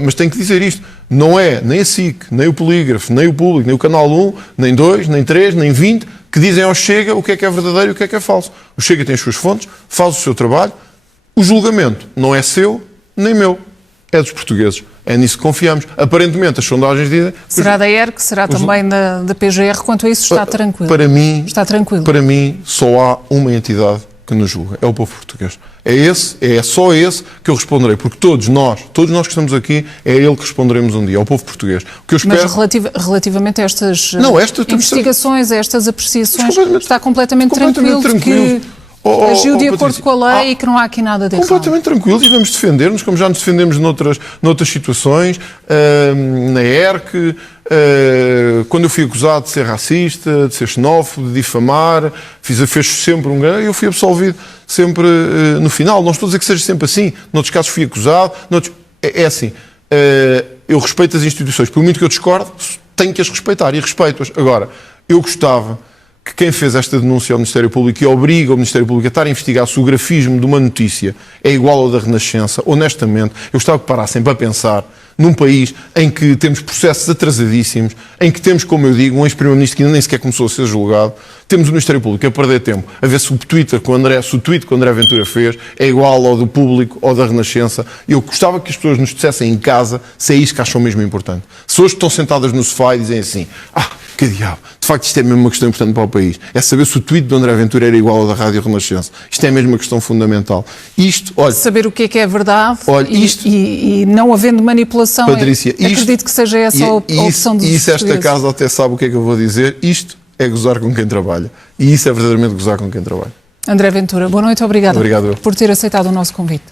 mas tenho que dizer isto. Não é nem a SIC, nem o Polígrafo, nem o Público, nem o Canal 1, nem 2, nem 3, nem 20, que dizem ao Chega o que é verdadeiro e o que é falso. O Chega tem as suas fontes, faz o seu trabalho. O julgamento não é seu, nem meu. É dos portugueses. É nisso que confiamos. Aparentemente, as sondagens dizem... Será da ERC, será também da PGR. Quanto a isso, está tranquilo. Está tranquilo. Para mim, só há uma entidade que nos julga. É o povo português. É só esse que eu responderei. Porque todos nós que estamos aqui, é ele que responderemos um dia. É o povo português. O que eu espero... Mas relativamente a estas investigações, a estas apreciações, está completamente tranquilo. Que agiu de acordo com a lei e que não há aqui nada de errado. Completamente tranquilo, e vamos defender-nos, como já nos defendemos noutras situações, na ERC, quando eu fui acusado de ser racista, de ser xenófobo, de difamar, fez sempre um grande... Eu fui absolvido sempre no final. Não estou a dizer que seja sempre assim. Noutros casos fui acusado. É assim, eu respeito as instituições. Por muito que eu discorde, tenho que as respeitar e respeito-as. Agora, eu gostava que quem fez esta denúncia ao Ministério Público e obriga o Ministério Público a estar a investigar se o grafismo de uma notícia é igual ao da Renascença, honestamente, eu gostava que parassem para pensar num país em que temos processos atrasadíssimos, em que temos, como eu digo, um ex-primeiro-ministro que ainda nem sequer começou a ser julgado, temos o Ministério Público a perder tempo a ver se o tweet que o André Ventura fez é igual ao do Público ou da Renascença. Eu gostava que as pessoas nos dissessem em casa se é isso que acham mesmo importante. Se hoje estão sentadas no sofá e dizem assim, Que diabo? De facto, isto é mesmo uma questão importante para o país. É saber se o tweet de André Ventura era igual ao da Rádio Renascença. Isto é mesmo uma questão fundamental. Isto, olha... Saber o que é verdade, olha, isto, e não havendo manipulação. Patrícia, acredito que seja essa a opção dos isso esta portugueses. casa até sabe o que é que eu vou dizer. Isto é gozar com quem trabalha. E isso é verdadeiramente gozar com quem trabalha. André Ventura, boa noite, obrigada por ter aceitado o nosso convite.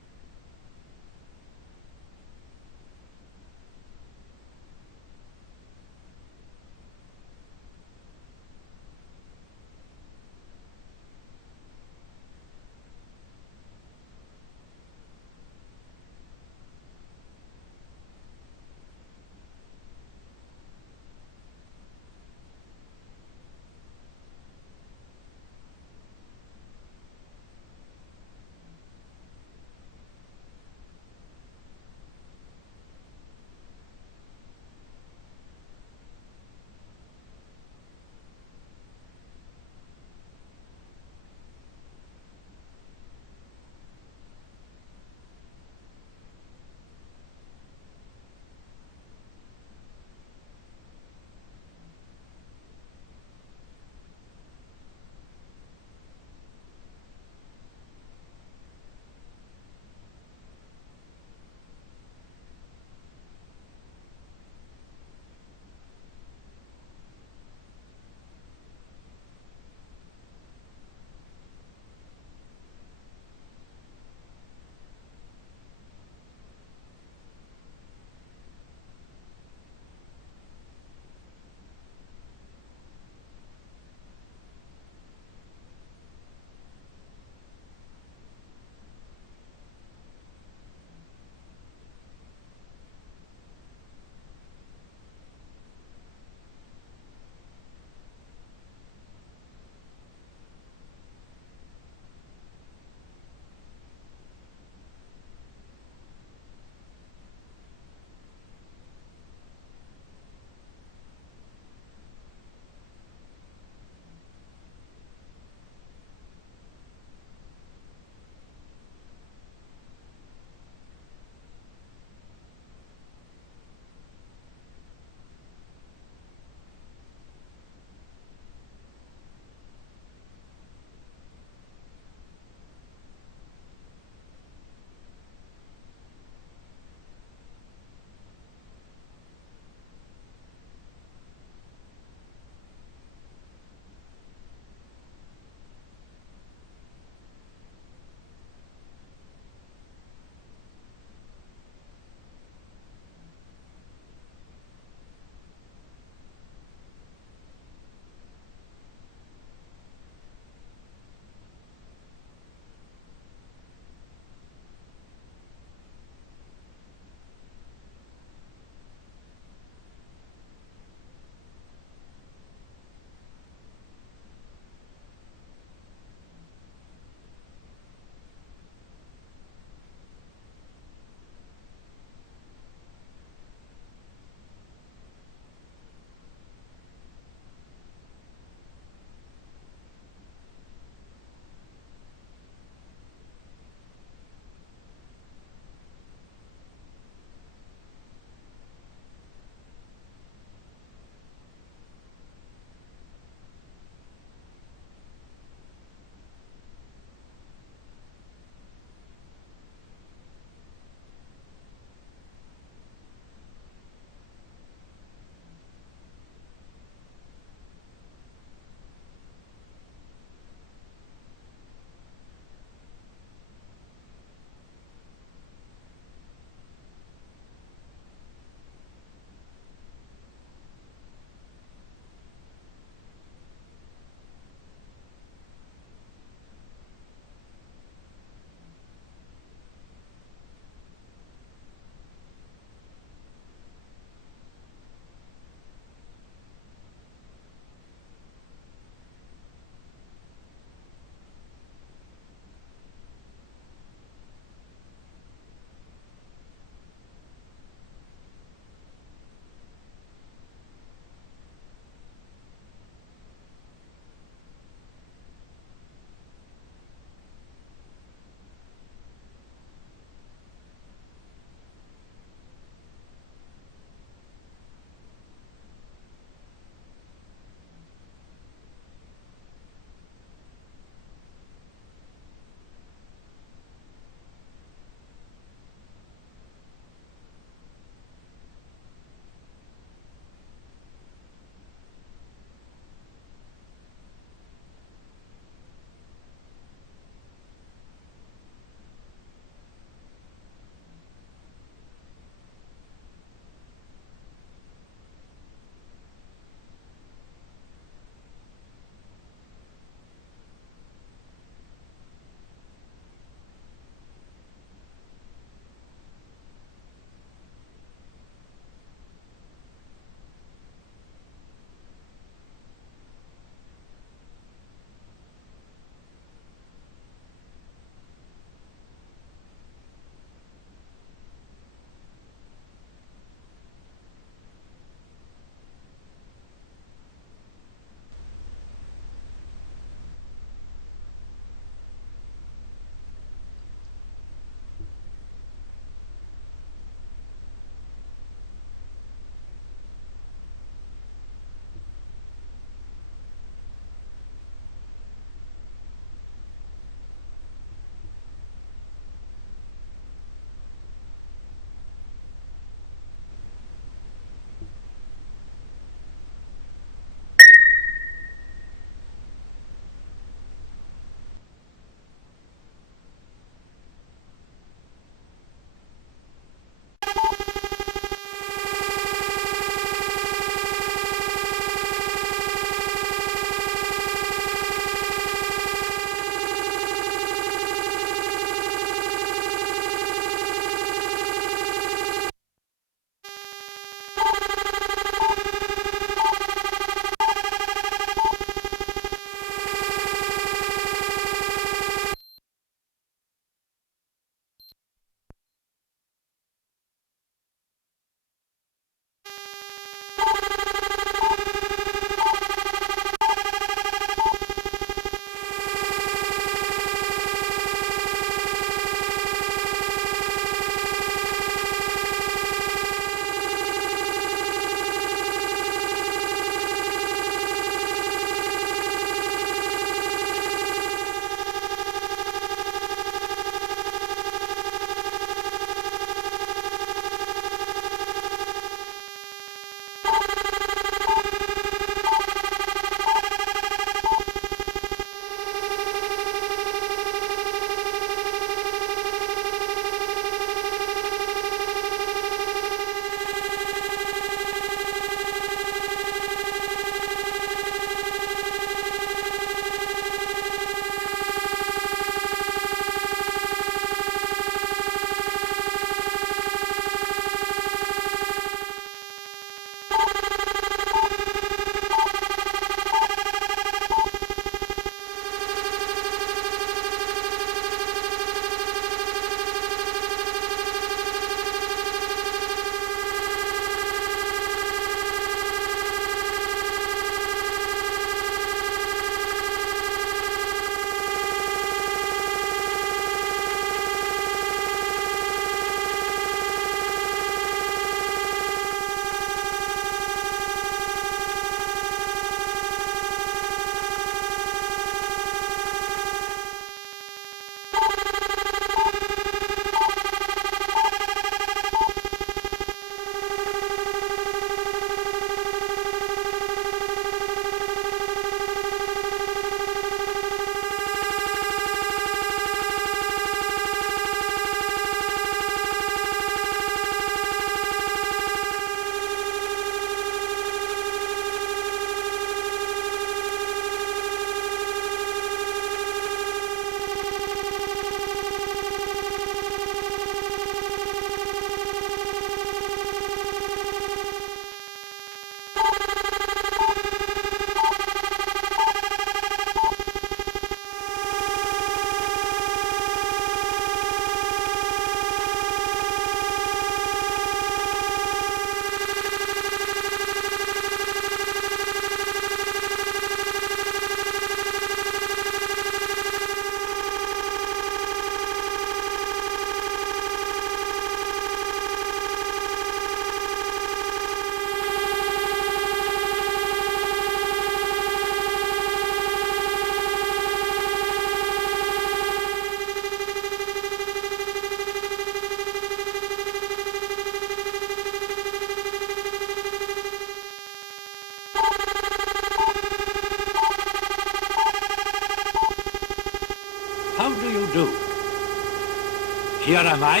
Here am I,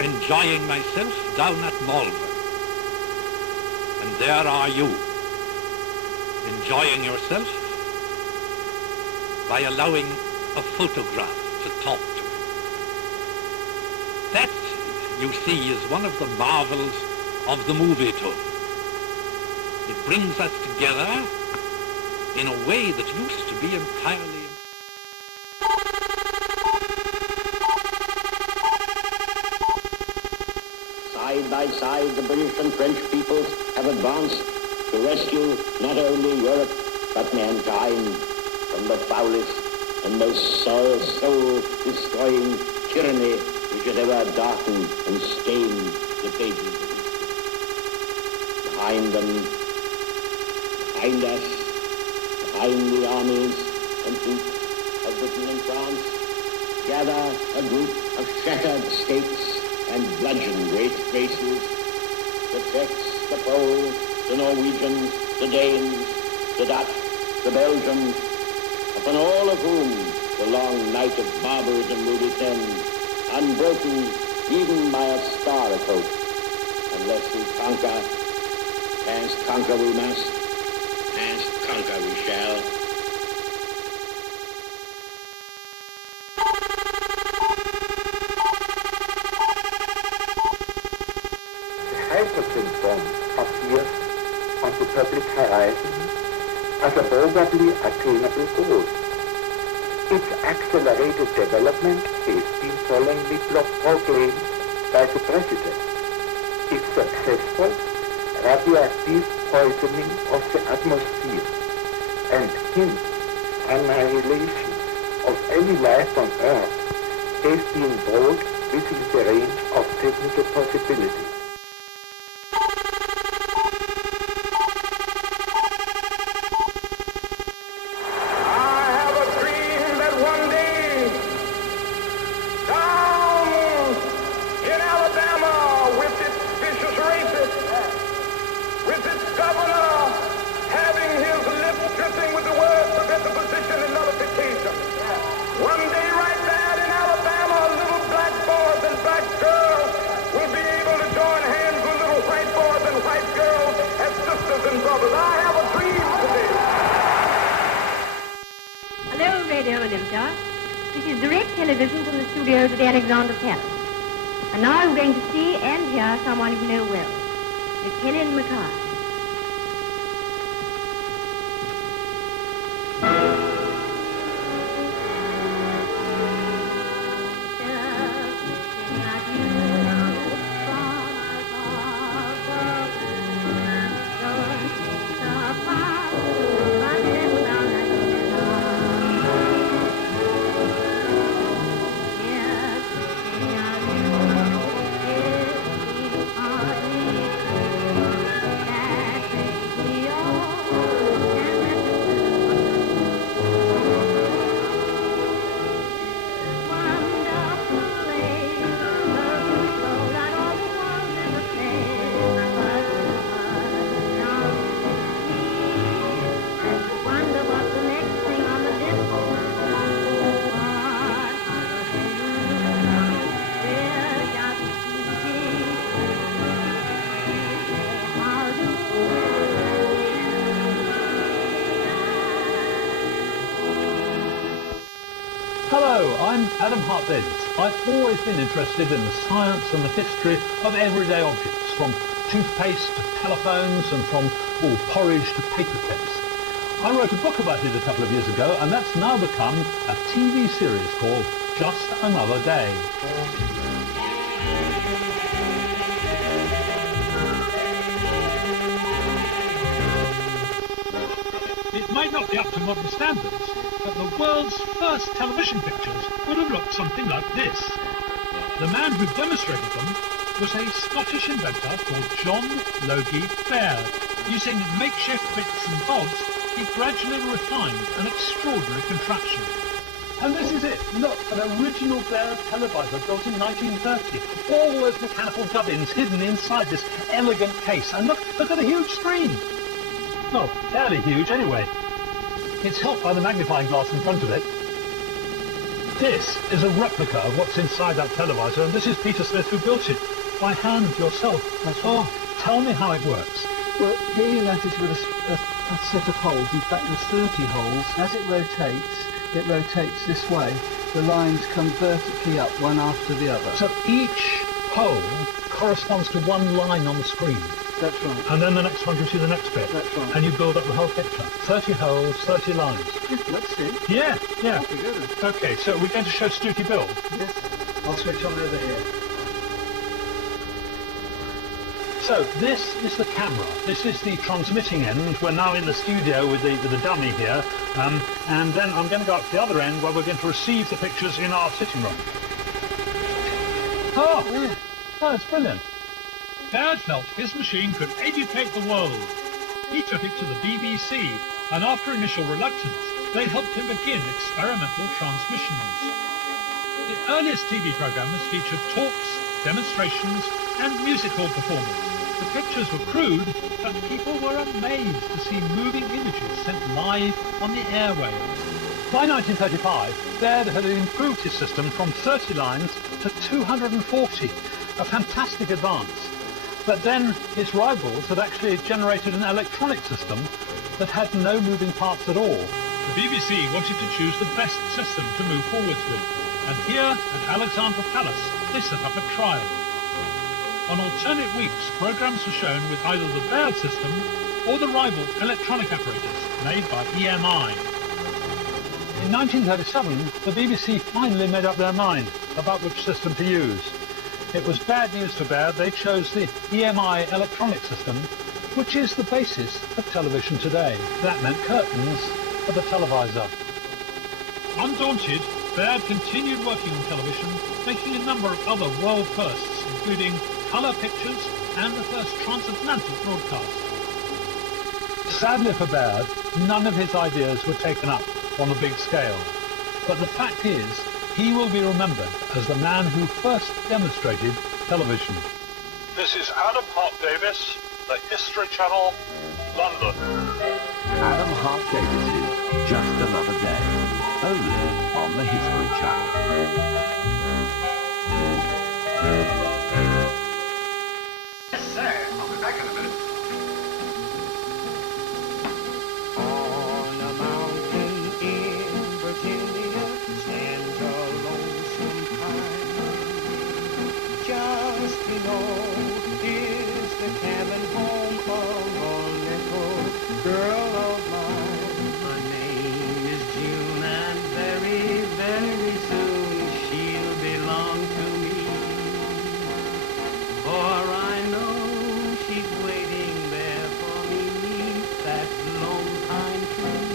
enjoying myself down at Malvern. And there are you, enjoying yourself by allowing a photograph to talk to you. That, you see, is one of the marvels of the movie tour. It brings us together in a way that used to be entirely... Side by side, the British and French peoples have advanced to rescue not only Europe, but mankind from the foulest and most soul-destroying tyranny which has ever darkened and stained the pages of history. Behind them, behind us, behind the armies and troops of Britain and France, gather a group of shattered states and bludgeoned great races, the Czechs, the Poles, the Norwegians, the Danes, the Dutch, the Belgians, upon all of whom the long night of barbarism will descend, unbroken even by a star of hope. Unless we conquer, as conquer we must, as conquer we shall. Hypersyndrome appears on the public horizon as a probably attainable goal. Its accelerated development has been solemnly proclaimed by the President. If successful, radioactive poisoning of the atmosphere and hence annihilation of any life on Earth has been brought within the range of technical possibility. This is direct television from the studios at Alexander Palace. And now I'm going to see and hear someone you know well, Miss Helen McCarthy. Hello, I'm Adam Hart-Davis. I've always been interested in the science and the history of everyday objects, from toothpaste to telephones and from porridge to paper clips. I wrote a book about it a couple of years ago, and that's now become a TV series called Just Another Day. It might not be up to modern standards, but the world's first television pictures would have looked something like this. The man who demonstrated them was a Scottish inventor called John Logie Baird. Using makeshift bits and bobs, he gradually refined an extraordinary contraption. And this is it. Look, an original Baird televisor built in 1930. All those mechanical gubbins hidden inside this elegant case. And look at the huge screen. Well, fairly huge anyway. It's helped by the magnifying glass in front of it. This is a replica of what's inside that televisor, and this is Peter Smith who built it by hand yourself. Tell me how it works. Well, here you notice with a set of holes. In fact, there's 30 holes. As it rotates this way. The lines come vertically up, one after the other. So each hole corresponds to one line on the screen. That's right. And then the next one gives you the next bit. That's right. And you build up the whole picture. 30 holes, 30 lines. Let's see. Yeah. That'd be good. Okay, so we're going to show Stuki build. Yes. I'll switch on over here. So this is the camera. This is the transmitting end. We're now in the studio with the dummy here. And then I'm going to go up to the other end where we're going to receive the pictures in our sitting room. Oh, it's brilliant. Baird felt his machine could educate the world. He took it to the BBC, and after initial reluctance, they helped him begin experimental transmissions. The earliest TV programmers featured talks, demonstrations, and musical performance. The pictures were crude, but people were amazed to see moving images sent live on the airwaves. By 1935, Baird had improved his system from 30 lines to 240, a fantastic advance. But then his rivals had actually generated an electronic system that had no moving parts at all. The BBC wanted to choose the best system to move forwards with, and here at Alexandra Palace, they set up a trial. On alternate weeks, programs were shown with either the Baird system or the rival electronic apparatus made by EMI. In 1937, the BBC finally made up their mind about which system to use. It was bad news for Baird. They chose the EMI electronic system, which is the basis of television today. That meant curtains for the televisor. Undaunted, Baird continued working on television, making a number of other world firsts, including colour pictures and the first transatlantic broadcast. Sadly for Baird, none of his ideas were taken up on a big scale. But the fact is, he will be remembered as the man who first demonstrated television. This is Adam Hart Davis, the History Channel, London. Adam Hart Davis' Just Another Day, only on the History Channel. Yes, sir. I'll be back in a minute. On a mountain in Virginia stands a lonesome pine. Just below is the cabin home of a little girl of mine. Her name is June, and very, very soon she'll belong to me. For I know she's waiting there for me neath that lone pine tree.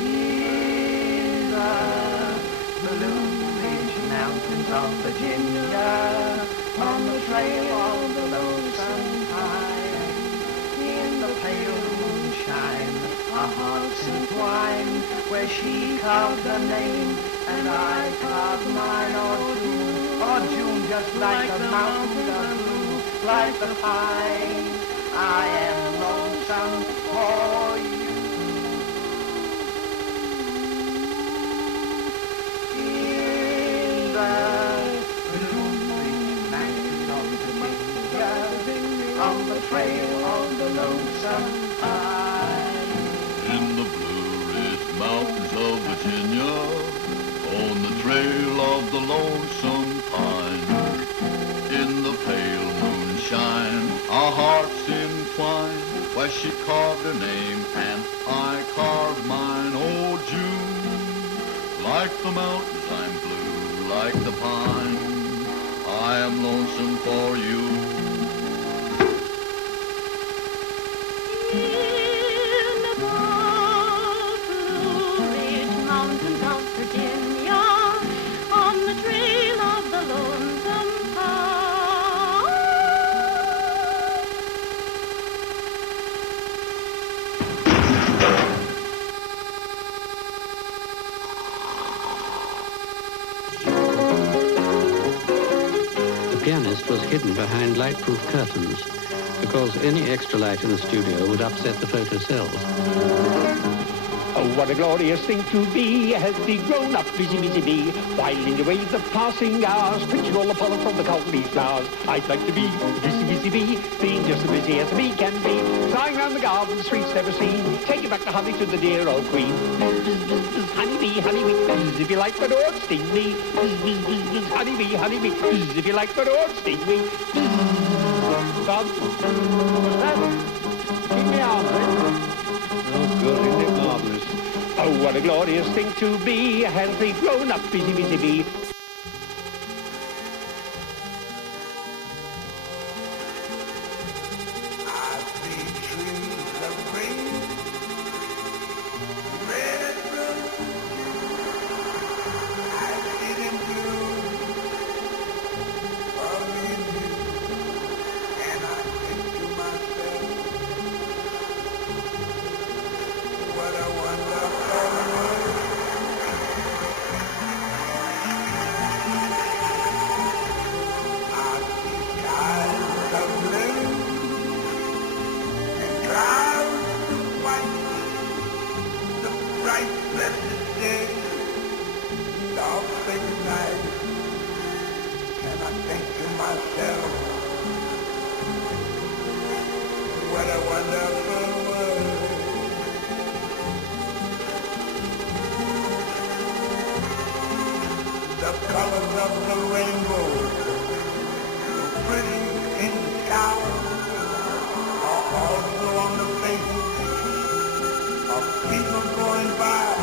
In the Blue Ridge Mountains of Virginia, on the trail of the lonesome pine, in the pale moonshine, our hearts entwine, where she carved her name and I carved mine. Oh June, just like the mountains are blue, like the pine, I am lonesome for you. In the Blue Ridge Mountains of Virginia, on the trail of the lonesome pine. In the Blue Ridge Mountains of Virginia, on the trail of the lonesome pine. In the pale moonshine, our hearts entwine, where she carved her name and I carved mine. Oh June, like the mountains I'm blue, like the pine, I am lonesome for you. In the Blue Ridge Mountains of Virginia, on the trail of the lonesome pine. The pianist was hidden behind light-proof curtains because any extra light in the studio would upset the photo cells. Oh, what a glorious thing to be a healthy grown-up busy bee, whiling away the passing hours, pinching all the pollen from the colony's flowers. I'd like to be a busy bee, being just as busy as a bee can be, flying round the garden, the sweets never seen, taking back the honey to the dear old queen. Buzz, buzz, buzz, buzz, honeybee, honeybee, buzz, if you like, but don't sting me. Buzz, buzz, buzz, buzz, honeybee, honeybee, buzz, if you like, but don't sting me. Bob, what was that? Keep me on, oh, good, isn't it marvellous? Oh, what a glorious thing to be a healthy, grown-up, busy bee.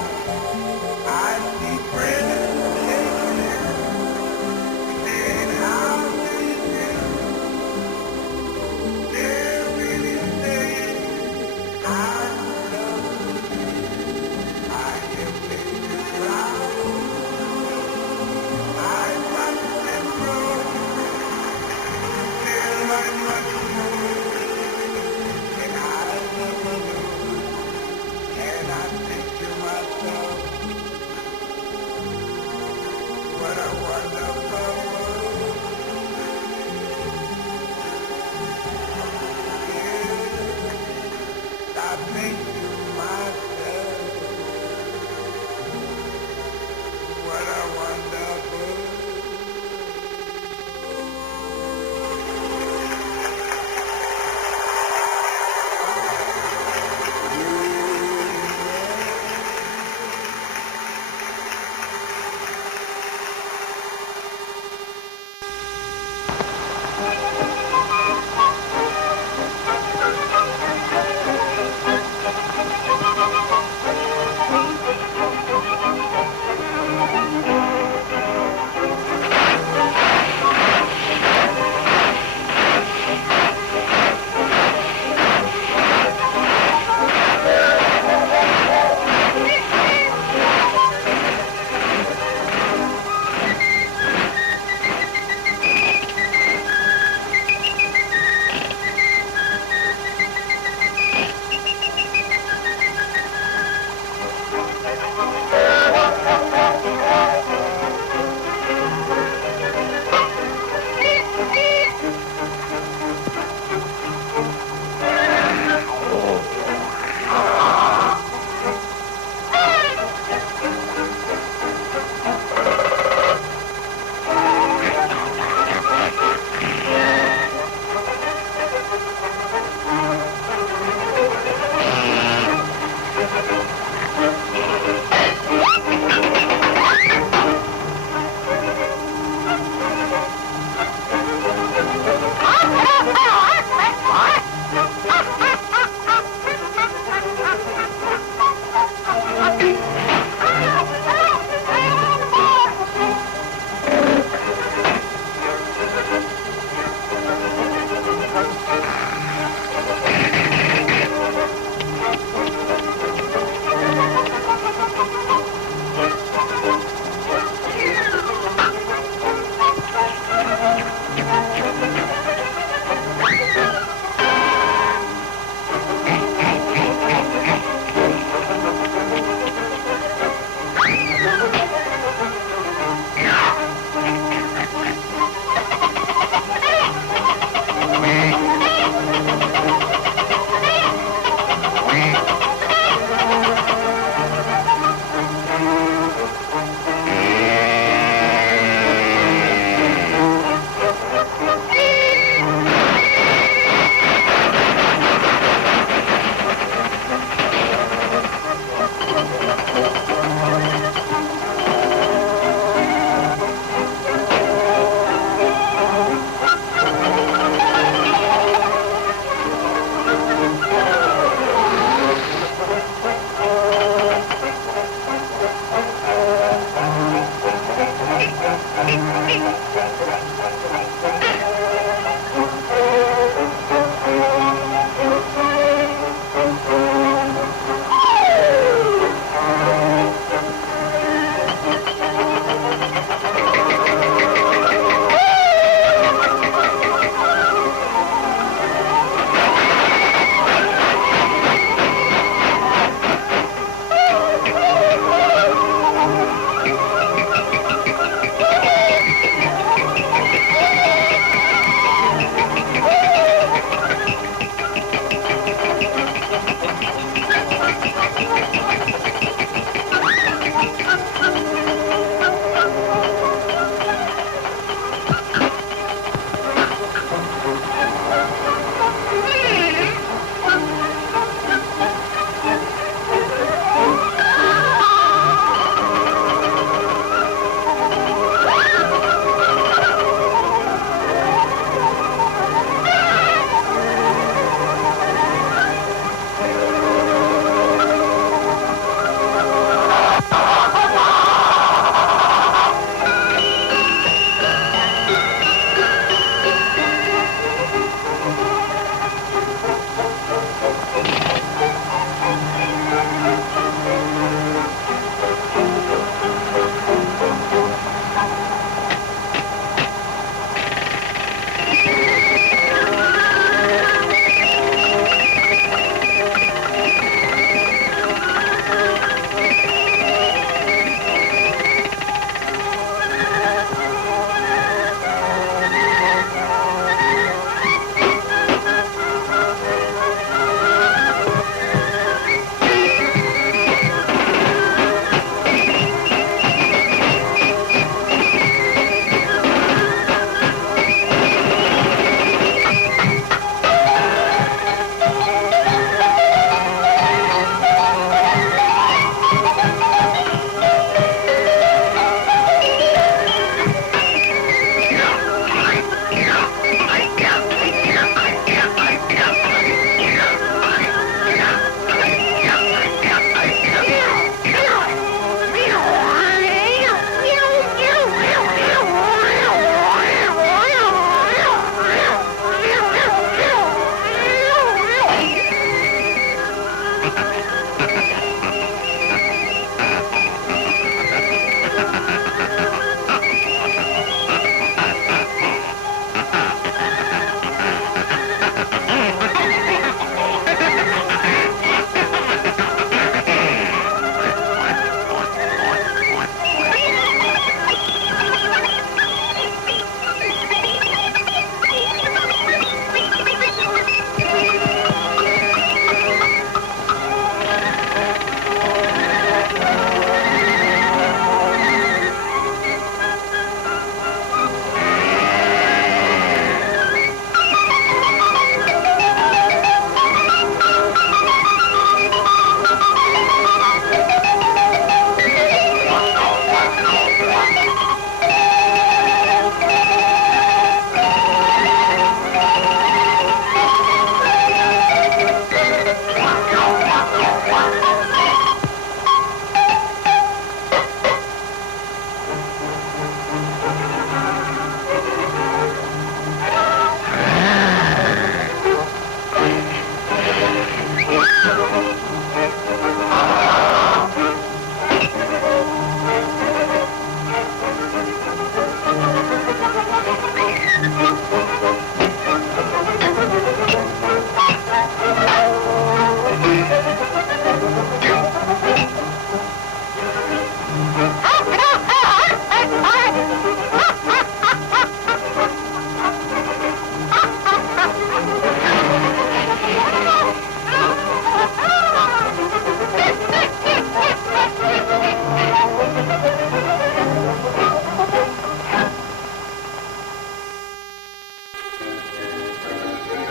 I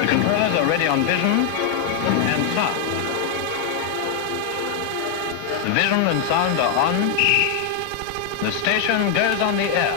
The controllers are ready on vision and sound. The vision and sound are on. The station goes on the air.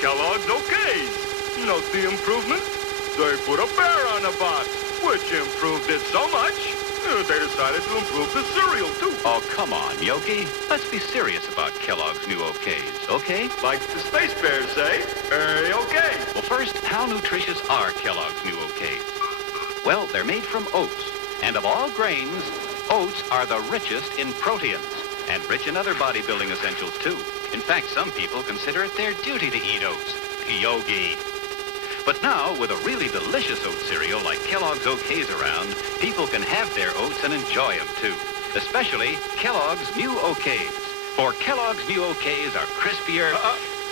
Kellogg's OKs. Note the improvement. They put a bear on the box, which improved it so much, they decided to improve the cereal, too. Oh, come on, Yogi. Let's be serious about Kellogg's new OKs, okay? Like the Space Bears say, very okay. Well, first, how nutritious are Kellogg's new OKs? Well, they're made from oats. And of all grains, oats are the richest in proteins and rich in other bodybuilding essentials, too. In fact, some people consider it their duty to eat oats. Yogi. But now, with a really delicious oat cereal like Kellogg's OKs around, people can have their oats and enjoy them, too. Especially Kellogg's new OKs. For Kellogg's new OKs are crispier,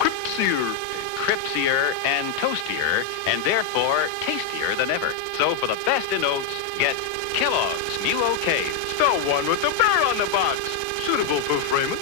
cripsier, and toastier, and therefore tastier than ever. So for the best in oats, get Kellogg's new OKs. The one with the bear on the box. Suitable for Freeman.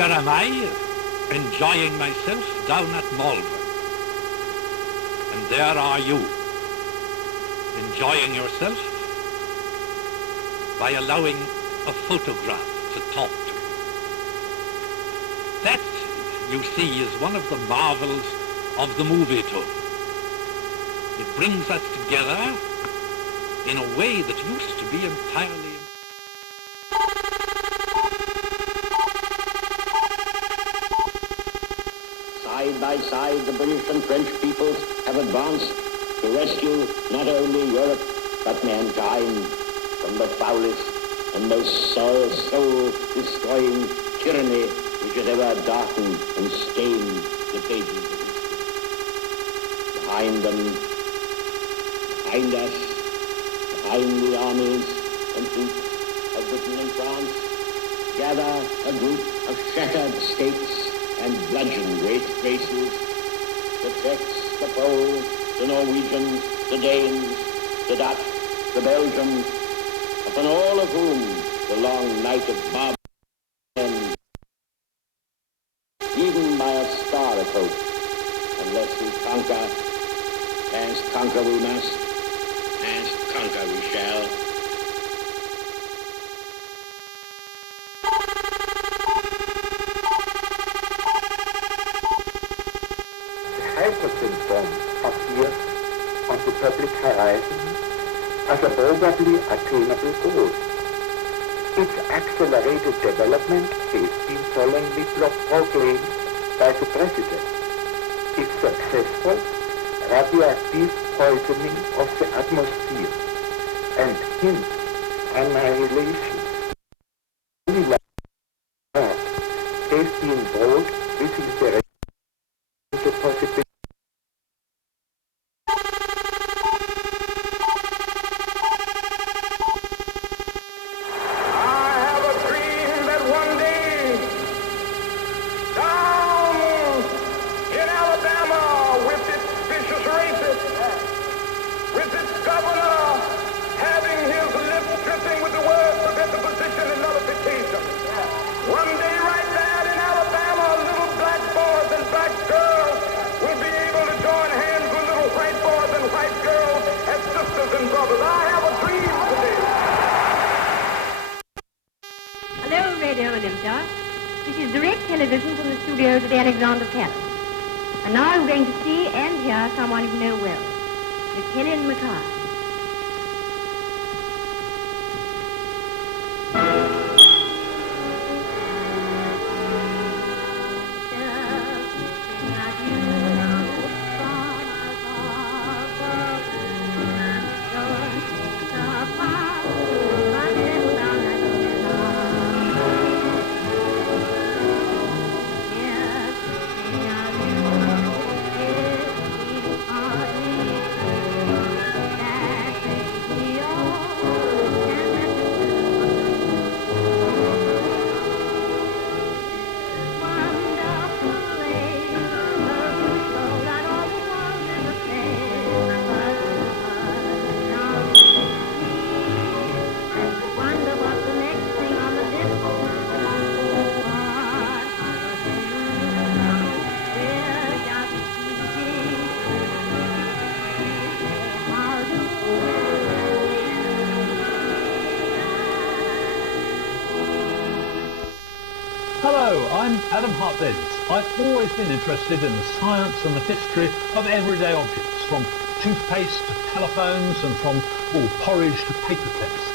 Here am I, enjoying myself down at Malvern. And there are you, enjoying yourself by allowing a photograph to talk to you. That, you see, is one of the marvels of the movie tour. It brings us together in a way that used to be entirely... Side by side, the British and French peoples have advanced to rescue not only Europe, but mankind from the foulest and most soul-destroying tyranny which has ever darkened and stained the pages of history. Behind them, behind us, behind the armies and troops of Britain and France, gather a group of shattered states and bludgeon great races, the Czechs, the Poles, the Norwegians, the Danes, the Dutch, the Belgians, upon all of whom the long night of barbarism ends, even by a star of hope. Unless we conquer, as conquer we must, as conquer we shall. Hydrogen bomb appears on the public horizon as a probably attainable goal. Its accelerated development has been solemnly proclaimed by the President. If successful, radioactive poisoning of the atmosphere and hence annihilation has been brought within the possibility. This is direct television from the studios at Alexander Palace. And now we're going to see and hear someone you know well, the Killian Mackay. Hello, I'm Adam Hart-Dennis. I've always been interested in the science and the history of everyday objects, from toothpaste to telephones and from porridge to paper clips.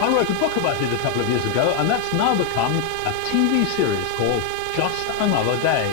I wrote a book about it a couple of years ago, and that's now become a TV series called Just Another Day.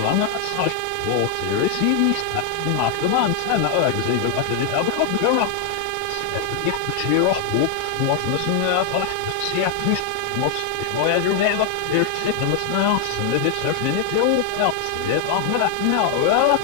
lange Zeit water is east, maakt de man en uitgezegd wat er dit hebben gebeuren. Het is de cheer op, wordt müssen sehr fürst, muss ich vorher drüber, wir schicken uns nach, und das ist er nicht so, das ist auch mal genau, oder?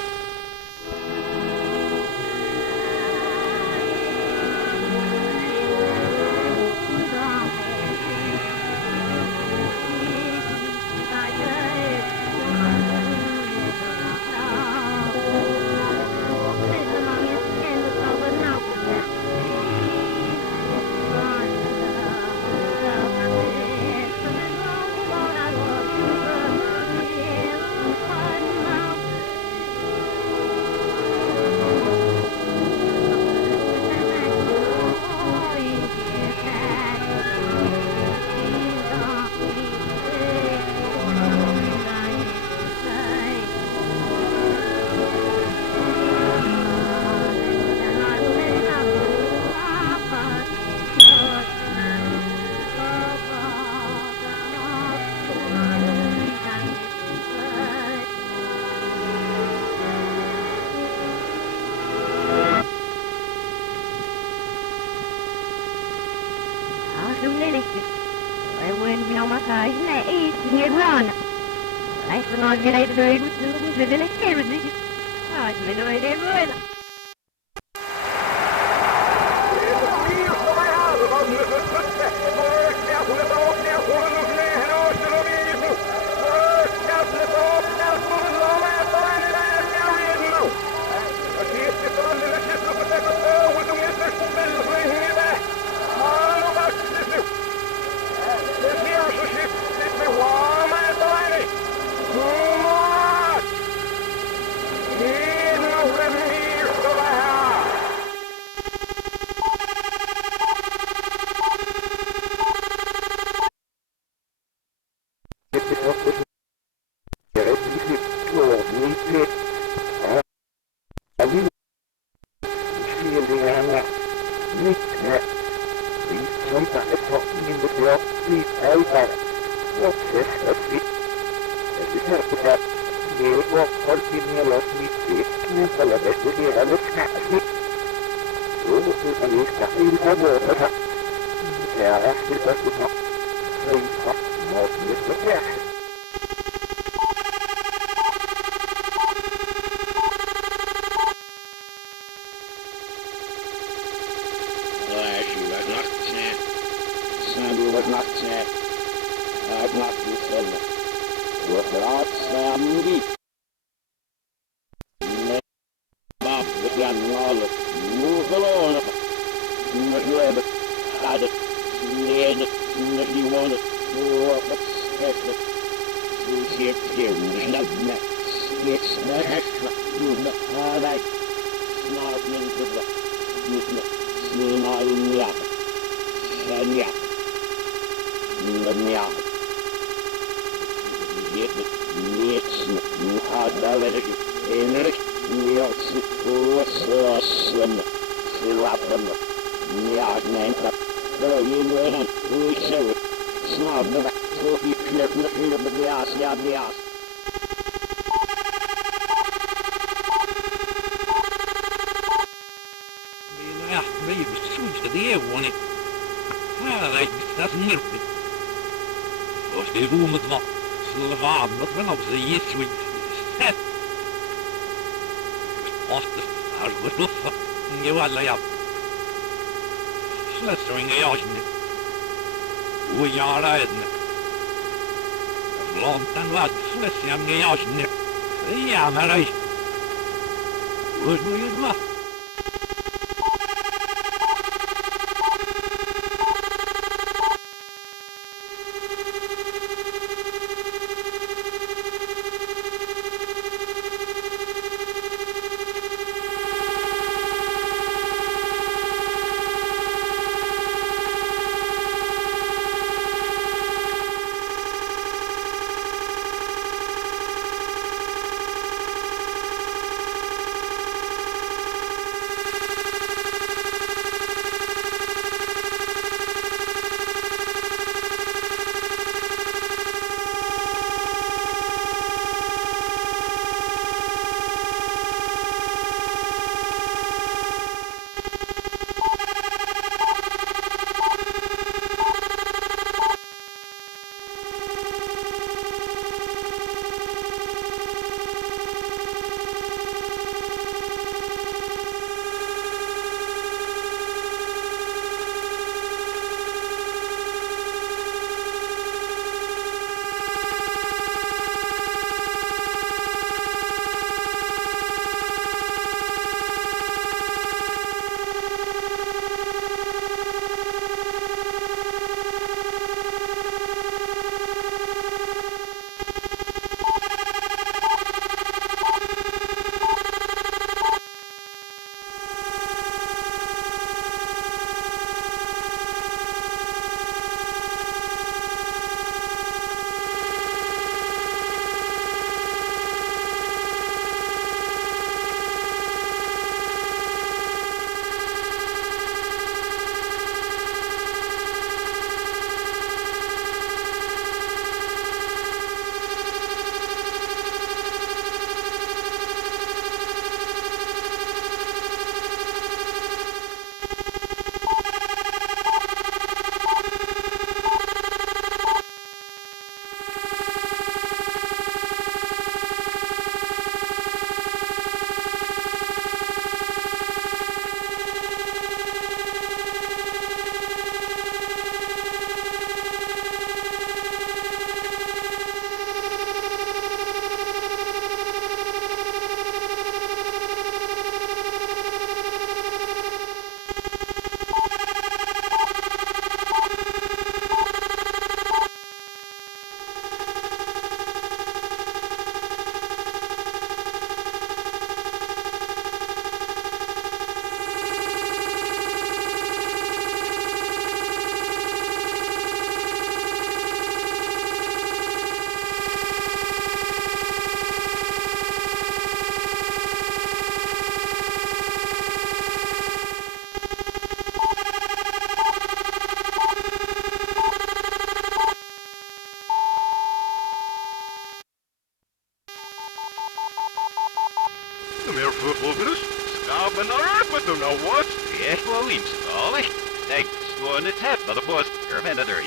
know what's the Elohim Scully. Thanks for the tap of the boss. Another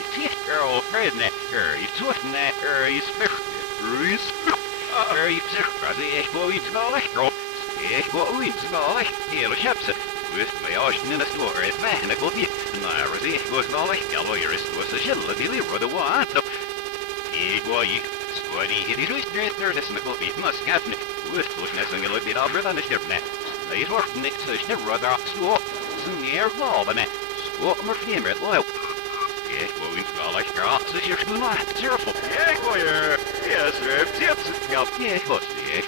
girl, redneck, he's swiftneck, he's the Elohim Scully. Elohim Scully. Here, Shepson. With my ocean in the store, it's mechanical. My Rosie was not like a lawyer, it was a shell of the liver, the one. Boy, Squaddy, it is there, this nickel beat must have me. With pushness and a little bit of breath on the ship net. They work next to the brother up school. Soon the air fall, but net. School more female, loyal. Yeah, well, we smell like your office, you're not cheerful. Yeah, lawyer. Yes, sir. Tips. Yeah,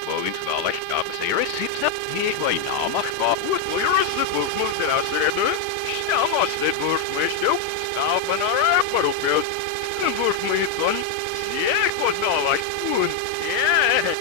well, we smell like office, you're a sip. Yeah, well, now, my God. What will your reciprocal move that I said, now must it work, my still? Stop an hour, but who feels? The work, my son. Yeah, it was not like food. Yeah.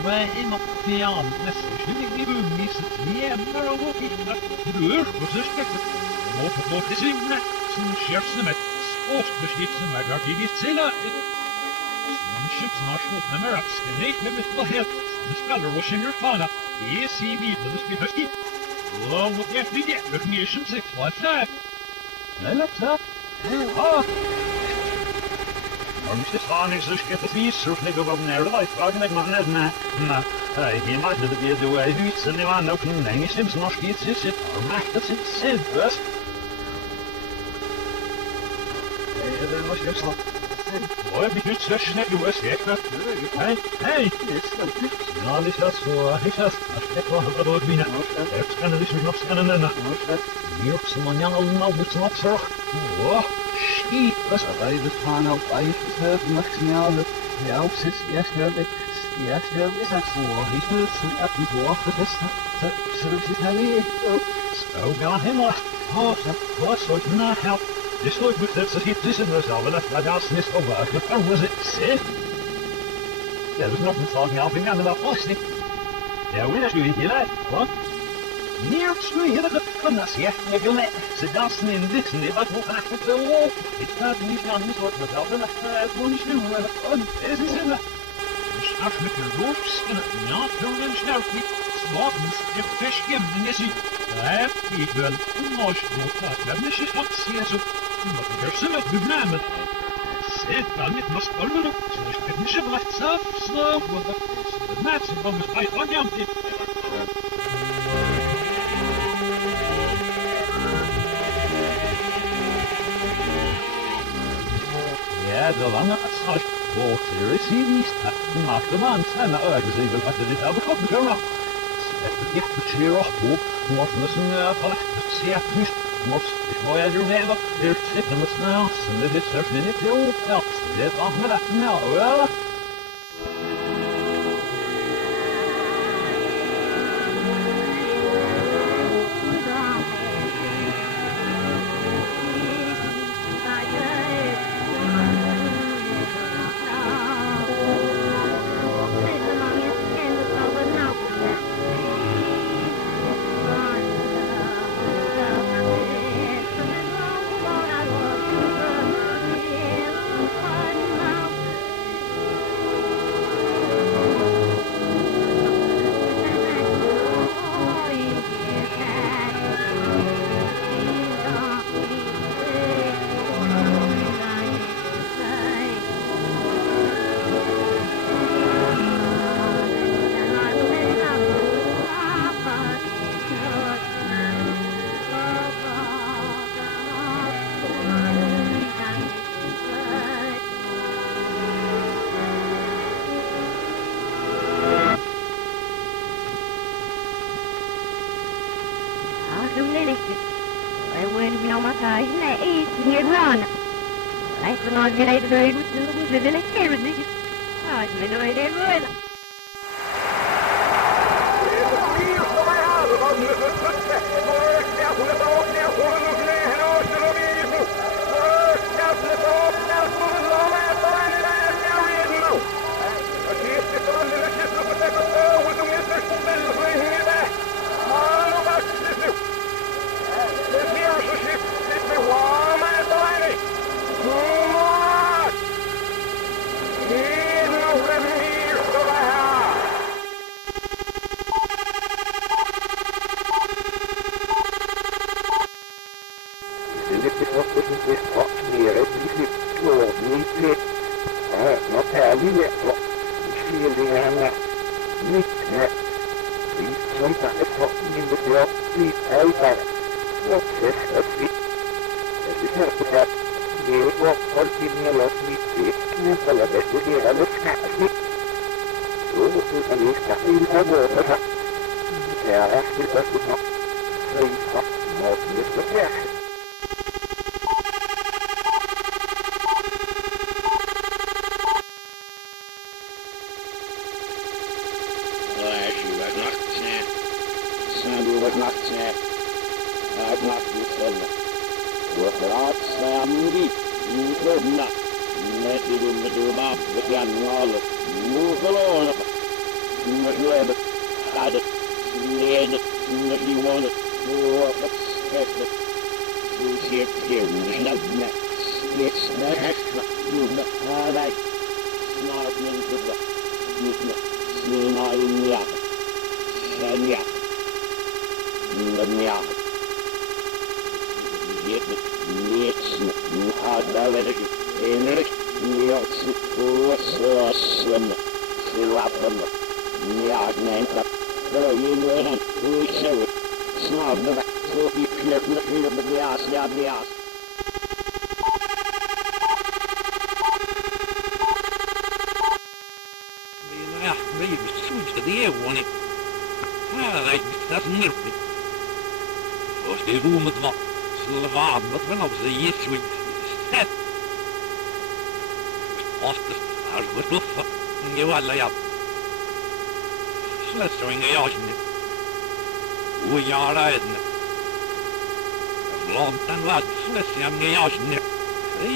wij in Oceaan, natuurlijk die boemies, die hebben er ook niet naar de deur, voor ze stekken. Mogen is in net, zo'n scherpste met, sportbestiefste met haar die is zilla. Zo'n chips naar schot naar maar ups, en ik heb het wel heel, de speler was in haar fana, die is hier wie, dat is die husky. Long wat echt niet, terug niet eens 655. Sneller, snel. Ah. Maar moest het gaan is dus get het wie surf liggen op naar de light vragen ik maar net na je maakt het weer de way doet en die waren ook een enge sims nog iets is het maar dat zit was er was je slap Boy, ik niet zo snel je was echt hey nou is dat zo is dat ik wel wat door binnen ik kan dus nog scannen dan hier op zo'n jonge nou moet nog zo Shit, was bij de gaan op het maximaal de opzet eerst heb ik is dat voor is het echt niet voor dat is het niet zo gaan helemaal dat was zo na help dus nooit moet dat zich tussen we zouden dat gas is over dat was het zit ja dus nog een slag help ik aan dat plastic ja hoe is jullie hier wat Neer springen dat van dat je ze dansen in dit en dit wat hoe graag het zo ik ga niet aan niet wat wel dan gewoon niet doen maar is het zin dus als met de roofs en het ja doen en snel niet s'morgens de fish geben en je ziet ik ben onnoos dood dat we niet eens wat zien zo wat ik er zelf benamen zit dan niet mas allemaal zo is het niet zo blijft zelf slaap wat de mensen van het bij aan Ja, de lange afslag wordt serieus niet. Maak de man zijn naar uitgezien wat er dit hebben komt zo nog. Het echt de cheer op hoe wordt müssen vielleicht sehr nicht muss ich vorher schon selber wir tippen müssen nach und das ist doch nicht so ja das auch mal genau oder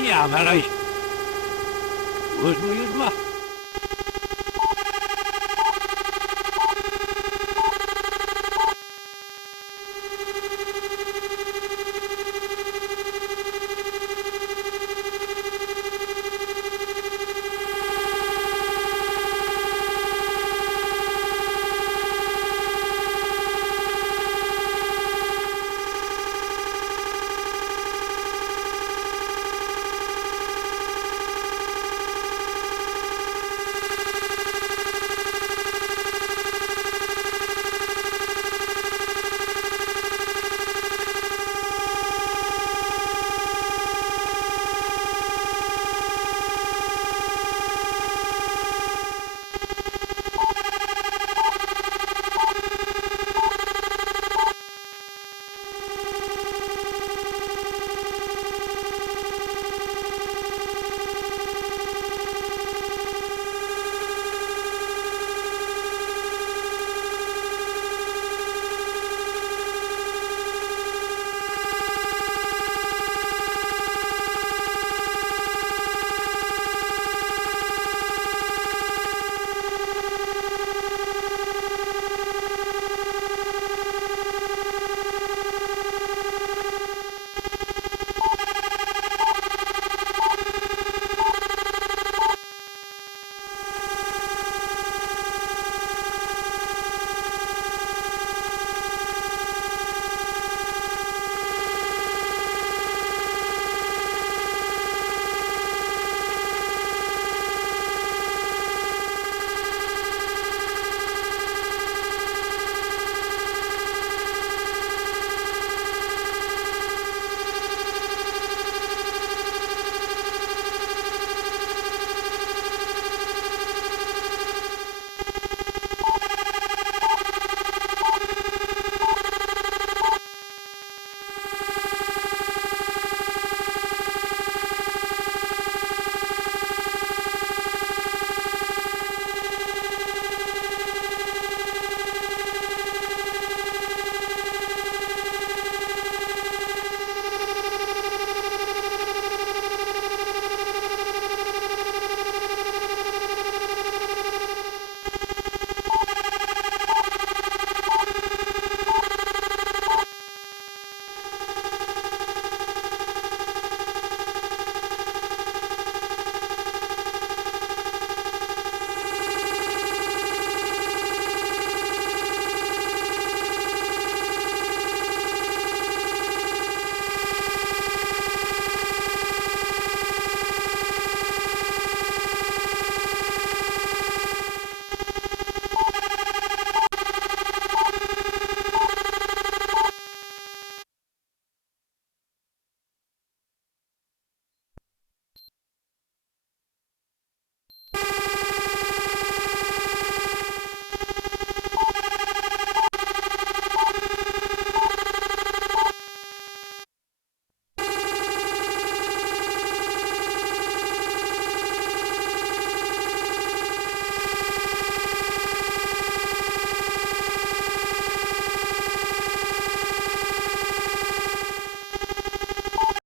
Ja, maar hij. Hoe is het nu?